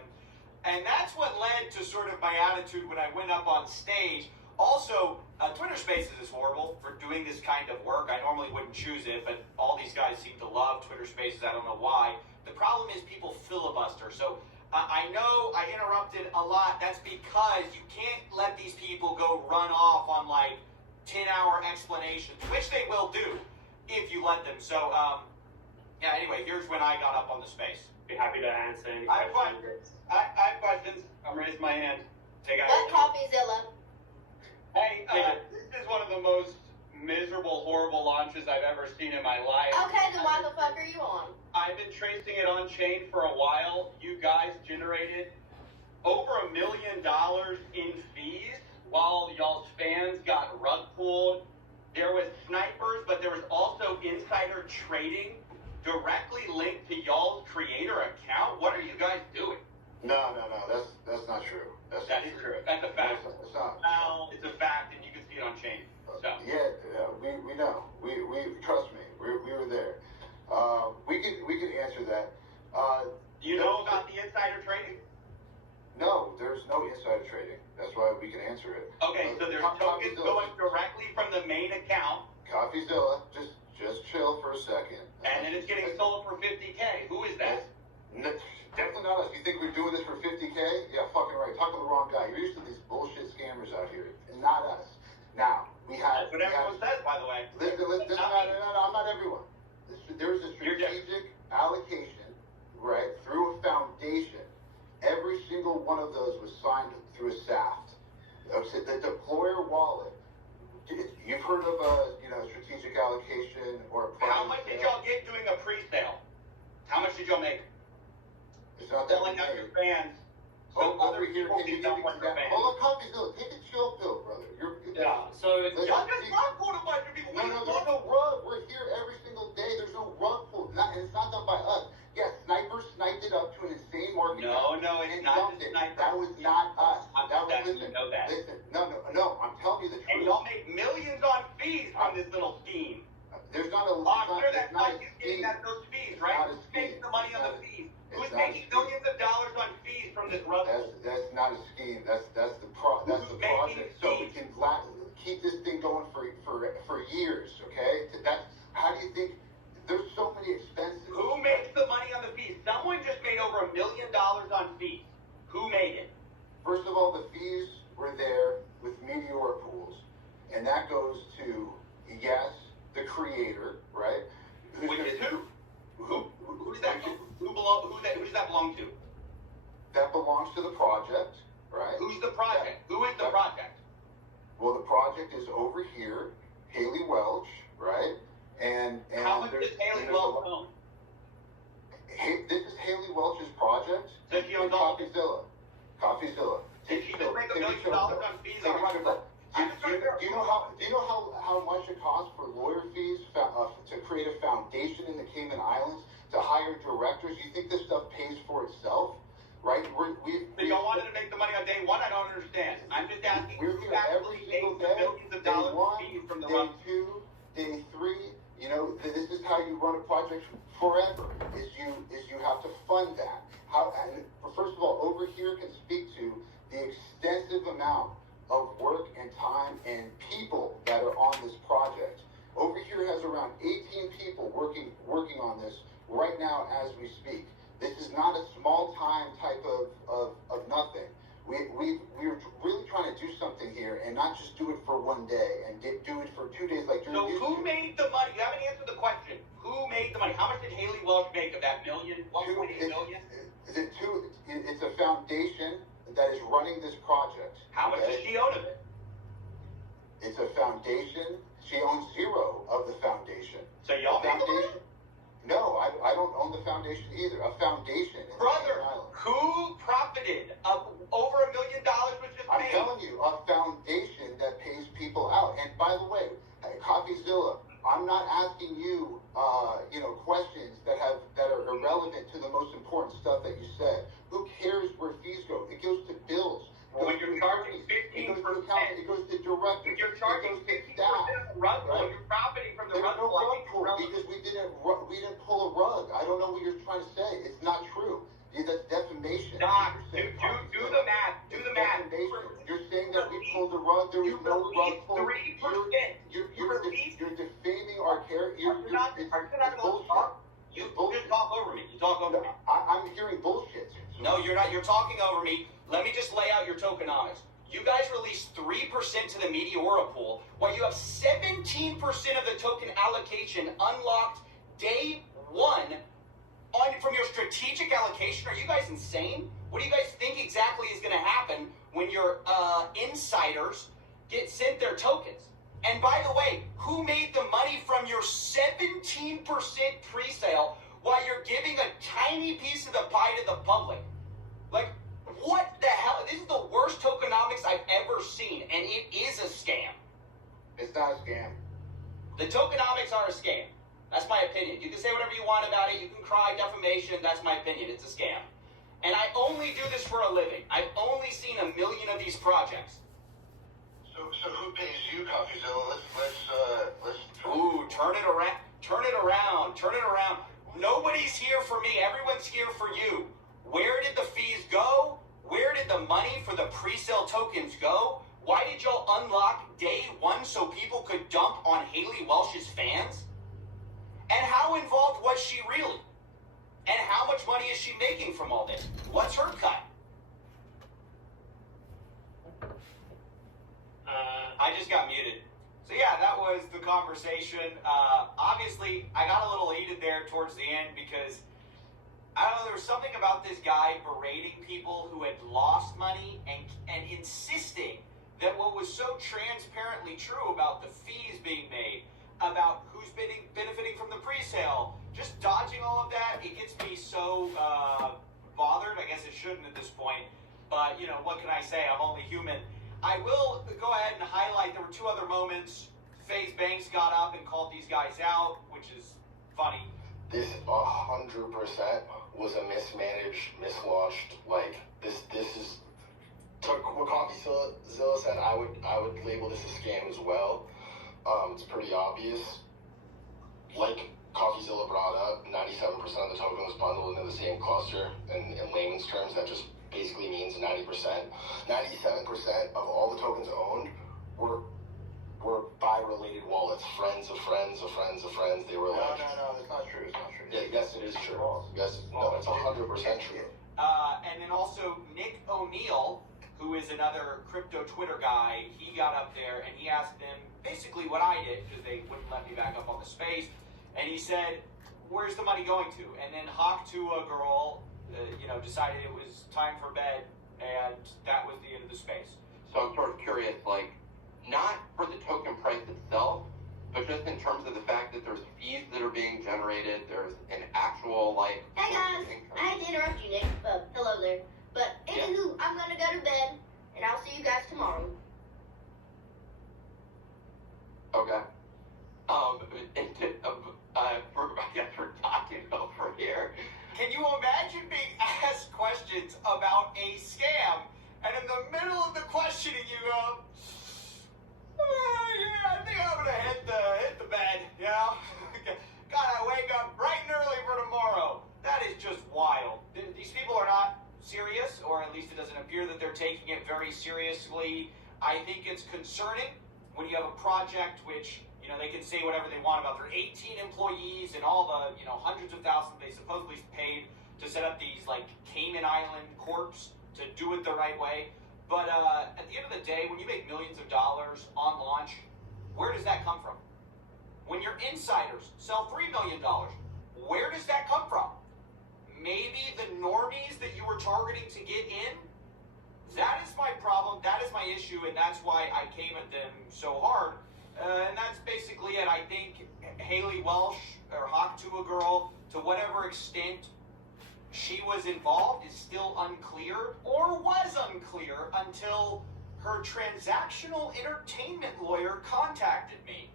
And that's what led to sort of my attitude when I went up on stage. Also, Twitter Spaces is horrible for doing this kind of work. I normally wouldn't choose it, but all these guys seem to love Twitter Spaces. I don't know why. The problem is people filibuster. So I know I interrupted a lot. That's because you can't let these people go run off on like 10-hour explanations, which they will do if you let them. So, yeah, anyway, here's when I got up on the space. Be happy to answer any I have questions. questions. I'm raising my hand. Take out. What CoffeeZilla? Hey, this is one of the most miserable, horrible launches I've ever seen in my life. Okay, then why the fuck are you on? I've been tracing it on chain for a while. You guys generated over $1 million in fees while y'all's fans got rug pulled. There was snipers, but there was also insider trading directly linked to y'all's creator account. What are you guys doing? No, that's not true. That is true. That's a fact. It's not. Well, it's a fact, and you can see it on chain. So. Yeah, we know. We trust me. We were there. We can answer that. Do you know about the insider trading? No, there's no insider trading. That's why we can answer it. Okay, so there's tokens going directly from the main account. CoffeeZilla, just chill for a second. And then it's getting sold for $50K. Who is that? Definitely not us. You think we're doing this for $50K? Yeah, fucking right. Talking to the wrong guy. You're used to these bullshit scammers out here. Not us. Now, we have... That's what everyone says, by the way. Listen, I'm not everyone. There's a strategic allocation, right, through a foundation. Every single one of those was signed through a SAFT. The deployer wallet. You've heard of a strategic allocation or a How much did y'all get doing a pre-sale? How much did y'all make? It's not that Selling out your fans. So other over here, people can you don't give me want your that? fans. Hold on, CoffeeZilla. Take a chill pill, brother. Yeah, so Y'all just rug pulled a bunch of people. No, there's no rug. We're here every single day. There's no rug pull. And it's not done by us. Yeah, snipers sniped it up to an insane market. No, it's not the snipers. That was not us. You know that. Listen, no. I'm telling you the truth. And y'all make millions on fees from this little scheme. There's not a. I'm sure that's not you getting those fees, right? Who's making the money on the fees? Who's making millions of dollars on fees from this rug? That's not a scheme. That's the project. So we can keep this thing going for years. Okay. How do you think? There's so many expenses. Who makes the money on the fees? Someone just made over $1 million on fees. Who made it? First of all, the fees were there with Meteor pools, and that goes to the creator, right? Which is who? Who's that? Who belongs Who does that belong to? That belongs to the project, right? Who's the project? Who is the project? Well, the project is over here, Haley Welch, right? And how much does Haley Welch own? This is Haley Welch's project. So she owns all. CoffeeZilla. Did she just make $1 million on fees on running? Do you know how much it costs for lawyer fees to create a foundation in the Cayman Islands, to hire directors? You think this stuff pays for itself, right? So y'all wanted to make the money on day one? I don't understand. I'm just asking. We're here every single day. Millions of Day dollars one, fees from the day run. 2, day 3. You know, this is how you run a project forever. Is you have to fund that. And first of all, over here can speak to the extensive amount of work and time and people that are on this project. Over here has around 18 people working on this right now as we speak. This is not a small time type of nothing. We're really trying to do something here and not just do it for one day and do it for 2 days like you're So used who to. made the money? You haven't answered the question. Who made the money? How much did Haley Welch make of that million? 1.8 million? It's a foundation that is running this project. How much does she own of it? It's a foundation. She owns 0 of the foundation. So y'all made the money? No, I don't own the foundation either. A foundation. Brother, who profited over $1 million was just I'm paid? telling you, a foundation that pays people out. And by the way, CoffeeZilla, I'm not asking you, questions that are irrelevant to the most important stuff that you said. Who cares where fees go? It goes to bills. When you're charging 15%, it goes to directors. If you're charging 15% of the rug pull, you're profiting from the rug pull. Rug pull because we didn't pull a rug. I don't know what you're trying to say. It's not true. That's defamation. Doc, do the math. Do the math. You're saying that we pulled the rug. There was no rug pull. 3%. You're defaming our character. You're not going to talk. You just talk over me. You talk over me. I'm hearing bullshit. No, you're not. You're talking over me. Let me just lay out your tokenomics. You guys released 3% to the Meteora pool, while you have 17% of the token allocation unlocked day 1 from your strategic allocation. Are you guys insane? What do you guys think exactly is going to happen when your insiders get sent their tokens? And by the way, who made the money from your 17% pre-sale while you're giving a tiny piece of the pie to the public? Like, what the hell? This is the worst tokenomics I've ever seen, and it is a scam. It's not a scam. The tokenomics are a scam. That's my opinion. You can say whatever you want about it. You can cry defamation. That's my opinion. It's a scam. And I only do this for a living. I've only seen 1 million of these projects. So who pays you, CoffeeZilla? Let's. Ooh, turn it around. Turn it around. Turn it around. Nobody's here for me. Everyone's here for you. Where did the fees go? Where did the money for the pre-sale tokens go? Why did y'all unlock day 1 so people could dump on Haley Welch's fans? And how involved was she really? And how much money is she making from all this? What's her cut? I just got muted. So yeah, that was the conversation. Obviously, I got a little heated there towards the end because, I don't know, there was something about this guy berating people who had lost money and insisting that what was so transparently true about the fees being made, about who's benefiting from the pre-sale, just dodging all of that, it gets me so bothered. I guess it shouldn't at this point, but what can I say? I'm only human. I will go ahead and highlight there were 2 other moments. FaZe Banks got up and called these guys out, which is funny. This 100% was a mismanaged, mislaunched. Like this is what CoffeeZilla said. I would label this a scam as well. It's pretty obvious. Like CoffeeZilla brought up, 97% of the token was bundled into the same cluster. And in layman's terms, that just basically means 90%. 97% of all the tokens owned were by related wallets, friends of friends of friends of friends. They were No, that's not true. It's not true. Yeah, yes, it is true. Yes, no, it's 100% true. And then also Nick O'Neill, who is another crypto Twitter guy, he got up there and he asked them basically what I did, because they wouldn't let me back up on the space. And he said, where's the money going to? And then Hawk to a girl, decided it was time for bed, and that was the end of the space. So I'm sort of curious, like, not for the token price itself, but just in terms of the fact that there's fees that are being generated, there's an actual, like... Hey guys, I hate to interrupt you, Nick. Hello there. But anywho, I'm gonna go to bed, and I'll see you guys tomorrow. Okay. I guess we're talking over here. Can you imagine being asked questions about a scam, and in the middle of the questioning you go, yeah, I think I'm gonna hit the bed, Gotta wake up bright and early for tomorrow. That is just wild. These people are not serious, or at least it doesn't appear that they're taking it very seriously. I think it's concerning when you have a project which, they can say whatever they want about their 18 employees and all the, hundreds of thousands they supposedly paid to set up these, like, Cayman Island corps to do it the right way. But at the end of the day, when you make millions of dollars on launch, where does that come from? When your insiders sell $3 million, where does that come from? Maybe the normies that you were targeting to get in? That is my problem, that is my issue, and that's why I came at them so hard. And that's basically it. I think Haley Welsh, or Hawk to a Girl, to whatever extent she was involved is still unclear, or was unclear until her transactional entertainment lawyer contacted me.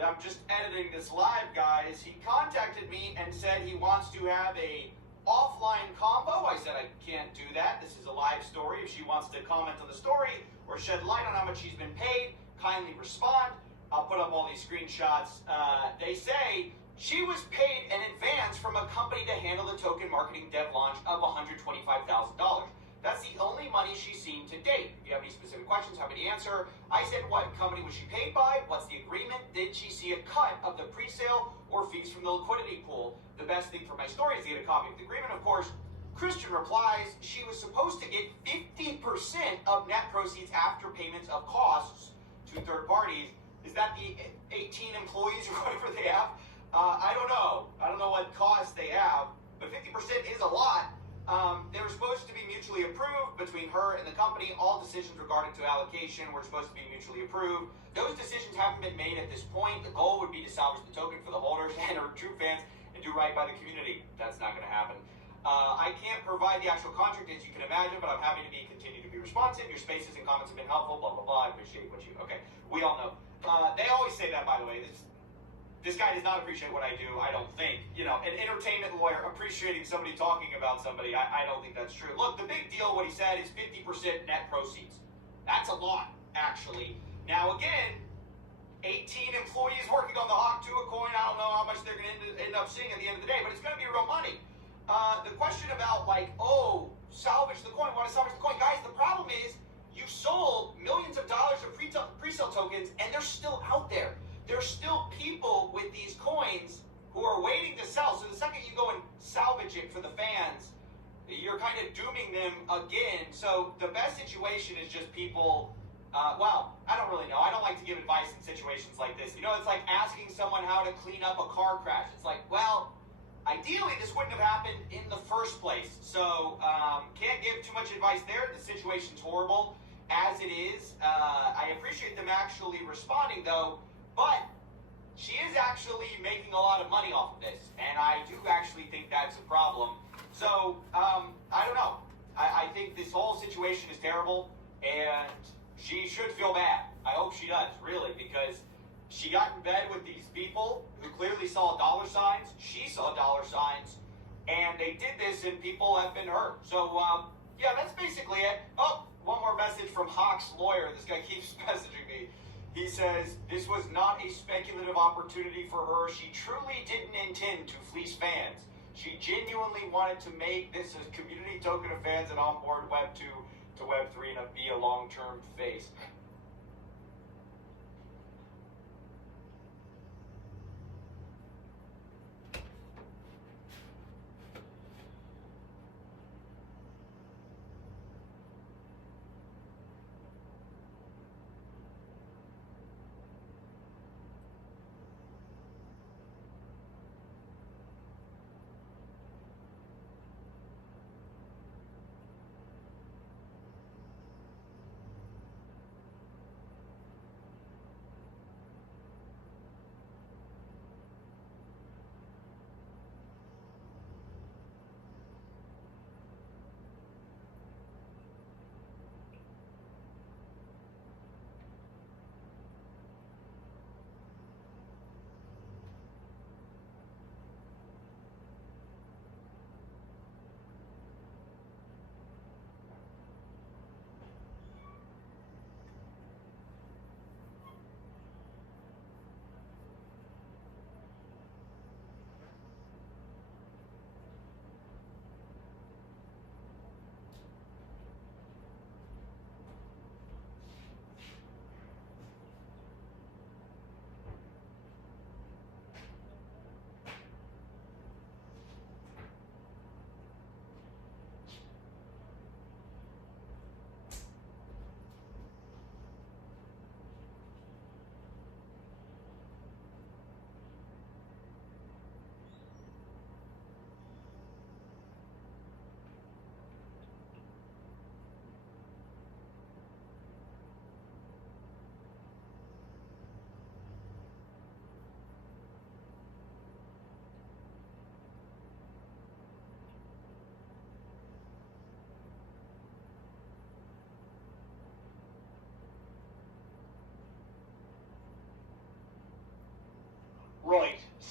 I'm just editing this live, guys. He contacted me and said he wants to have a offline combo. I said I can't do that. This is a live story. If she wants to comment on the story or shed light on how much she's been paid, kindly respond. I'll put up all these screenshots. They say she was paid in advance from a company to handle the token marketing dev launch of $125,000. That's the only money she's seen to date. If you have any specific questions, happy to answer. I said, what company was she paid by? What's the agreement? Did she see a cut of the pre-sale or fees from the liquidity pool? The best thing for my story is to get a copy of the agreement, of course. Christian replies, she was supposed to get 50% of net proceeds after payments of costs to third parties. Is that the 18 employees or whatever they have? I don't know. I don't know what costs they have, but 50% is a lot. They were supposed to be mutually approved between her and the company. All decisions regarding to allocation were supposed to be mutually approved. Those decisions haven't been made at this point. The goal would be to salvage the token for the holders and her true fans and do right by the community. That's not going to happen. I can't provide the actual contract, as you can imagine, but I'm happy to continue to be responsive. Your spaces and comments have been helpful, blah, blah, blah. I appreciate what you... Okay, we all know. They always say that, by the way. This guy does not appreciate what I do, I don't think. An entertainment lawyer appreciating somebody talking about somebody, I don't think that's true. Look, the big deal, what he said, is 50% net proceeds. That's a lot, actually. Now, again, 18 employees working on the Hawk to a coin. I don't know how much they're going to end up seeing at the end of the day, but it's going to be real money. The question about, salvage the coin, want to salvage the coin. Guys, the problem is you sold millions of dollars of pre-sale tokens, and they're still out there. There's still people with these coins who are waiting to sell. So the second you go and salvage it for the fans, you're kind of dooming them again. So the best situation is just people, I don't really know. I don't like to give advice in situations like this. It's like asking someone how to clean up a car crash. It's like, ideally this wouldn't have happened in the first place. So can't give too much advice there. The situation's horrible as it is. I appreciate them actually responding, though. But she is actually making a lot of money off of this, and I do actually think that's a problem. So, I don't know. I think this whole situation is terrible, and she should feel bad. I hope she does, really, because she got in bed with these people who clearly saw dollar signs. She saw dollar signs, and they did this, and people have been hurt. So, that's basically it. Oh, one more message from Hawk's lawyer. This guy keeps messaging me. He says, this was not a speculative opportunity for her. She truly didn't intend to fleece fans. She genuinely wanted to make this a community token of fans and onboard Web 2 to Web 3 and be a long-term face.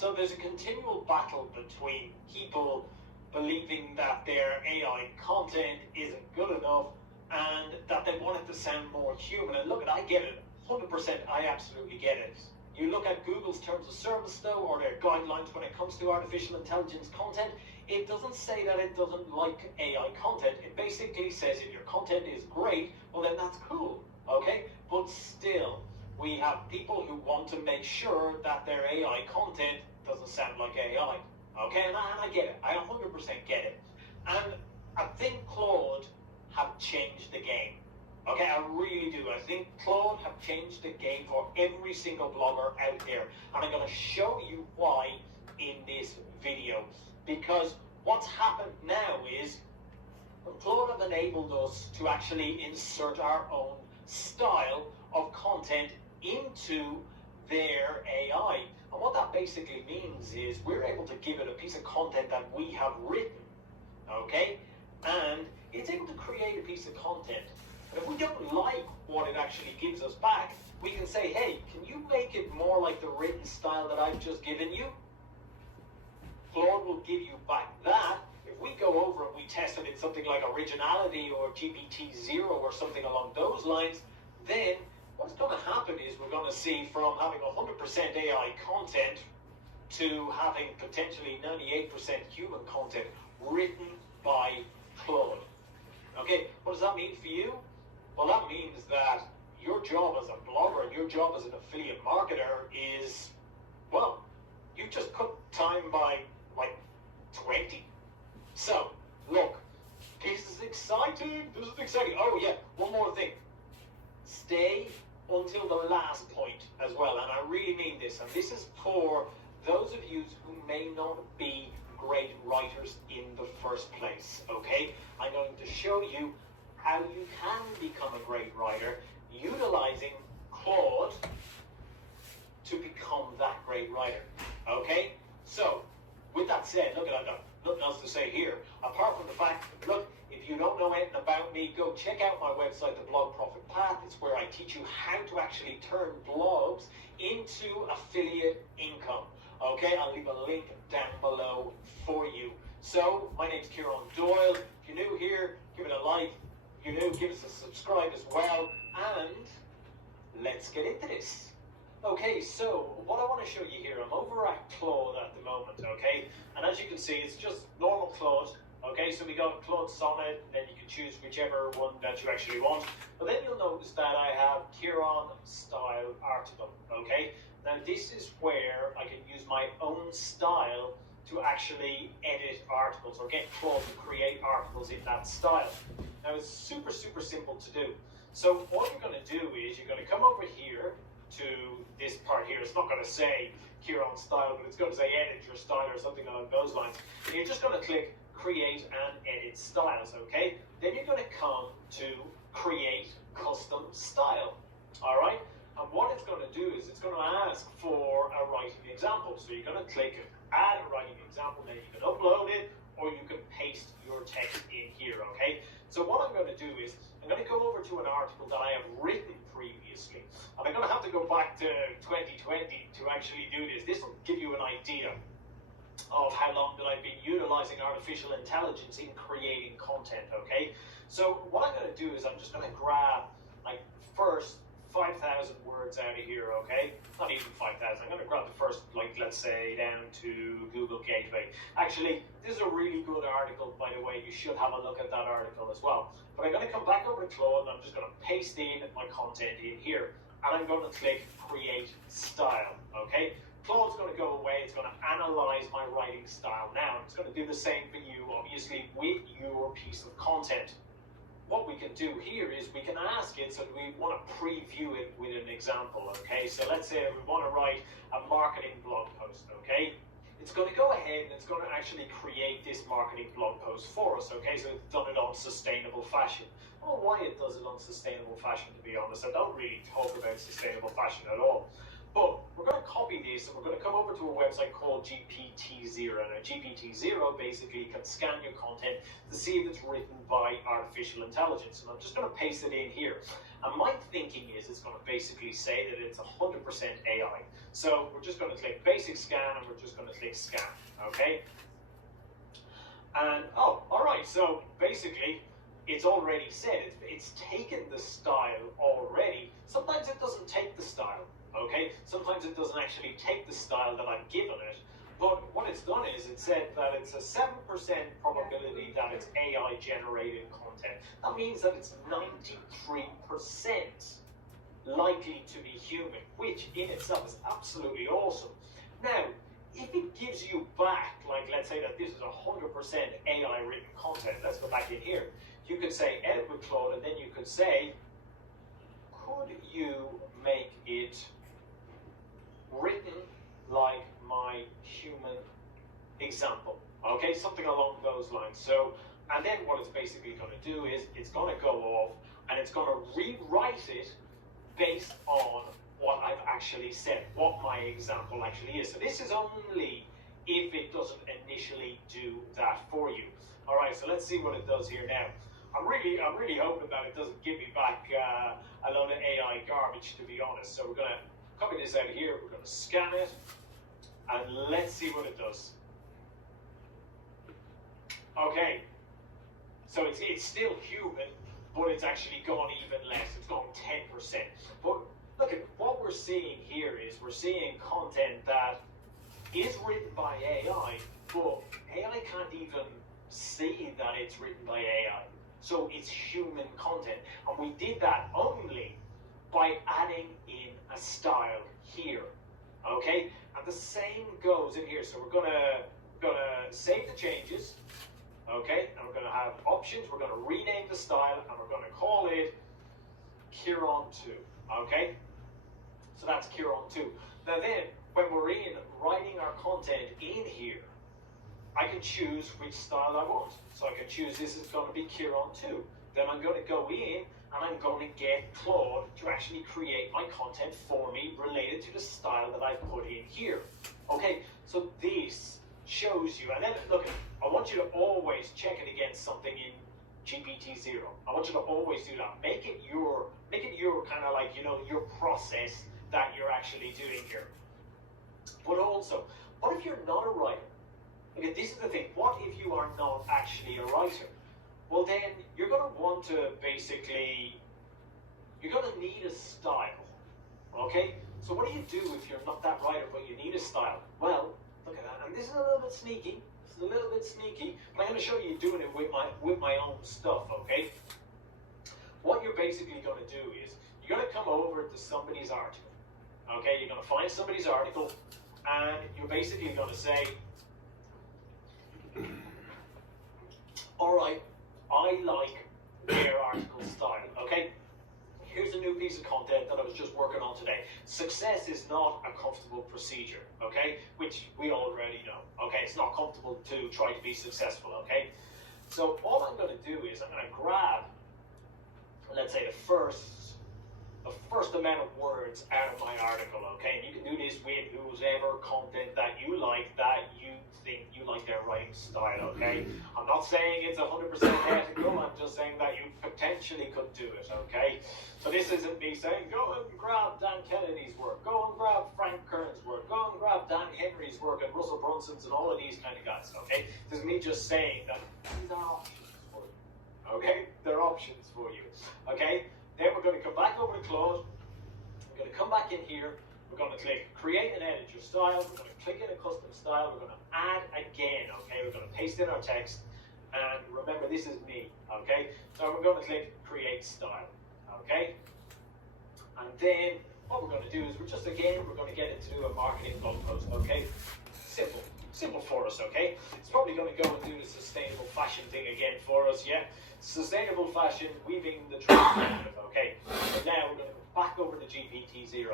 So there's a continual battle between people believing that their AI content isn't good enough and that they want it to sound more human. And look, I get it, 100%, I absolutely get it. You look at Google's terms of service though, or their guidelines when it comes to artificial intelligence content, it doesn't say that it doesn't like AI content. It basically says if your content is great, well then that's cool, okay? But still, we have people who want to make sure that their AI content doesn't sound like AI, okay? And I get it, I 100% get it. And I think Claude have changed the game. Okay, I really do. I think Claude have changed the game for every single blogger out there. And I'm going to show you why in this video. Because what's happened now is Claude have enabled us to actually insert our own style of content into their AI. And what that basically means is we're able to give it a piece of content that we have written. Okay? And it's able to create a piece of content. And if we don't like what it actually gives us back, we can say, hey, can you make it more like the written style that I've just given you? Claude will give you back that. If we go over and we test it in something like Originality or GPT-0 or something along those lines, then what's going to happen is we're going to see from having 100% AI content to having potentially 98% human content written by Claude. Okay, what does that mean for you? Well, that means that your job as a blogger, your job as an affiliate marketer is, well, you just cut time by like 20. So, look, this is exciting. This is exciting. Oh yeah, one more thing. Stay until the last point as well. And I really mean this. And this is for those of you who may not be great writers in the first place, okay? I'm going to show you how you can become a great writer utilizing Claude to become that great writer, okay? So, with that said, look, I've got nothing else to say here, apart from the fact, look, if you don't know anything about me, go check out my website, The Blog Profit Path. It's where I teach you how to actually turn blogs into affiliate income. Okay, I'll leave a link down below for you. So, my name's Kieran Doyle. If you're new here, give it a like. If you're new, give us a subscribe as well. And let's get into this. Okay, so what I want to show you here, I'm over at Claude at the moment, okay? And as you can see, it's just normal Claude. Okay, so we got Claude Sonnet, then you can choose whichever one that you actually want. But then you'll notice that I have Kieran Style Article, okay? Now this is where I can use my own style to actually edit articles or get Claude to create articles in that style. Now it's super, super simple to do. So what you're going to do is you're going to come over here to this part here. It's not going to say Kieran Style, but it's going to say edit your style or something along those lines. And you're just going to click create and edit styles, okay? Then you're going to come to create custom style, all right? And what it's going to do is it's going to ask for a writing example. So you're going to click add a writing example, then you can upload it or you can paste your text in here, okay? So what I'm going to do is I'm going to go over to an article that I have written previously. And I'm going to have to go back to 2020 to actually do this. This will give you an idea of how long that I've been utilizing artificial intelligence in creating content, okay? So what I'm going to do is I'm just going to grab, like, first 5,000 words out of here, okay? Not even 5,000. I'm going to grab the first, like, let's say, down to Google Gateway. Actually, this is a really good article, by the way. You should have a look at that article as well. But I'm going to come back over to Claude, and I'm just going to paste in my content in here. And I'm going to click Create Style, okay? Claude's going to go away. It's going to analyze my writing style now. It's going to do the same for you, obviously, with your piece of content. What we can do here is we can ask it, so we want to preview it with an example, okay? So let's say we want to write a marketing blog post, okay? It's going to go ahead and it's going to actually create this marketing blog post for us, okay? So it's done it on sustainable fashion. I don't know why it does it on sustainable fashion, to be honest. I don't really talk about sustainable fashion at all. But we're going to copy this and we're going to come over to a website called GPT-0. Now, GPT-0 basically can scan your content to see if it's written by artificial intelligence. And I'm just going to paste it in here. And my thinking is it's going to basically say that it's 100% AI. So we're just going to click basic scan and we're just going to click scan, okay? And, oh, all right, so basically it's already said, it's taken the style already. Sometimes it doesn't take the style, okay? Sometimes it doesn't actually take the style that I've given it. But what it's done is it said that it's a 7% probability that it's AI generated content. That means that it's 93% likely to be human, which in itself is absolutely awesome. Now, if it gives you back, like let's say that this is 100% AI written content, let's go back in here. You could say edit with Claude, and then you could say, could you make it written like my human example? Okay, something along those lines. So, and then what it's basically going to do is it's going to go off and it's going to rewrite it based on what I've actually said, what my example actually is. So this is only if it doesn't initially do that for you. All right, so let's see what it does here now. I'm really hoping that it doesn't give me back a load of AI garbage, to be honest. So we're going to copy this out of here. We're going to scan it, and let's see what it does. Okay, so it's still human, but it's actually gone even less. It's gone 10%. But look at what we're seeing here is we're seeing content that is written by AI, but AI can't even see that it's written by AI. So it's human content. And we did that only by adding in a style here. Okay? And the same goes in here. So we're gonna save the changes. Okay? And we're gonna have options. We're gonna rename the style and we're gonna call it Kiron 2. Okay? So that's Kiron 2. Now then, when we're in writing our content in here, I can choose which style I want. So I can choose this is going to be Kiron 2. Then I'm going to go in and I'm going to get Claude to actually create my content for me related to the style that I've put in here. Okay, so this shows you, and then look, I want you to always check it against something in GPT-0. I want you to always do that. Make it your kind of like, you know, your process that you're actually doing here. But also, what if you're not a writer? Okay, this is the thing. What if you are not actually a writer? Well, then you're going to want to basically, you're going to need a style. Okay? So what do you do if you're not that writer, but you need a style? Well, look at that. And this is a little bit sneaky. This is a little bit sneaky. But I'm going to show you doing it with my own stuff, okay? What you're basically going to do is, you're going to come over to somebody's article. Okay? You're going to find somebody's article, and you're basically going to say, all right, I like their article style, okay? Here's a new piece of content that I was just working on today. Success is not a comfortable procedure, okay? Which we already know, okay? It's not comfortable to try to be successful, okay? So all I'm going to do is I'm going to grab, let's say, the first amount of words out of my article, okay? And you can do this with whoever content that you like, that you think you like their writing style, okay? I'm not saying it's 100% ethical, I'm just saying that you potentially could do it, okay? So this isn't me saying, go and grab Dan Kennedy's work, go and grab Frank Kern's work, go and grab Dan Henry's work and Russell Brunson's and all of these kind of guys, okay? This is me just saying that these are options for you, okay? They're options for you, okay? Then we're going to come back over to Claude, we're going to come back in here, we're going to click Create and Edit Your Style, we're going to click in a custom style, we're going to add again, okay? We're going to paste in our text, and remember this is me, okay? So we're going to click Create Style, okay? And then what we're going to do is we're going to get it to do a marketing blog post, okay? Simple for us, okay? It's probably going to go and do the sustainable fashion thing again for us, yeah? Sustainable fashion, weaving the truth, okay? So now we're going to go back over to GPT-0,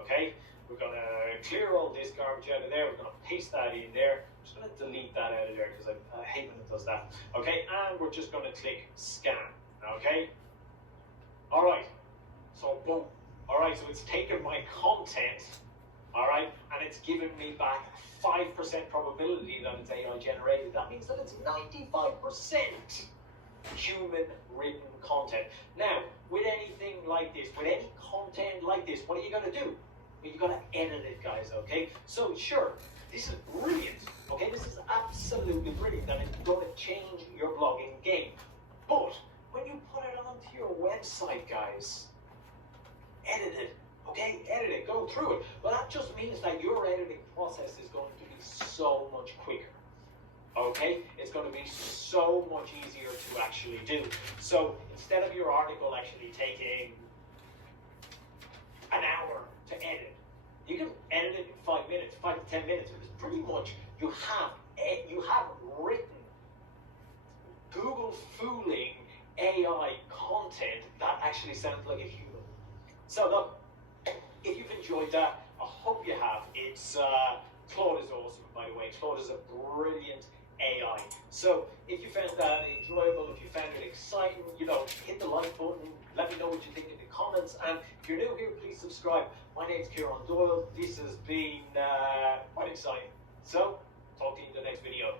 okay? We're going to clear all this garbage out of there. We're going to paste that in there. I'm just going to delete that out of there because I hate when it does that. Okay, and we're just going to click Scan, okay? All right, so boom. All right, so it's taken my content Alright, and it's given me back 5% probability that it's AI generated. That means that it's 95% human written content. Now, with anything like this, with any content like this, what are you going to do? Well, you got to edit it, guys, okay? So, sure, this is brilliant, okay? This is absolutely brilliant, and it's going to change your blogging game. But when you put it onto your website, guys, edit it, okay? Edit it, go through it. Well, that just means that your editing process is going to be so much quicker. Okay, it's going to be so much easier to actually do. So instead of your article actually taking an hour to edit, you can edit it in 5 minutes, 5 to 10 minutes. It's pretty much you have written Google fooling AI content that actually sounds like a human. So look, if you've enjoyed that, I hope you have. It's Claude is awesome, by the way. Claude is a brilliant AI. So if you found that enjoyable, if you found it exciting, you know, hit the like button. Let me know what you think in the comments. And if you're new here, please subscribe. My name's Kieran Doyle. This has been quite exciting. So talk to you in the next video.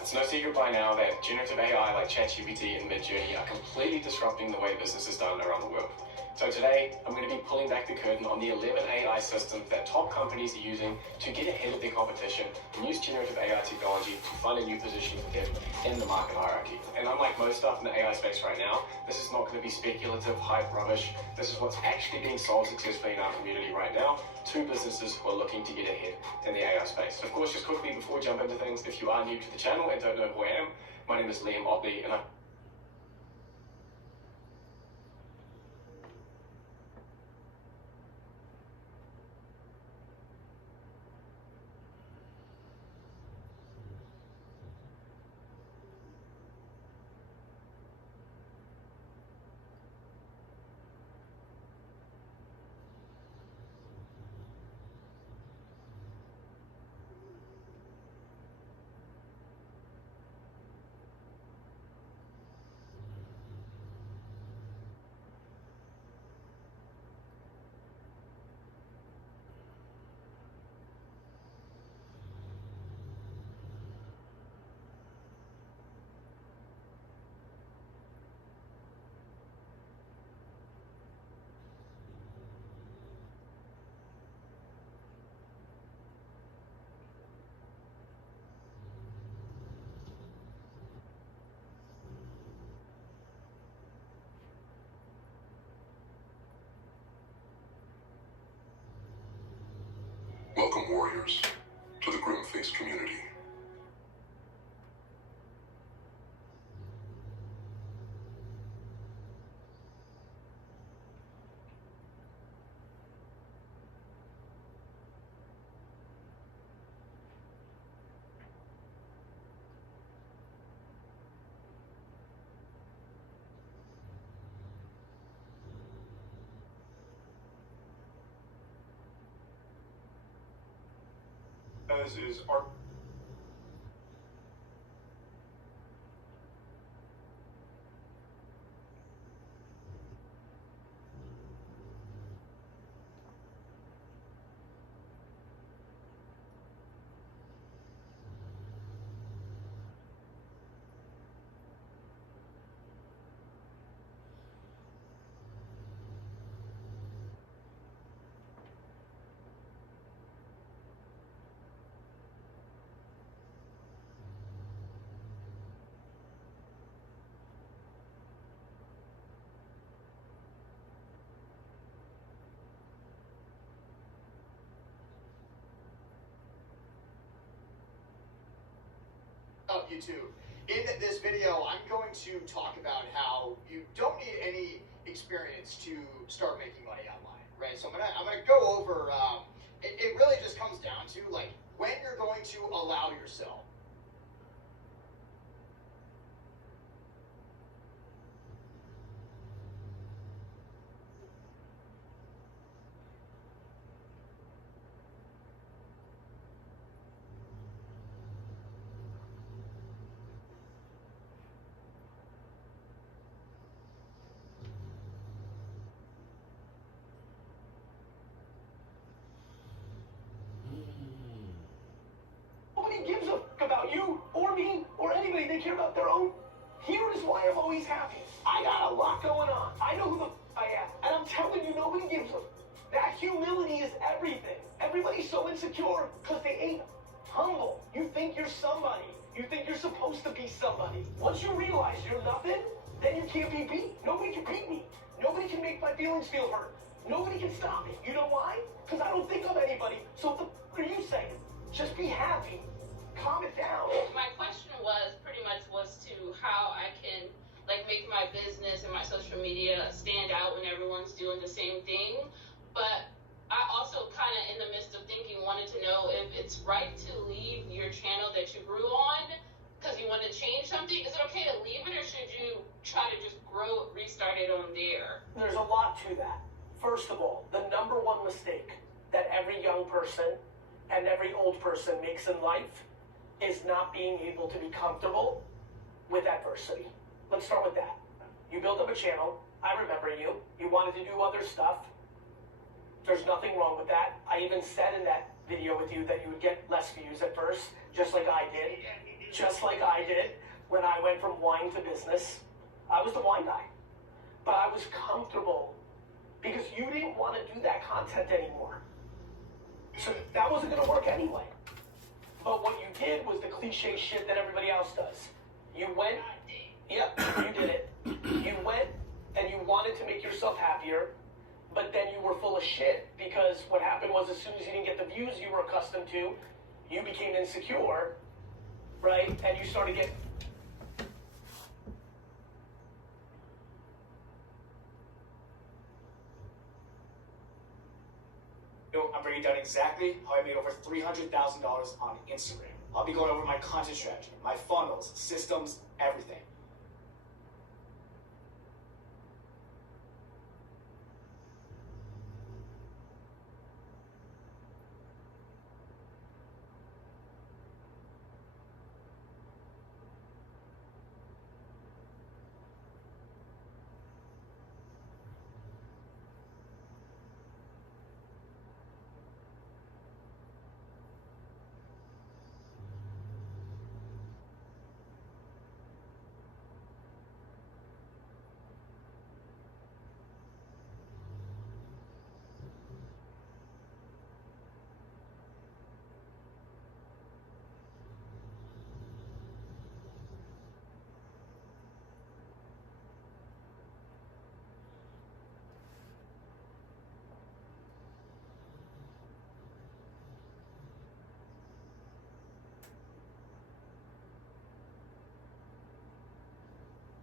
It's no secret by now that generative AI like ChatGPT and Midjourney are completely disrupting the way business is done around the world. So today, I'm going to be pulling back the curtain on the 11 AI systems that top companies are using to get ahead of their competition and use generative AI technology to find a new position for them in the market hierarchy. And unlike most stuff in the AI space right now, this is not going to be speculative, hype rubbish. This is what's actually being sold successfully in our community right now to businesses who are looking to get ahead in the AI space. Of course, just quickly before we jump into things, if you are new to the channel and don't know who I am, my name is Liam Otley, and I'm Welcome, warriors, to the Grim-Face community. As is art. YouTube. In this video, I'm going to talk about how you don't need any experience to start making money online, right? So I'm gonna go over. It really just comes down to like when you're going to allow yourself. Nobody gives a f about you or me or anybody. They care about their own. Here is why I'm always happy. I got a lot going on. I know who the f I am. And I'm telling you, nobody gives a f. That humility is everything. Everybody's so insecure because they ain't humble. You think you're somebody. You think you're supposed to be somebody. Once you realize you're nothing, then you can't be beat. Nobody can beat me. Nobody can make my feelings feel hurt. Nobody can stop me. You know why? Because I don't think I'm anybody. So what the f are you saying? Just be happy. Calm it down. My question was to how I can like make my business and my social media stand out when everyone's doing the same thing. But I also kind of in the midst of thinking wanted to know if it's right to leave your channel that you grew on because you want to change something. Is it okay to leave it or should you try to just restart it on there? There's a lot to that. First of all, the number one mistake that every young person and every old person makes in life is not being able to be comfortable with adversity. Let's start with that. You built up a channel. I remember you. You wanted to do other stuff. There's nothing wrong with that. I even said in that video with you that you would get less views at first, just like I did. Just like I did when I went from wine to business. I was the wine guy. But I was comfortable because you didn't want to do that content anymore. So that wasn't going to work anyway. But what you did was the cliche shit that everybody else does. You went, yep, you did it. You went and you wanted to make yourself happier, but then you were full of shit because what happened was as soon as you didn't get the views you were accustomed to, you became insecure, right? And you started getting... I'm breaking down exactly how I made over $300,000 on Instagram. I'll be going over my content strategy, my funnels, systems, everything.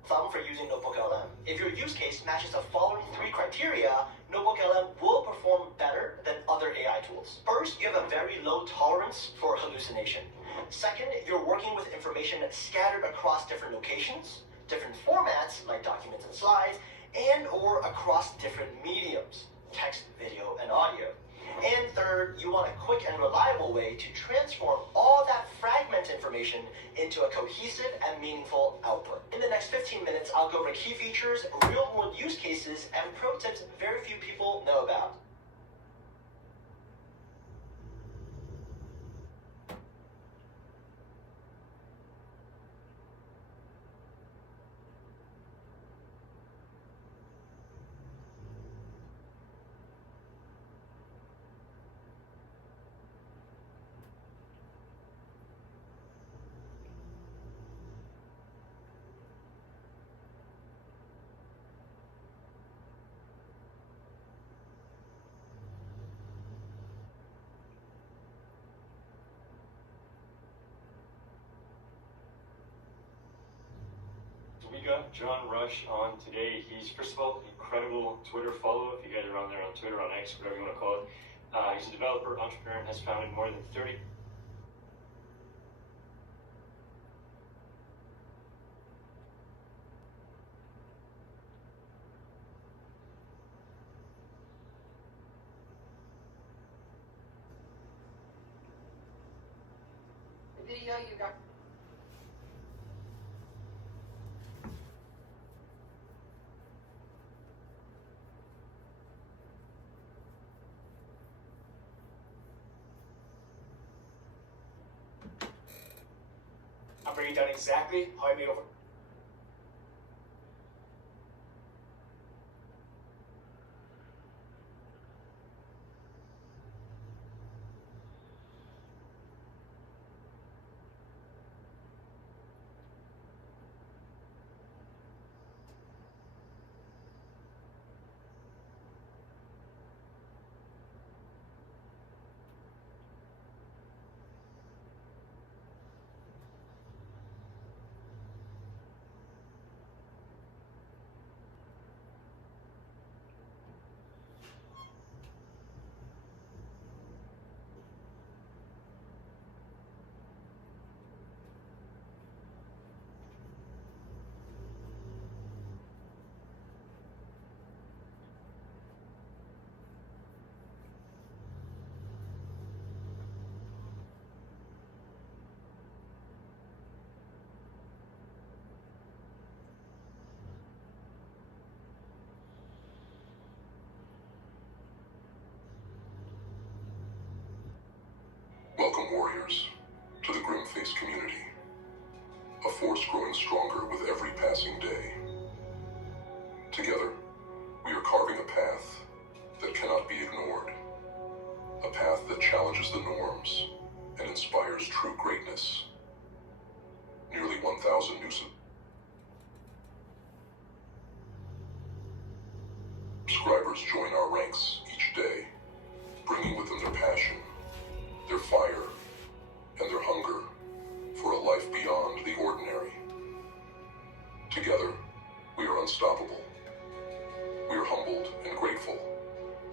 Thumb for using Notebook LM. If your use case matches the following 3 criteria, Notebook LM will perform better than other AI tools. First, you have a very low tolerance for hallucination. Second, you're working with information scattered across different locations, different formats like documents and slides, and or across different mediums, text, video, and audio. And third, you want a quick and reliable way to transform all that fragment information into a cohesive and meaningful output. In the next 15 minutes, I'll go over key features, real-world use cases, and pro tips very few people know about. America, John Rush, on today. He's, first of all, an incredible Twitter follow, if you guys are on there on Twitter, on X, whatever you want to call it. He's a developer, entrepreneur, and has founded more than 30. The video you got. I'm breaking down exactly how I made over. Welcome, warriors, to the Grimface community, a force growing stronger with every passing day. Together, we are carving a path that cannot be ignored, a path that challenges the norms and inspires true greatness. Nearly 1,000 new subscribers join our ranks each day, bringing with them their passion, their fire, and their hunger for a life beyond the ordinary. Together, we are unstoppable. We are humbled and grateful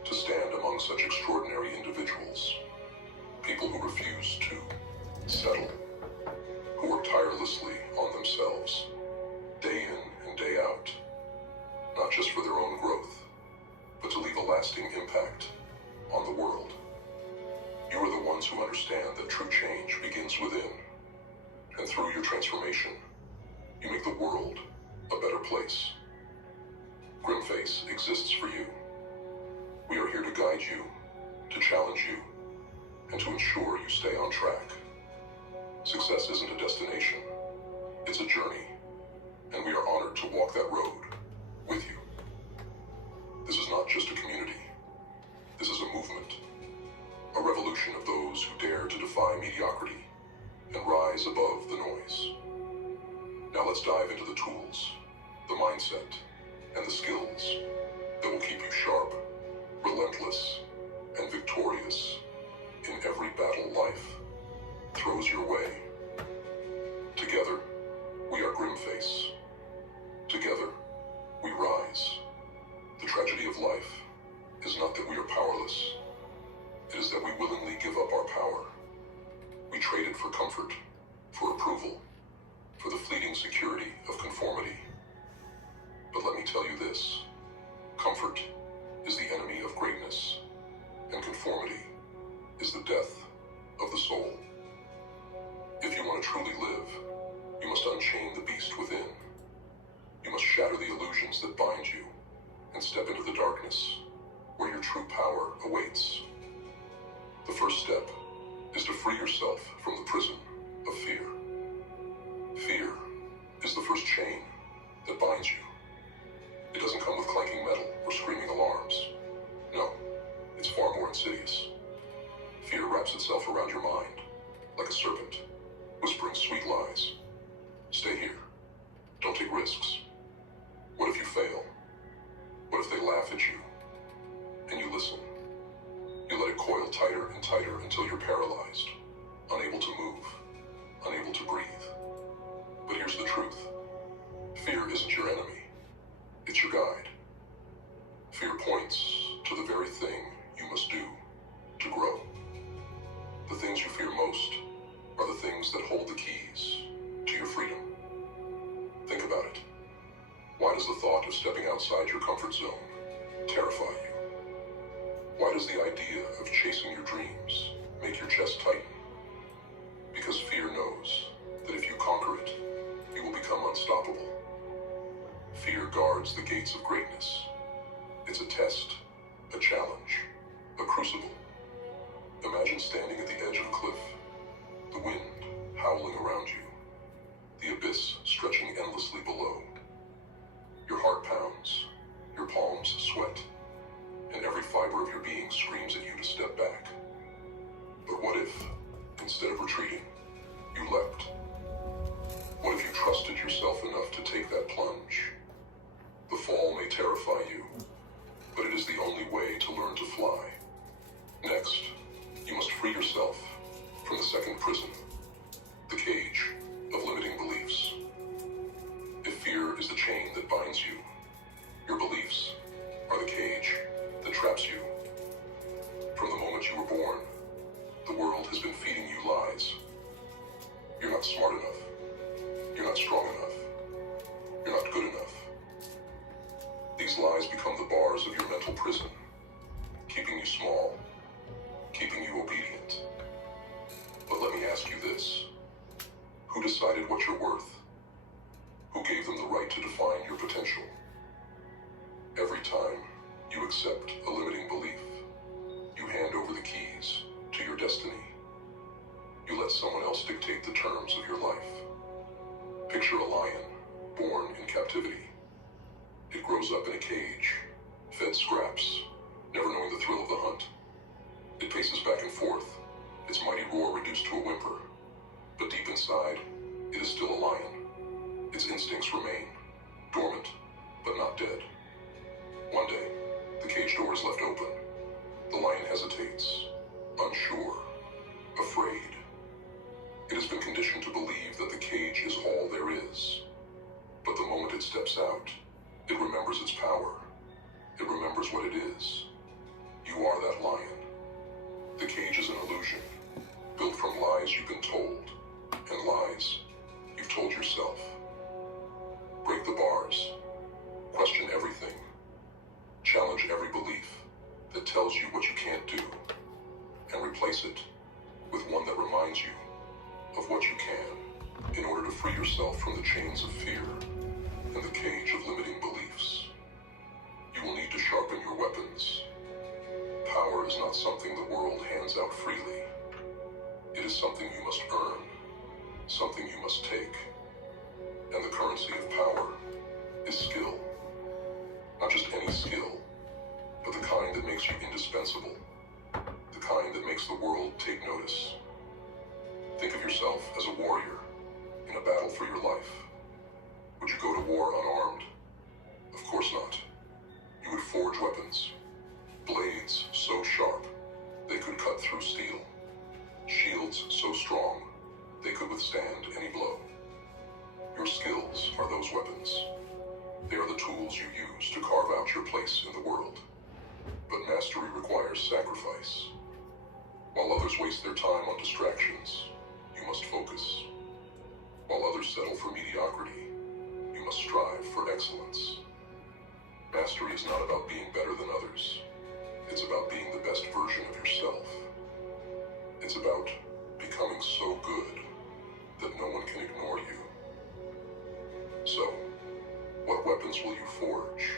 to stand among such extraordinary individuals, people who refuse to settle, who work tirelessly on themselves, day in and day out, not just for their own growth, but to leave a lasting impact on the world. You are the ones who understand that true change begins within, and through your transformation, you make the world a better place. Grimface exists for you. We are here to guide you, to challenge you, and to ensure you stay on track. Success isn't a destination, it's a journey, and we are honored to walk that road with you. This is not just a community, this is a movement. A revolution of those who dare to defy mediocrity and rise above the noise. Now let's dive into the tools, the mindset, and the skills that will keep you sharp, relentless, and victorious in every battle life throws your way. Together, we are Grimface. Together, we rise. The tragedy of life is not that we are powerless. It is that we willingly give up our power. We trade it for comfort, for approval, for the fleeting security of conformity. But let me tell you this, comfort is the enemy of greatness, and conformity is the death of the soul. If you want to truly live, you must unchain the beast within. You must shatter the illusions that bind you and step into the darkness where your true power awaits. The first step is to free yourself from the prison of fear. Fear is the first chain that binds you. It doesn't come with clanking metal or screaming alarms. No, it's far more insidious. Fear wraps itself around your mind like a serpent, whispering sweet lies. Stay here. Don't take risks. What if you fail? What if they laugh at you? And you listen. You let it coil tighter and tighter until you're paralyzed, unable to move, unable to breathe. But here's the truth. Fear isn't things that hold the keys to your freedom. Think about it. Why does the thought of stepping outside your comfort zone terrify you? Why does the idea of chasing your dreams make your chest tighten? Because fear knows that if you conquer it, you will become unstoppable. Fear guards the gates of greatness. It's a test, a challenge, a crucible. Imagine standing at the edge of a cliff, the wind howling around you, the abyss stretching endlessly below. Your heart pounds, your palms sweat, and every fiber of your being screams at you to step back. But what if, instead of retreating, you leapt? What if you trusted yourself enough to take that plunge? The fall may terrify you, but it is the only way to learn to fly. Next, you must free yourself from the second prison, the cage of limiting beliefs. If fear is the chain that binds you, your beliefs are the cage that traps you. From the moment you were born, the world has been feeding you lies. You're not smart enough. You're not strong enough. You're not good enough. These lies become the bars of your mental prison, keeping you small, keeping you obedient. But let me ask you this. Who decided what you're worth? Who gave them the right to define your potential? Every time you accept a limiting belief, you hand over the keys to your destiny. You let someone else dictate the terms of your life. Picture a lion born in captivity. It grows up in a cage, fed scraps, never knowing the thrill of the hunt. It paces back and forth, its mighty roar reduced to a whimper. But deep inside, it is still a lion. Its instincts remain, dormant, but not dead. One day, the cage door is left open. The lion hesitates, unsure, afraid. It has been conditioned to believe that the cage is all there is. But the moment it steps out, it remembers its power. It remembers what it is. You are that lion. The cage is an illusion, built from lies you've been told, and lies you've told yourself. Break the bars. Question everything. Challenge every belief that tells you what you can't do, and replace it with one that reminds you of what you can in order to free yourself from the chains of fear and the cage of limiting beliefs. You will need to sharpen your weapons. Power is not something the world hands out freely. It is something you must earn, something you must take. And the currency of power is skill. Not just any skill, but the kind that makes you indispensable. The kind that makes the world take notice. Think of yourself as a warrior in a battle for your life. Would you go to war unarmed? Of course not. You would forge weapons. Blades so sharp, they could cut through steel. Shields so strong, they could withstand any blow. Your skills are those weapons. They are the tools you use to carve out your place in the world. But mastery requires sacrifice. While others waste their time on distractions, you must focus. While others settle for mediocrity, you must strive for excellence. Mastery is not about being better than others. It's about being the best version of yourself. It's about becoming so good that no one can ignore you. So, what weapons will you forge?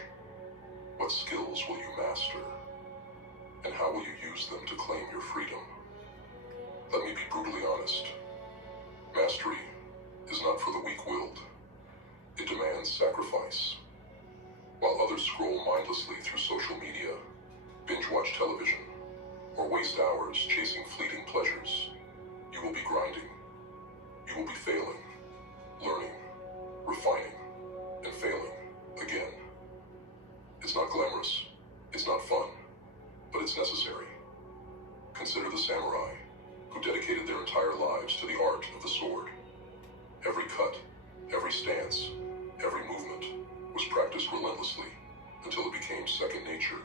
What skills will you master? And how will you use them to claim your freedom? Let me be brutally honest. Mastery is not for the weak-willed. It demands sacrifice. While others scroll mindlessly through social media, binge-watch television, or waste hours chasing fleeting pleasures, you will be grinding. You will be failing, learning, refining, and failing again. It's not glamorous, it's not fun, but it's necessary. Consider the samurai who dedicated their entire lives to the art of the sword. Every cut, every stance, every movement was practiced relentlessly until it became second nature.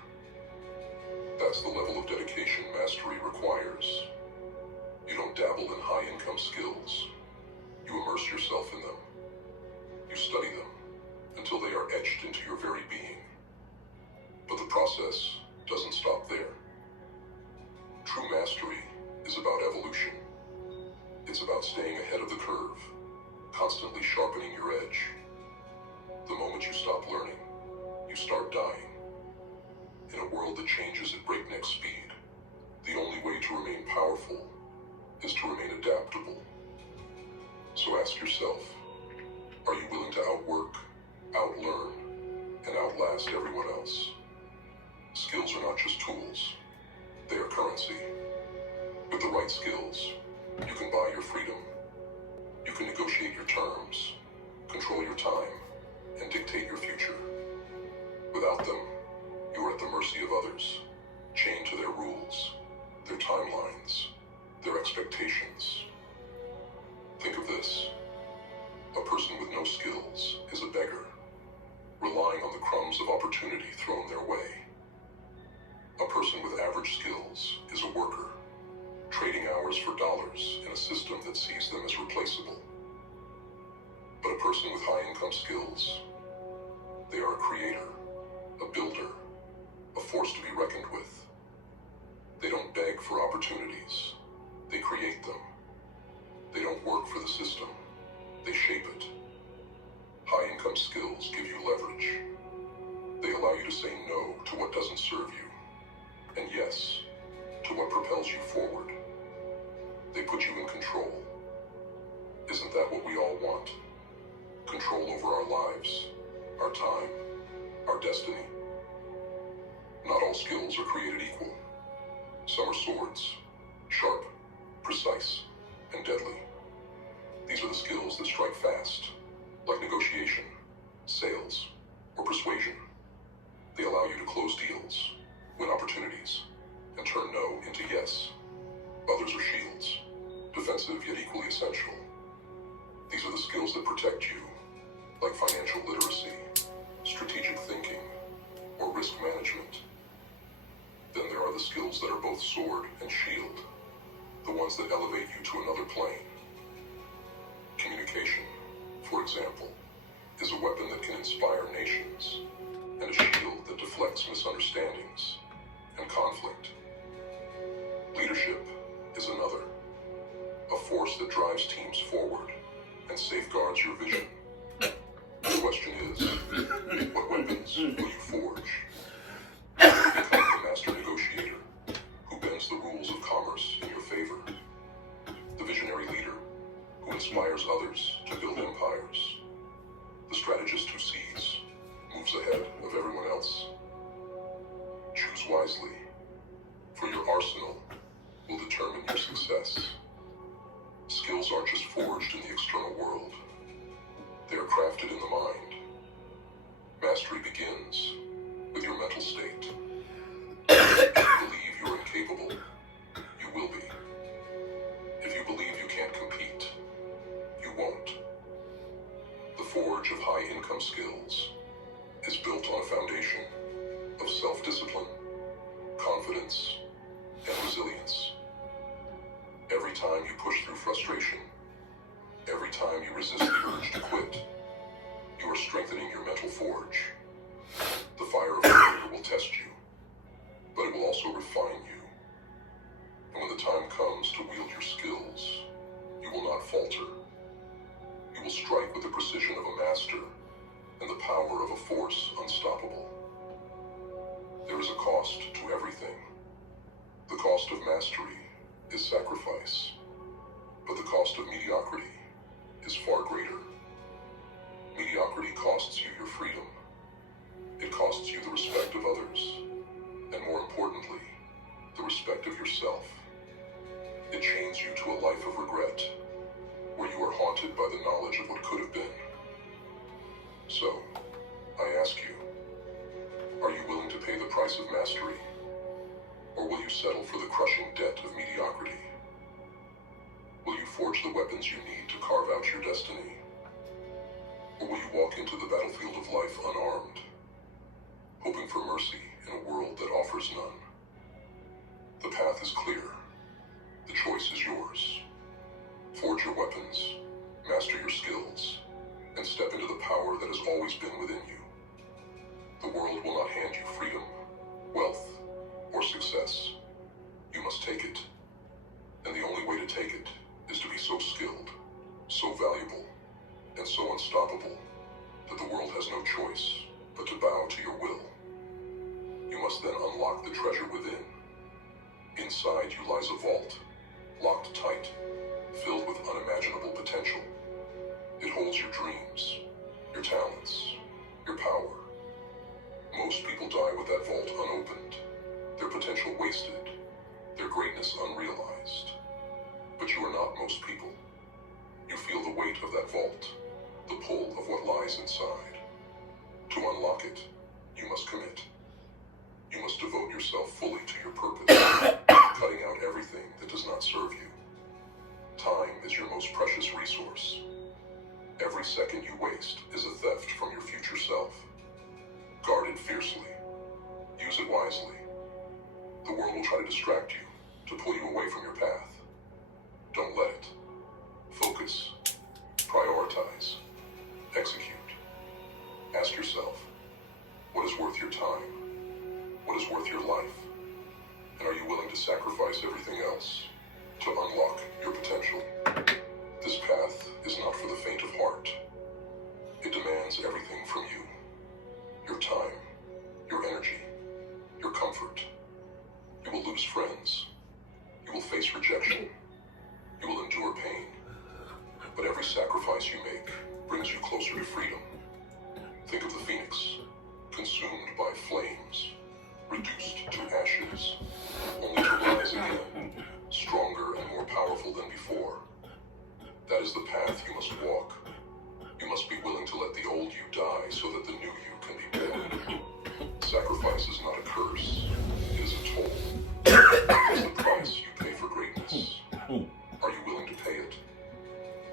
That's the level of dedication mastery requires. You don't dabble in high-income high-income skills. You immerse yourself in them. You study them until they are etched into your very being. But the process doesn't stop there. True mastery is about evolution. It's about staying ahead of the curve, constantly sharpening your edge. The moment you stop learning, you start dying. In a world that changes at breakneck speed, the only way to remain powerful is to remain adaptable. So ask yourself, are you willing to outwork, outlearn, and outlast everyone else? Skills are not just tools, they are currency. With the right skills, you can buy your freedom. You can negotiate your terms, control your time, and dictate your future. Without them, you are at the mercy of others, chained to their rules, their timelines, their expectations. Think of this. A person with no skills is a beggar, relying on the crumbs of opportunity thrown their way. A person with average skills is a worker, trading hours for dollars in a system that sees them as replaceable. But a person with high-income skills, they are a creator, a builder, a force to be reckoned with. They don't beg for opportunities, they create them. They don't work for the system, they shape it. High-income skills give you leverage. They allow you to say no to what doesn't serve you, and yes to what propels you forward. They put you in control. Isn't that what we all want? Control over our lives, our time, our destiny. Not all skills are created equal. Some are swords, sharp, precise, and deadly. These are the skills that strike fast, like negotiation, sales, or persuasion. They allow you to close deals, win opportunities, and turn no into yes. Others are shields, defensive yet equally essential. These are the skills that protect you, like financial literacy, strategic thinking, or risk management. Then there are the skills that are both sword and shield, the ones that elevate you to another plane. Communication, for example, is a weapon that can inspire nations, and a shield that deflects misunderstandings and conflict. Leadership is another, a force that drives teams forward and safeguards your vision. The question is, what weapons will you forge? Will you become the master negotiator who bends the rules of commerce in your favor? The visionary leader who inspires others to build empires? The strategist who sees, moves ahead of everyone else? Choose wisely, for your arsenal will determine your success. Skills aren't just forged in the external world. They are crafted in the mind. Mastery begins with your mental state. If you believe you're incapable, you will be. If you believe you can't compete, you won't. The forge of high-income skills is built on a foundation of self-discipline, confidence, and resilience. Every time you push through frustration, every time you resist the urge to quit, you are strengthening your mental forge. The fire of failure will test you, but it will also refine you. And when the time comes to wield your skills, you will not falter. You will strike with the precision of a master and the power of a force unstoppable. There is a cost to everything. The cost of mastery is sacrifice, but the cost of mediocrity is far greater. Mediocrity costs you your freedom. It costs you the respect of others, and more importantly, the respect of yourself. It chains you to a life of regret, where you are haunted by the knowledge of what could have been. So, I ask you, are you willing to pay the price of mastery? Or will you settle for the crushing debt of mediocrity? Will you forge the weapons you need to carve out your destiny? Or will you walk into the battlefield of life unarmed, hoping for mercy in a world that offers none? The path is clear. The choice is yours. Forge your weapons, master your skills, and step into the power that has always been within you. The world will not hand you freedom, wealth, or success. You must take it. And the only way to take it is to be so skilled, so valuable, and so unstoppable that the world has no choice but to bow to your will. You must then unlock the treasure within. Inside you lies a vault, locked tight, filled with unimaginable potential. It holds your dreams, your talents, your power. Most people die with that vault unopened, their potential wasted, their greatness unrealized. But you are not most people. You feel the weight of that vault, the pull of what lies inside. To unlock it, you must commit. You must devote yourself fully to your purpose, cutting out everything that does not serve you. Time is your most precious resource. Every second you waste is a theft from your future self. Guard it fiercely. Use it wisely. The world will try to distract you, to pull you away from your path. Don't let it. Focus. Prioritize. Execute. Ask yourself, what is worth your time? What is worth your life? And are you willing to sacrifice everything else to unlock your potential? This path is not for the faint of heart. It demands everything from you. Your time, your energy, your comfort. You will lose friends. You will face rejection. You will endure pain. But every sacrifice you make brings you closer to freedom. Think of the phoenix, consumed by flames, reduced to ashes, only to rise again, stronger and more powerful than before. That is the path you must walk. You must be willing to let the old you die so that the new you can be born. Sacrifice is not a curse. It is a toll. It is the price you pay for greatness. Are you willing to pay it?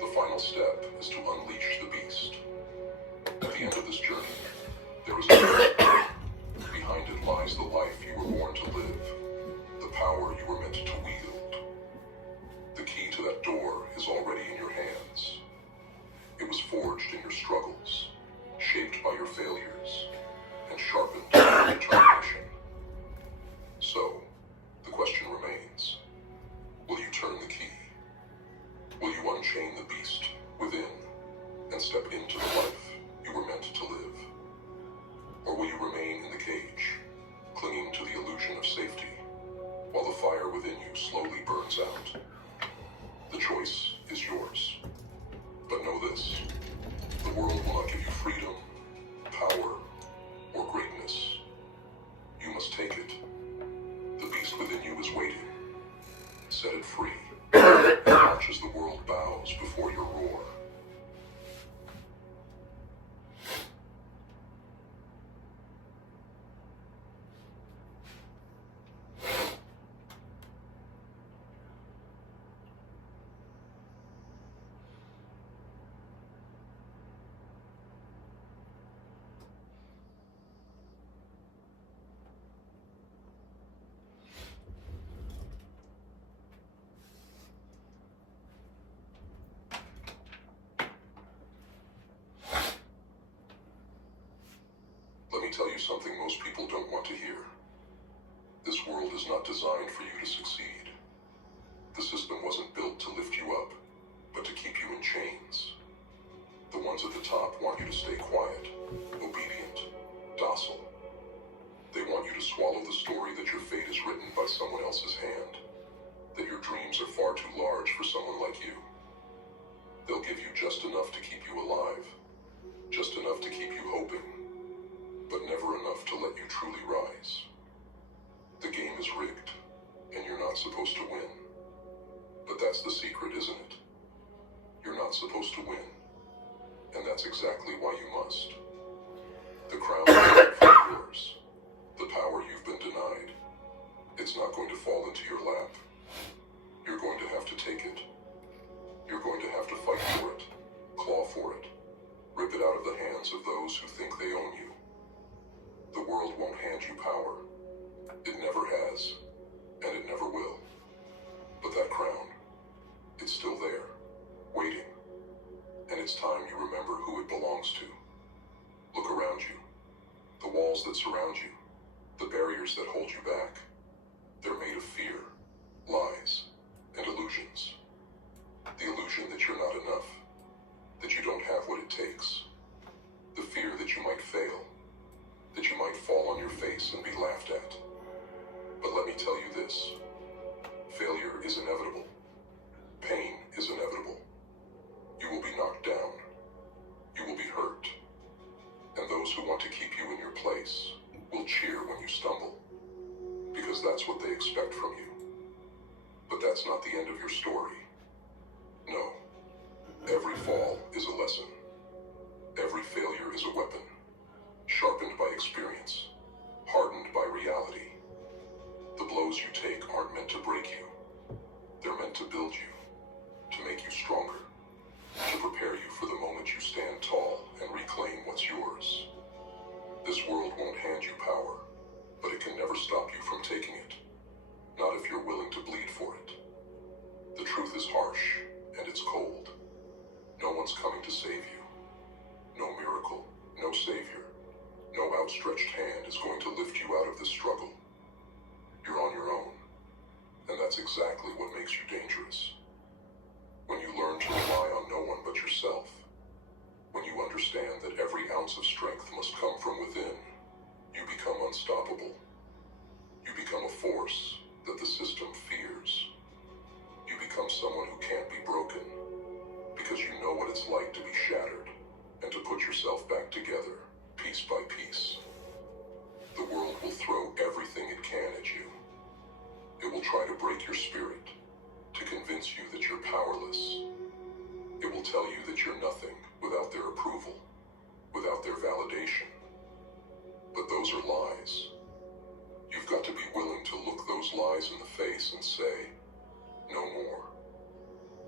The final step is to unleash the beast. At the end of this journey, there is a door. Behind it lies the life you were born to live, the power you were meant to wield. The key to that door is already in your hands. It was forged in your struggles, shaped by your failures, and sharpened by your determination. So, the question remains, will you turn the key? Will you unchain the beast within and step into the life you were meant to live? Or will you remain in the cage, clinging to the illusion of safety, while the fire within you slowly burns out? The choice is yours. But know this, the world will not give you freedom, power, or greatness. You must take it. The beast within you is waiting. Set it free, and watch as the world bows before your roar. Let me tell you something most people don't want to hear. This world is not designed for you to succeed. The system wasn't built to lift you up, but to keep you in chains. The ones at the top want you to stay quiet, obedient, docile. They want you to swallow the story that your fate is written by someone else's hand, that your dreams are far too large for someone like you. They'll give you just enough to keep you alive, just enough to keep you hoping, but never enough to let you truly rise. The game is rigged, and you're not supposed to win. But that's the secret, isn't it? You're not supposed to win, and that's exactly why you must. The crown is not yours. The power you've been denied, it's not going to fall into your lap. You're going to have to take it. You're going to have to fight for it, claw for it, rip it out of the hands of those who think they own you. The world won't hand you power. It never has, and it never will. But that crown, it's still there, it's time you remember who it belongs to. Look around you. The walls that surround you, the barriers that hold you back, they're made of fear, lies, and illusions. The illusion that you're not enough, that you don't have what it takes. The fear that you might fail, that you might fall on your face and be laughed at. But let me tell you this, failure is inevitable. Pain is inevitable. You will be knocked down. You will be hurt. And those who want to keep you in your place will cheer when you stumble, because that's what they expect from you. But that's not the end of your story. No. Every fall is a lesson. Every failure is a weapon, sharpened by experience, hardened by reality. The blows you take aren't meant to break you. They're meant to build you, to make you stronger, to prepare you for the moment you stand tall and reclaim what's yours. This world won't hand you power, but it can never stop you from taking it. Not if you're willing to bleed for it. The truth is harsh, and it's cold. No one's coming to save you. No miracle, no savior, no outstretched hand is going to lift you out of this struggle. You're on your own, and that's exactly what makes you dangerous. When you learn to rely on no one but yourself, when you understand that every ounce of strength must come from within, you become unstoppable. You become a force that the system fears. You become someone who can't be broken, because you know what it's like to be shattered and to put yourself back together, piece by piece. The world will throw everything it can at you. It will try to break your spirit, to convince you that you're powerless. It will tell you that you're nothing without their approval, without their validation. But those are lies. You've got to be willing to look those lies in the face and say, no more.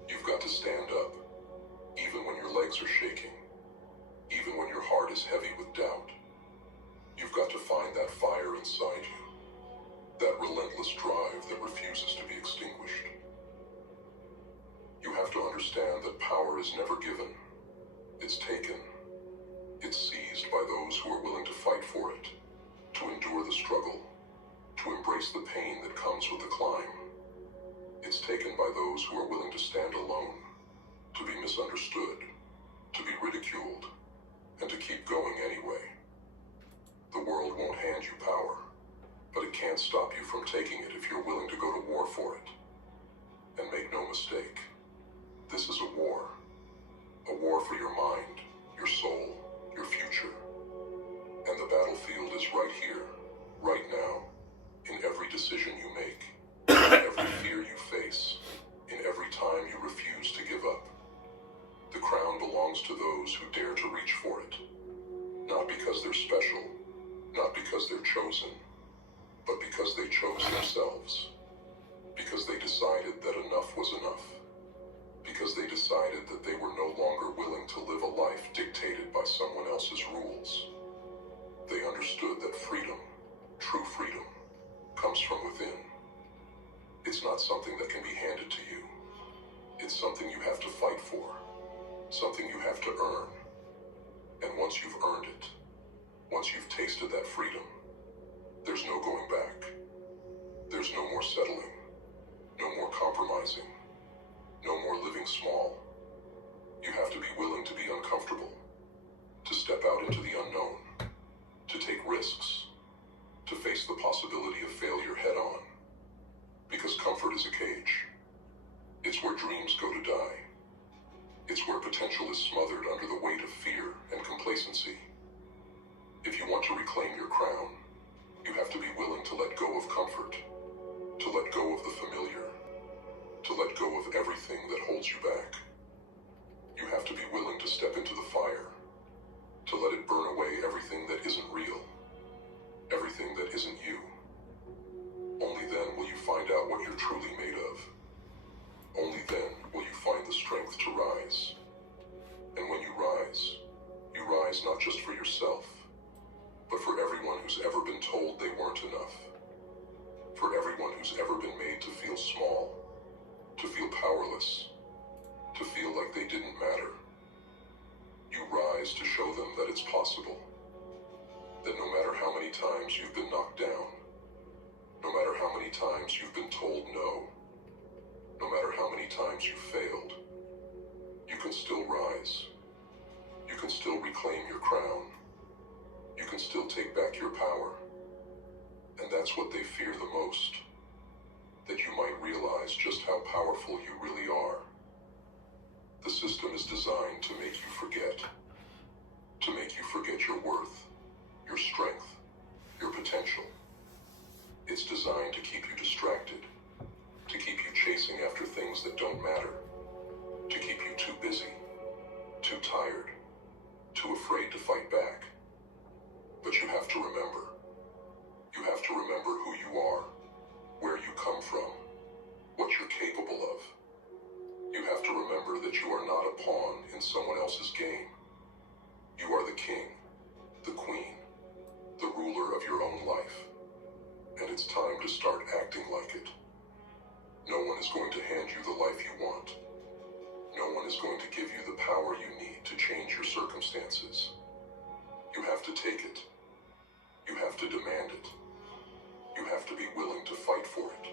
You've got to stand up, even when your legs are shaking, even when your heart is heavy with doubt. You've got to find that fire inside you, that relentless drive that refuses to be extinguished. You have to understand that power is never given. It's taken. It's seized by those who are willing to fight for it, to endure the struggle, to embrace the pain that comes with the climb. It's taken by those who are willing to stand alone, to be misunderstood, to be ridiculed, and to keep going anyway. The world won't hand you power, but it can't stop you from taking it if you're willing to go to war for it. And make no mistake, this is a war for your mind, your soul, your future. And the battlefield is right here, right now, in every decision you make, in every fear you face, in every time you refuse to give up. The crown belongs to those who dare to reach for it, not because they're special, not because they're chosen, but because they chose themselves, because they decided that enough was enough, because they decided that they were no longer willing to live a life dictated by someone else's rules. They understood that freedom, true freedom, comes from within. It's not something that can be handed to you. It's something you have to fight for, something you have to earn. And once you've earned it, once you've tasted that freedom, there's no going back. There's no more settling, no more compromising, no more living small. You have to be willing to be uncomfortable, to step out into the unknown, to take risks, to face the possibility of failure head on. Because comfort is a cage. It's where dreams go to die. It's where potential is smothered under the weight of fear and complacency. If you want to reclaim your crown, you have to be willing to let go of comfort, to let go of the familiar, to let go of everything that holds you back. You have to be willing to step into the fire, to let it burn away everything that isn't real, everything that isn't you. Only then will you find out what you're truly made of. Only then will you find the strength to rise. And when you rise not just for yourself, but for everyone who's ever been told they weren't enough. For everyone who's ever been made to feel small, to feel powerless, to feel like they didn't matter. rise to show them that it's possible. That no matter how many times you've been knocked down, no matter how many times you've been told no, no matter how many times you failed, you can still rise. You can still reclaim your crown. You can still take back your power. And that's what they fear the most. That you might realize just how powerful you really are. The system is designed to make you forget. To make you forget your worth, your strength, your potential. It's designed to keep you distracted. To keep you chasing after things that don't matter. To keep you too busy, too tired, too afraid to fight back. But you have to remember. You have to remember who you are, where you come from, what you're capable of. You have to remember that you are not a pawn in someone else's game. You are the king, the queen, the ruler of your own life. And it's time to start acting like it. No one is going to hand you the life you want. No one is going to give you the power you need to change your circumstances. You have to take it. You have to demand it. You have to be willing to fight for it,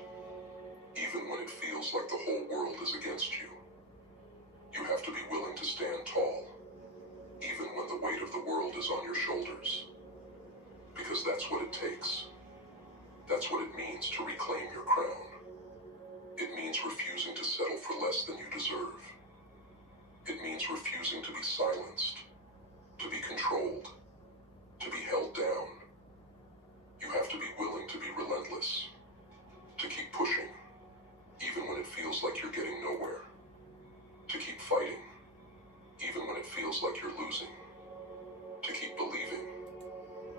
even when it feels like the whole world is against you. You have to be willing to stand tall, even when the weight of the world is on your shoulders. Because that's what it takes. That's what it means to reclaim your crown. It means refusing to settle for less than you deserve. It means refusing to be silenced, to be controlled, to be held down. You have to be willing to be relentless, to keep pushing, even when it feels like you're getting nowhere, to keep fighting, even when it feels like you're losing, to keep believing,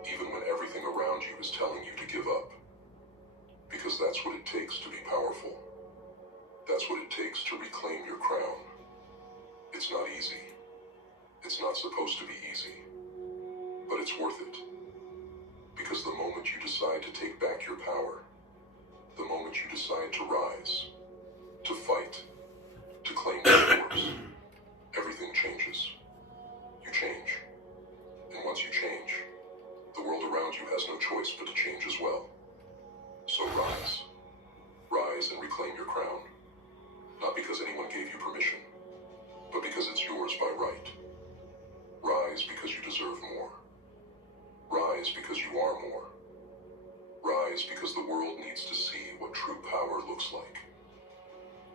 even when everything around you is telling you to give up. Because that's what it takes to be powerful. That's what it takes to reclaim your crown. It's not easy. It's not supposed to be easy. But it's worth it. Because the moment you decide to take back your power, the moment you decide to rise, to fight, to claim what's yours, everything changes. You change. And once you change, the world around you has no choice but to change as well. So rise. Rise and reclaim your crown. Not because anyone gave you permission, but because it's yours by right. Rise because you deserve more. Rise because you are more. Rise because the world needs to see what true power looks like.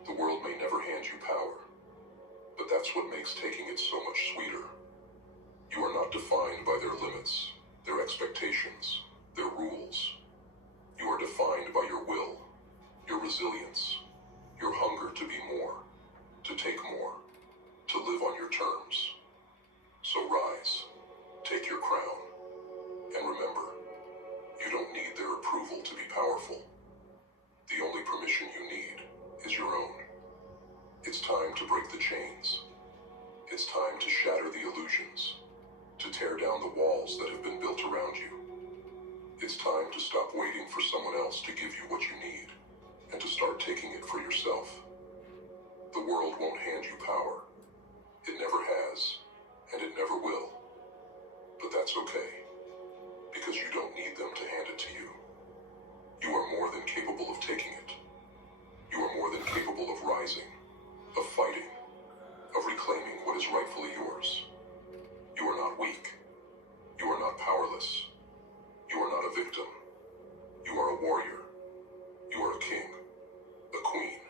The world may never hand you power, but that's what makes taking it so much sweeter. You are not defined by their limits, their expectations, their rules. You are defined by your will, your resilience, your hunger to be more, to take more, to live on your terms. So rise, take your crown, and remember, you don't need their approval to be powerful. The only permission you need is your own. It's time to break the chains. It's time to shatter the illusions, to tear down the walls that have been built around you. It's time to stop waiting for someone else to give you what you need, and to start taking it for yourself. The world won't hand you power. It never has, and it never will. But that's okay, because you don't need them to hand it to you. You are more than capable of taking it. You are more than capable of rising, of fighting, of reclaiming what is rightfully yours. You are not weak. You are not powerless. You are not a victim. You are a warrior. You are a king, a queen,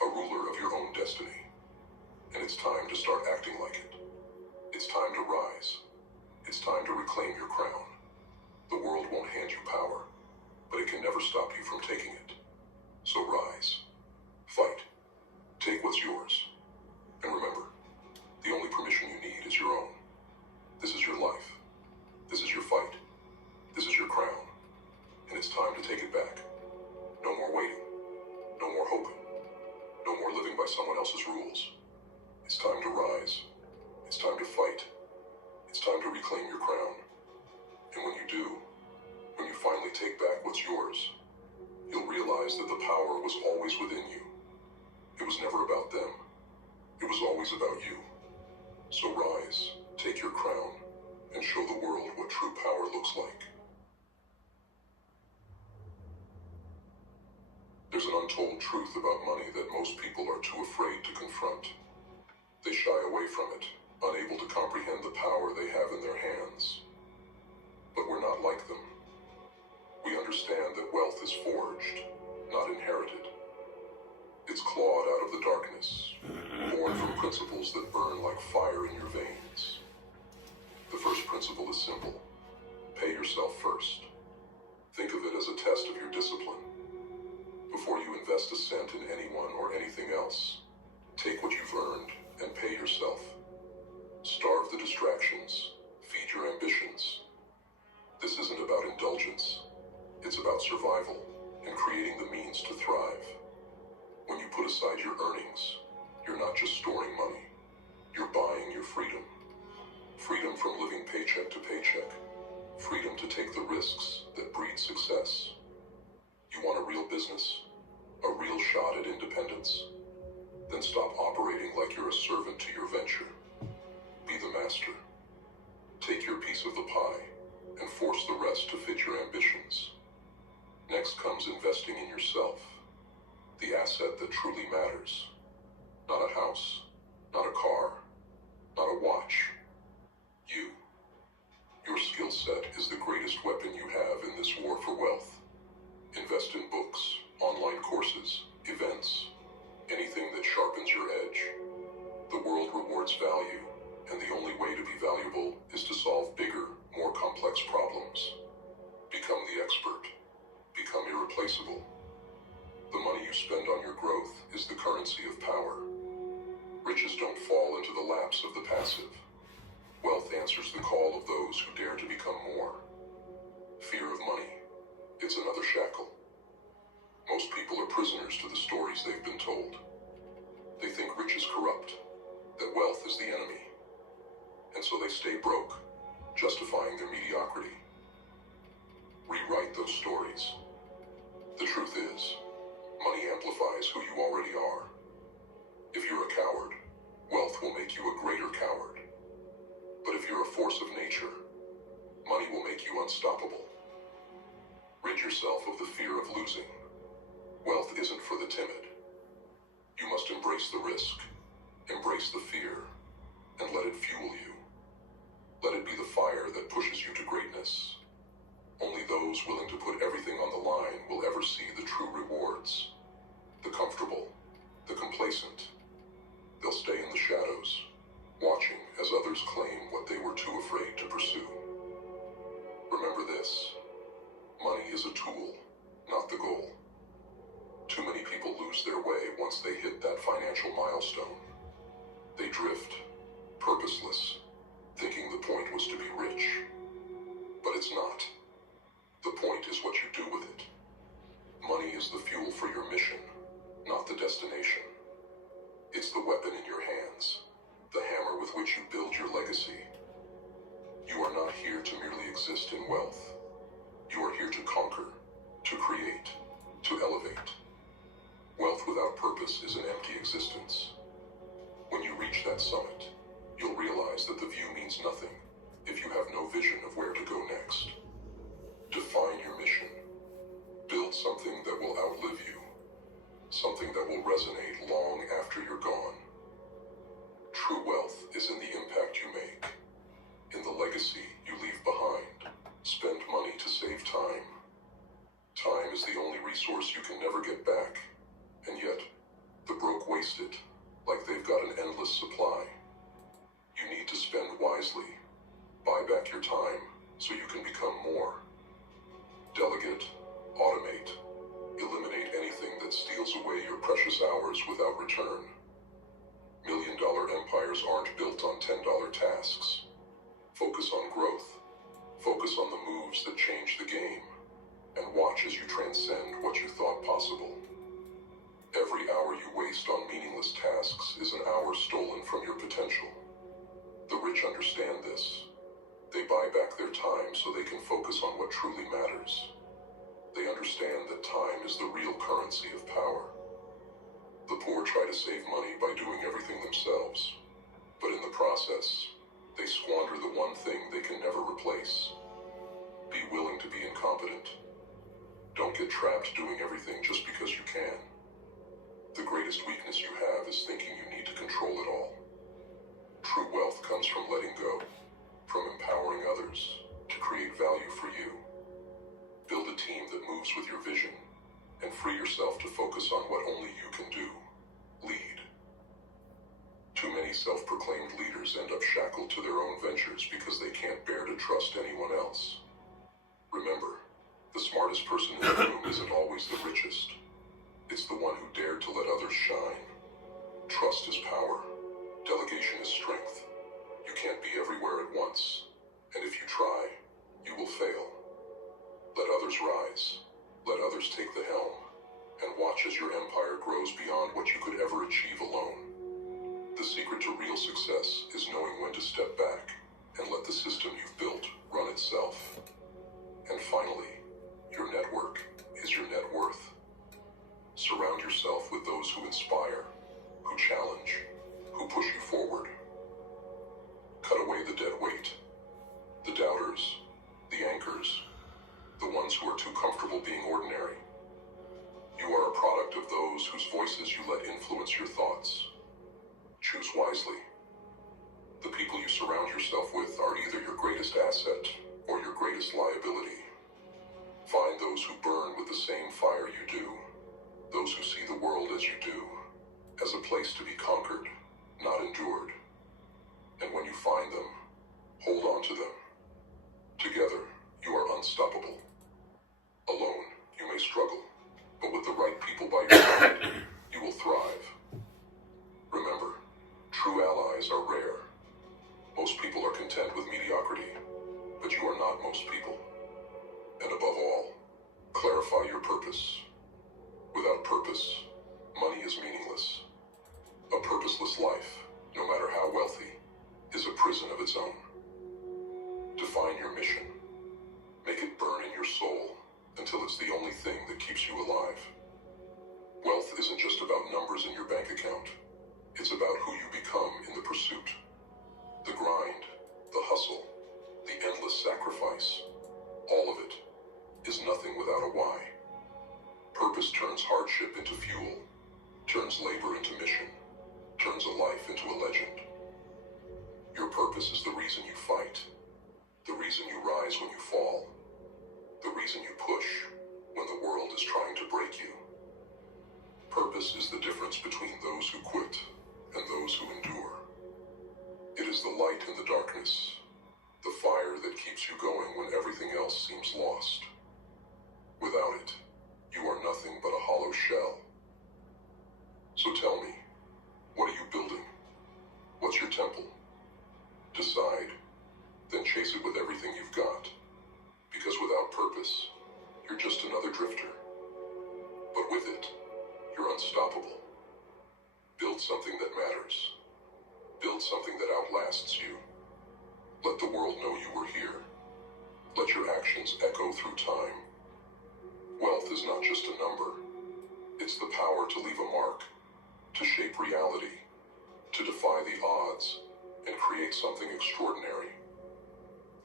a ruler of your own destiny. And it's time to start acting like it. It's time to rise. It's time to reclaim your crown. The world won't hand you power, but it can never stop you from taking it. So rise, fight, take what's yours. And remember, the only permission you need is your own. This is your life. This is your fight. This is your crown. And it's time to take it back. No more waiting. No more hoping. No more living by someone else's rules. It's time to rise. It's time to fight. It's time to reclaim your crown. And when you do, when you finally take back what's yours, you'll realize that the power was always within you. It was never about them. It was always about you. So rise. Take your crown and show the world what true power looks like. There's an untold truth about money that most people are too afraid to confront. They shy away from it, unable to comprehend the power they have in their hands. But we're not like them. We understand that wealth is forged, not inherited. It's clawed out of the darkness, born from principles that burn like fire in your veins. The first principle is simple. Pay yourself first. Think of it as a test of your discipline. Before you invest a cent in anyone or anything else, take what you've earned and pay yourself. Starve the distractions. Feed your ambitions. This isn't about indulgence. It's about survival and creating the means to thrive. When you put aside your earnings, you're not just storing money. You're buying your freedom. Freedom from living paycheck to paycheck. Freedom to take the risks that breed success. You want a real business? A real shot at independence? Then stop operating like you're a servant to your venture. Be the master. Take your piece of the pie and force the rest to fit your ambitions. Next comes investing in yourself, the asset that truly matters. Not a house, not a car, not a watch. You. Your skill set is the greatest weapon you have in this war for wealth. Invest in books, online courses, events, anything that sharpens your edge. The world rewards value, and the only way to be valuable is to solve bigger, more complex problems. Become the expert. Become irreplaceable. The money you spend on your growth is the currency of power. Riches don't fall into the laps of the passive. Wealth answers the call of those who dare to become more. Fear of money. It's another shackle. Most people are prisoners to the stories they've been told. They think rich is corrupt, that wealth is the enemy. And so they stay broke, justifying their mediocrity. Rewrite those stories. The truth is, money amplifies who you already are. If you're a coward, wealth will make you a greater coward. But if you're a force of nature, money will make you unstoppable. Rid yourself of the fear of losing. Wealth isn't for the timid. You must embrace the risk, embrace the fear, and let it fuel you. Let it be the fire that pushes you to greatness. Only those willing to put everything on the line will ever see the true rewards. The comfortable, the complacent. They'll stay in the shadows, watching as others claim what they were too afraid to pursue. Remember this, money is a tool, not the goal. Too many people lose their way once they hit that financial milestone. They drift, purposeless, thinking the point was to be rich. But it's not. The point is what you do with it. Money is the fuel for your mission, not the destination. It's the weapon in your hands, the hammer with which you build your legacy. You are not here to merely exist in wealth. You are here to conquer, to create, to elevate. Wealth without purpose is an empty existence. When you reach that summit, you'll realize that the view means nothing if you have no vision of where to go next. Define your mission. Build something that will outlive you. Something that will resonate long after you're gone. True wealth is in the impact you make, in the legacy you leave behind. Spend money to save time. Time is the only resource you can never get back, and yet, the broke waste it, like they've got an endless supply. You need to spend wisely. Buy back your time, so you can become more. Delegate, automate, eliminate anything that steals away your precious hours without return. $1,000,000 empires aren't built on $10 tasks. Focus on growth. Focus on the moves that change the game. And watch as you transcend what you thought possible. Every hour you waste on meaningless tasks is an hour stolen from your potential. The rich understand this. They buy back their time so they can focus on what truly matters. They understand that time is the real currency of power. The poor try to save money by doing everything themselves, but in the process, they They squander the one thing they can never replace. Be willing to be incompetent. Don't get trapped doing everything just because you can. The greatest weakness you have is thinking you need to control it all. True wealth comes from letting go, from empowering others to create value for you. Build a team that moves with your vision, and free yourself to focus on what only you can do. Lead. Too many self-proclaimed leaders end up shackled to their own ventures because they can't bear to trust anyone else. Remember, the smartest person in the room isn't always the richest. It's the one who dared to let others shine. Trust is power. Delegation is strength. You can't be everywhere at once. And if you try, you will fail. Let others rise. Let others take the helm. And watch as your empire grows beyond what you could ever achieve alone. The secret to real success is knowing when to step back and let the system you've built run itself. And finally, your network is your net worth. Surround yourself with those who inspire, who challenge, who push you forward. Cut away the dead weight, the doubters, the anchors, the ones who are too comfortable being ordinary. You are a product of those whose voices you let influence your thoughts. Choose wisely. The people you surround yourself with are either your greatest asset or your greatest liability. Find those who burn with the same fire you do, those who see the world as you do, as a place to be conquered, not endured. And when you find them, hold on to them. Together, you are unstoppable. Alone, you may struggle, but with the right people by your side, you will thrive. Remember, true allies are rare. Most people are content with mediocrity, but you are not most people. And above all, clarify your purpose. Without purpose, money is meaningless. A purposeless life, no matter how wealthy, is a prison of its own. Define your mission. Make it burn in your soul until it's the only thing that keeps you alive. Wealth isn't just about numbers in your bank account. It's about who you become in the pursuit. The grind, the hustle, the endless sacrifice, all of it is nothing without a why. Purpose turns hardship into fuel, turns labor into mission, turns a life into a legend. Your purpose is the reason you fight, the reason you rise when you fall, the reason you push when the world is trying to break you. Purpose is the difference between those who quit and those who endure. It is the light in the darkness, the fire that keeps you going when everything else seems lost. Without it, you are nothing but a hollow shell. So tell me, what are you building? What's your temple? Decide, then chase it with everything you've got. Because without purpose, you're just another drifter. But with it, you're unstoppable. Build something that matters. Build something that outlasts you. Let the world know you were here. Let your actions echo through time. Wealth is not just a number. It's the power to leave a mark, to shape reality, to defy the odds, and create something extraordinary.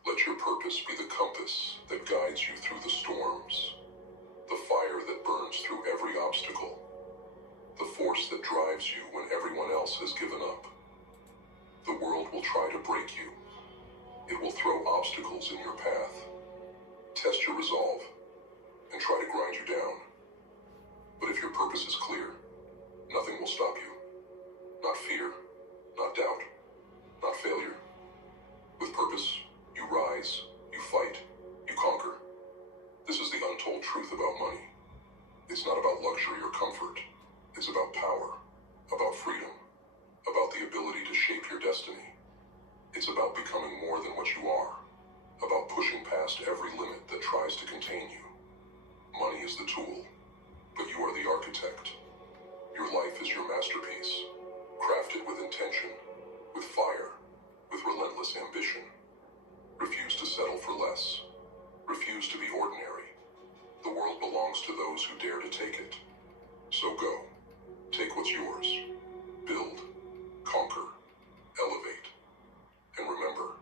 Let your purpose be the compass that guides you through the storms, the fire that burns through every obstacle, the force that drives you when everyone else has given up. The world will try to break you. It will throw obstacles in your path, test your resolve, and try to grind you down. But if your purpose is clear, nothing will stop you. Not fear, not doubt, not failure. With purpose, you rise, you fight, you conquer. This is the untold truth about money. It's not about luxury or comfort. It's about power, about freedom, about the ability to shape your destiny. It's about becoming more than what you are, about pushing past every limit that tries to contain you. Money is the tool, but you are the architect. Your life is your masterpiece, crafted with intention, with fire, with relentless ambition. Refuse to settle for less. Refuse to be ordinary. The world belongs to those who dare to take it. So go. Take what's yours. Build, conquer, elevate. And remember,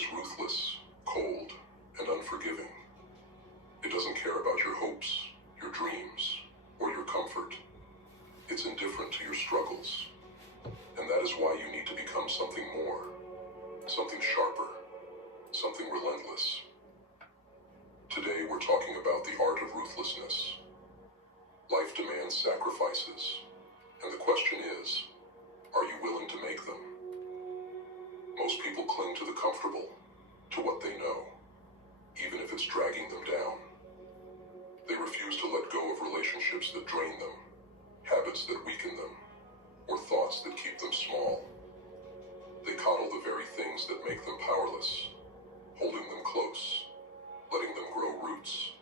is ruthless, cold, and unforgiving. It doesn't care about your hopes, your dreams, or your comfort. It's indifferent to your struggles. And that is why you need to become something more, something sharper, something relentless. Today we're talking about the art of ruthlessness. Life demands sacrifices, and the question is, are you willing to make them? Most people cling to the comfortable, to what they know, even if it's dragging them down. They refuse to let go of relationships that drain them, habits that weaken them, or thoughts that keep them small. They coddle the very things that make them powerless, holding them close, letting them grow roots,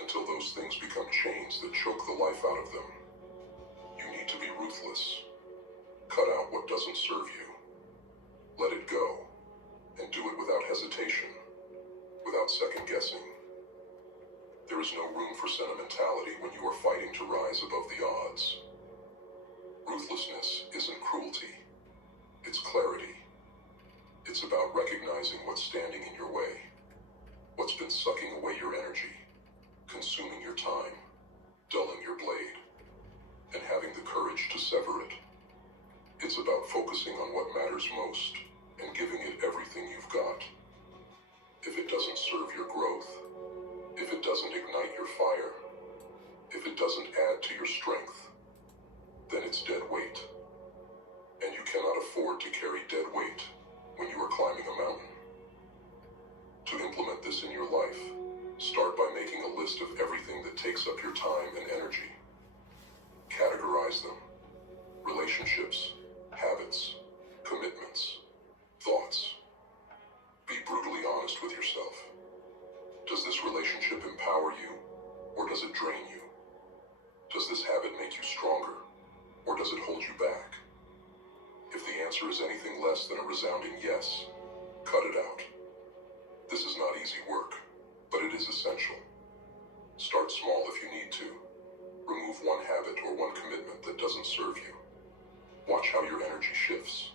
until those things become chains that choke the life out of them. You need to be ruthless. Cut out what doesn't serve you. Let it go, and do it without hesitation, without second guessing. There is no room for sentimentality when you are fighting to rise above the odds. Ruthlessness isn't cruelty, it's clarity. It's about recognizing what's standing in your way, what's been sucking away your energy, consuming your time, dulling your blade, and having the courage to sever it. It's about focusing on what matters most and giving it everything you've got. If it doesn't serve your growth, if it doesn't ignite your fire, if it doesn't add to your strength, then it's dead weight. And you cannot afford to carry dead weight when you are climbing a mountain. To implement this in your life, start by making a list of everything that takes up your time and energy. Categorize them: relationships, habits, commitments, thoughts. Be brutally honest with yourself. Does this relationship empower you, or does it drain you? Does this habit make you stronger, or does it hold you back? If the answer is anything less than a resounding yes, cut it out. This is not easy work, but it is essential. Start small if you need to. Remove one habit or one commitment that doesn't serve you. Watch how your energy shifts.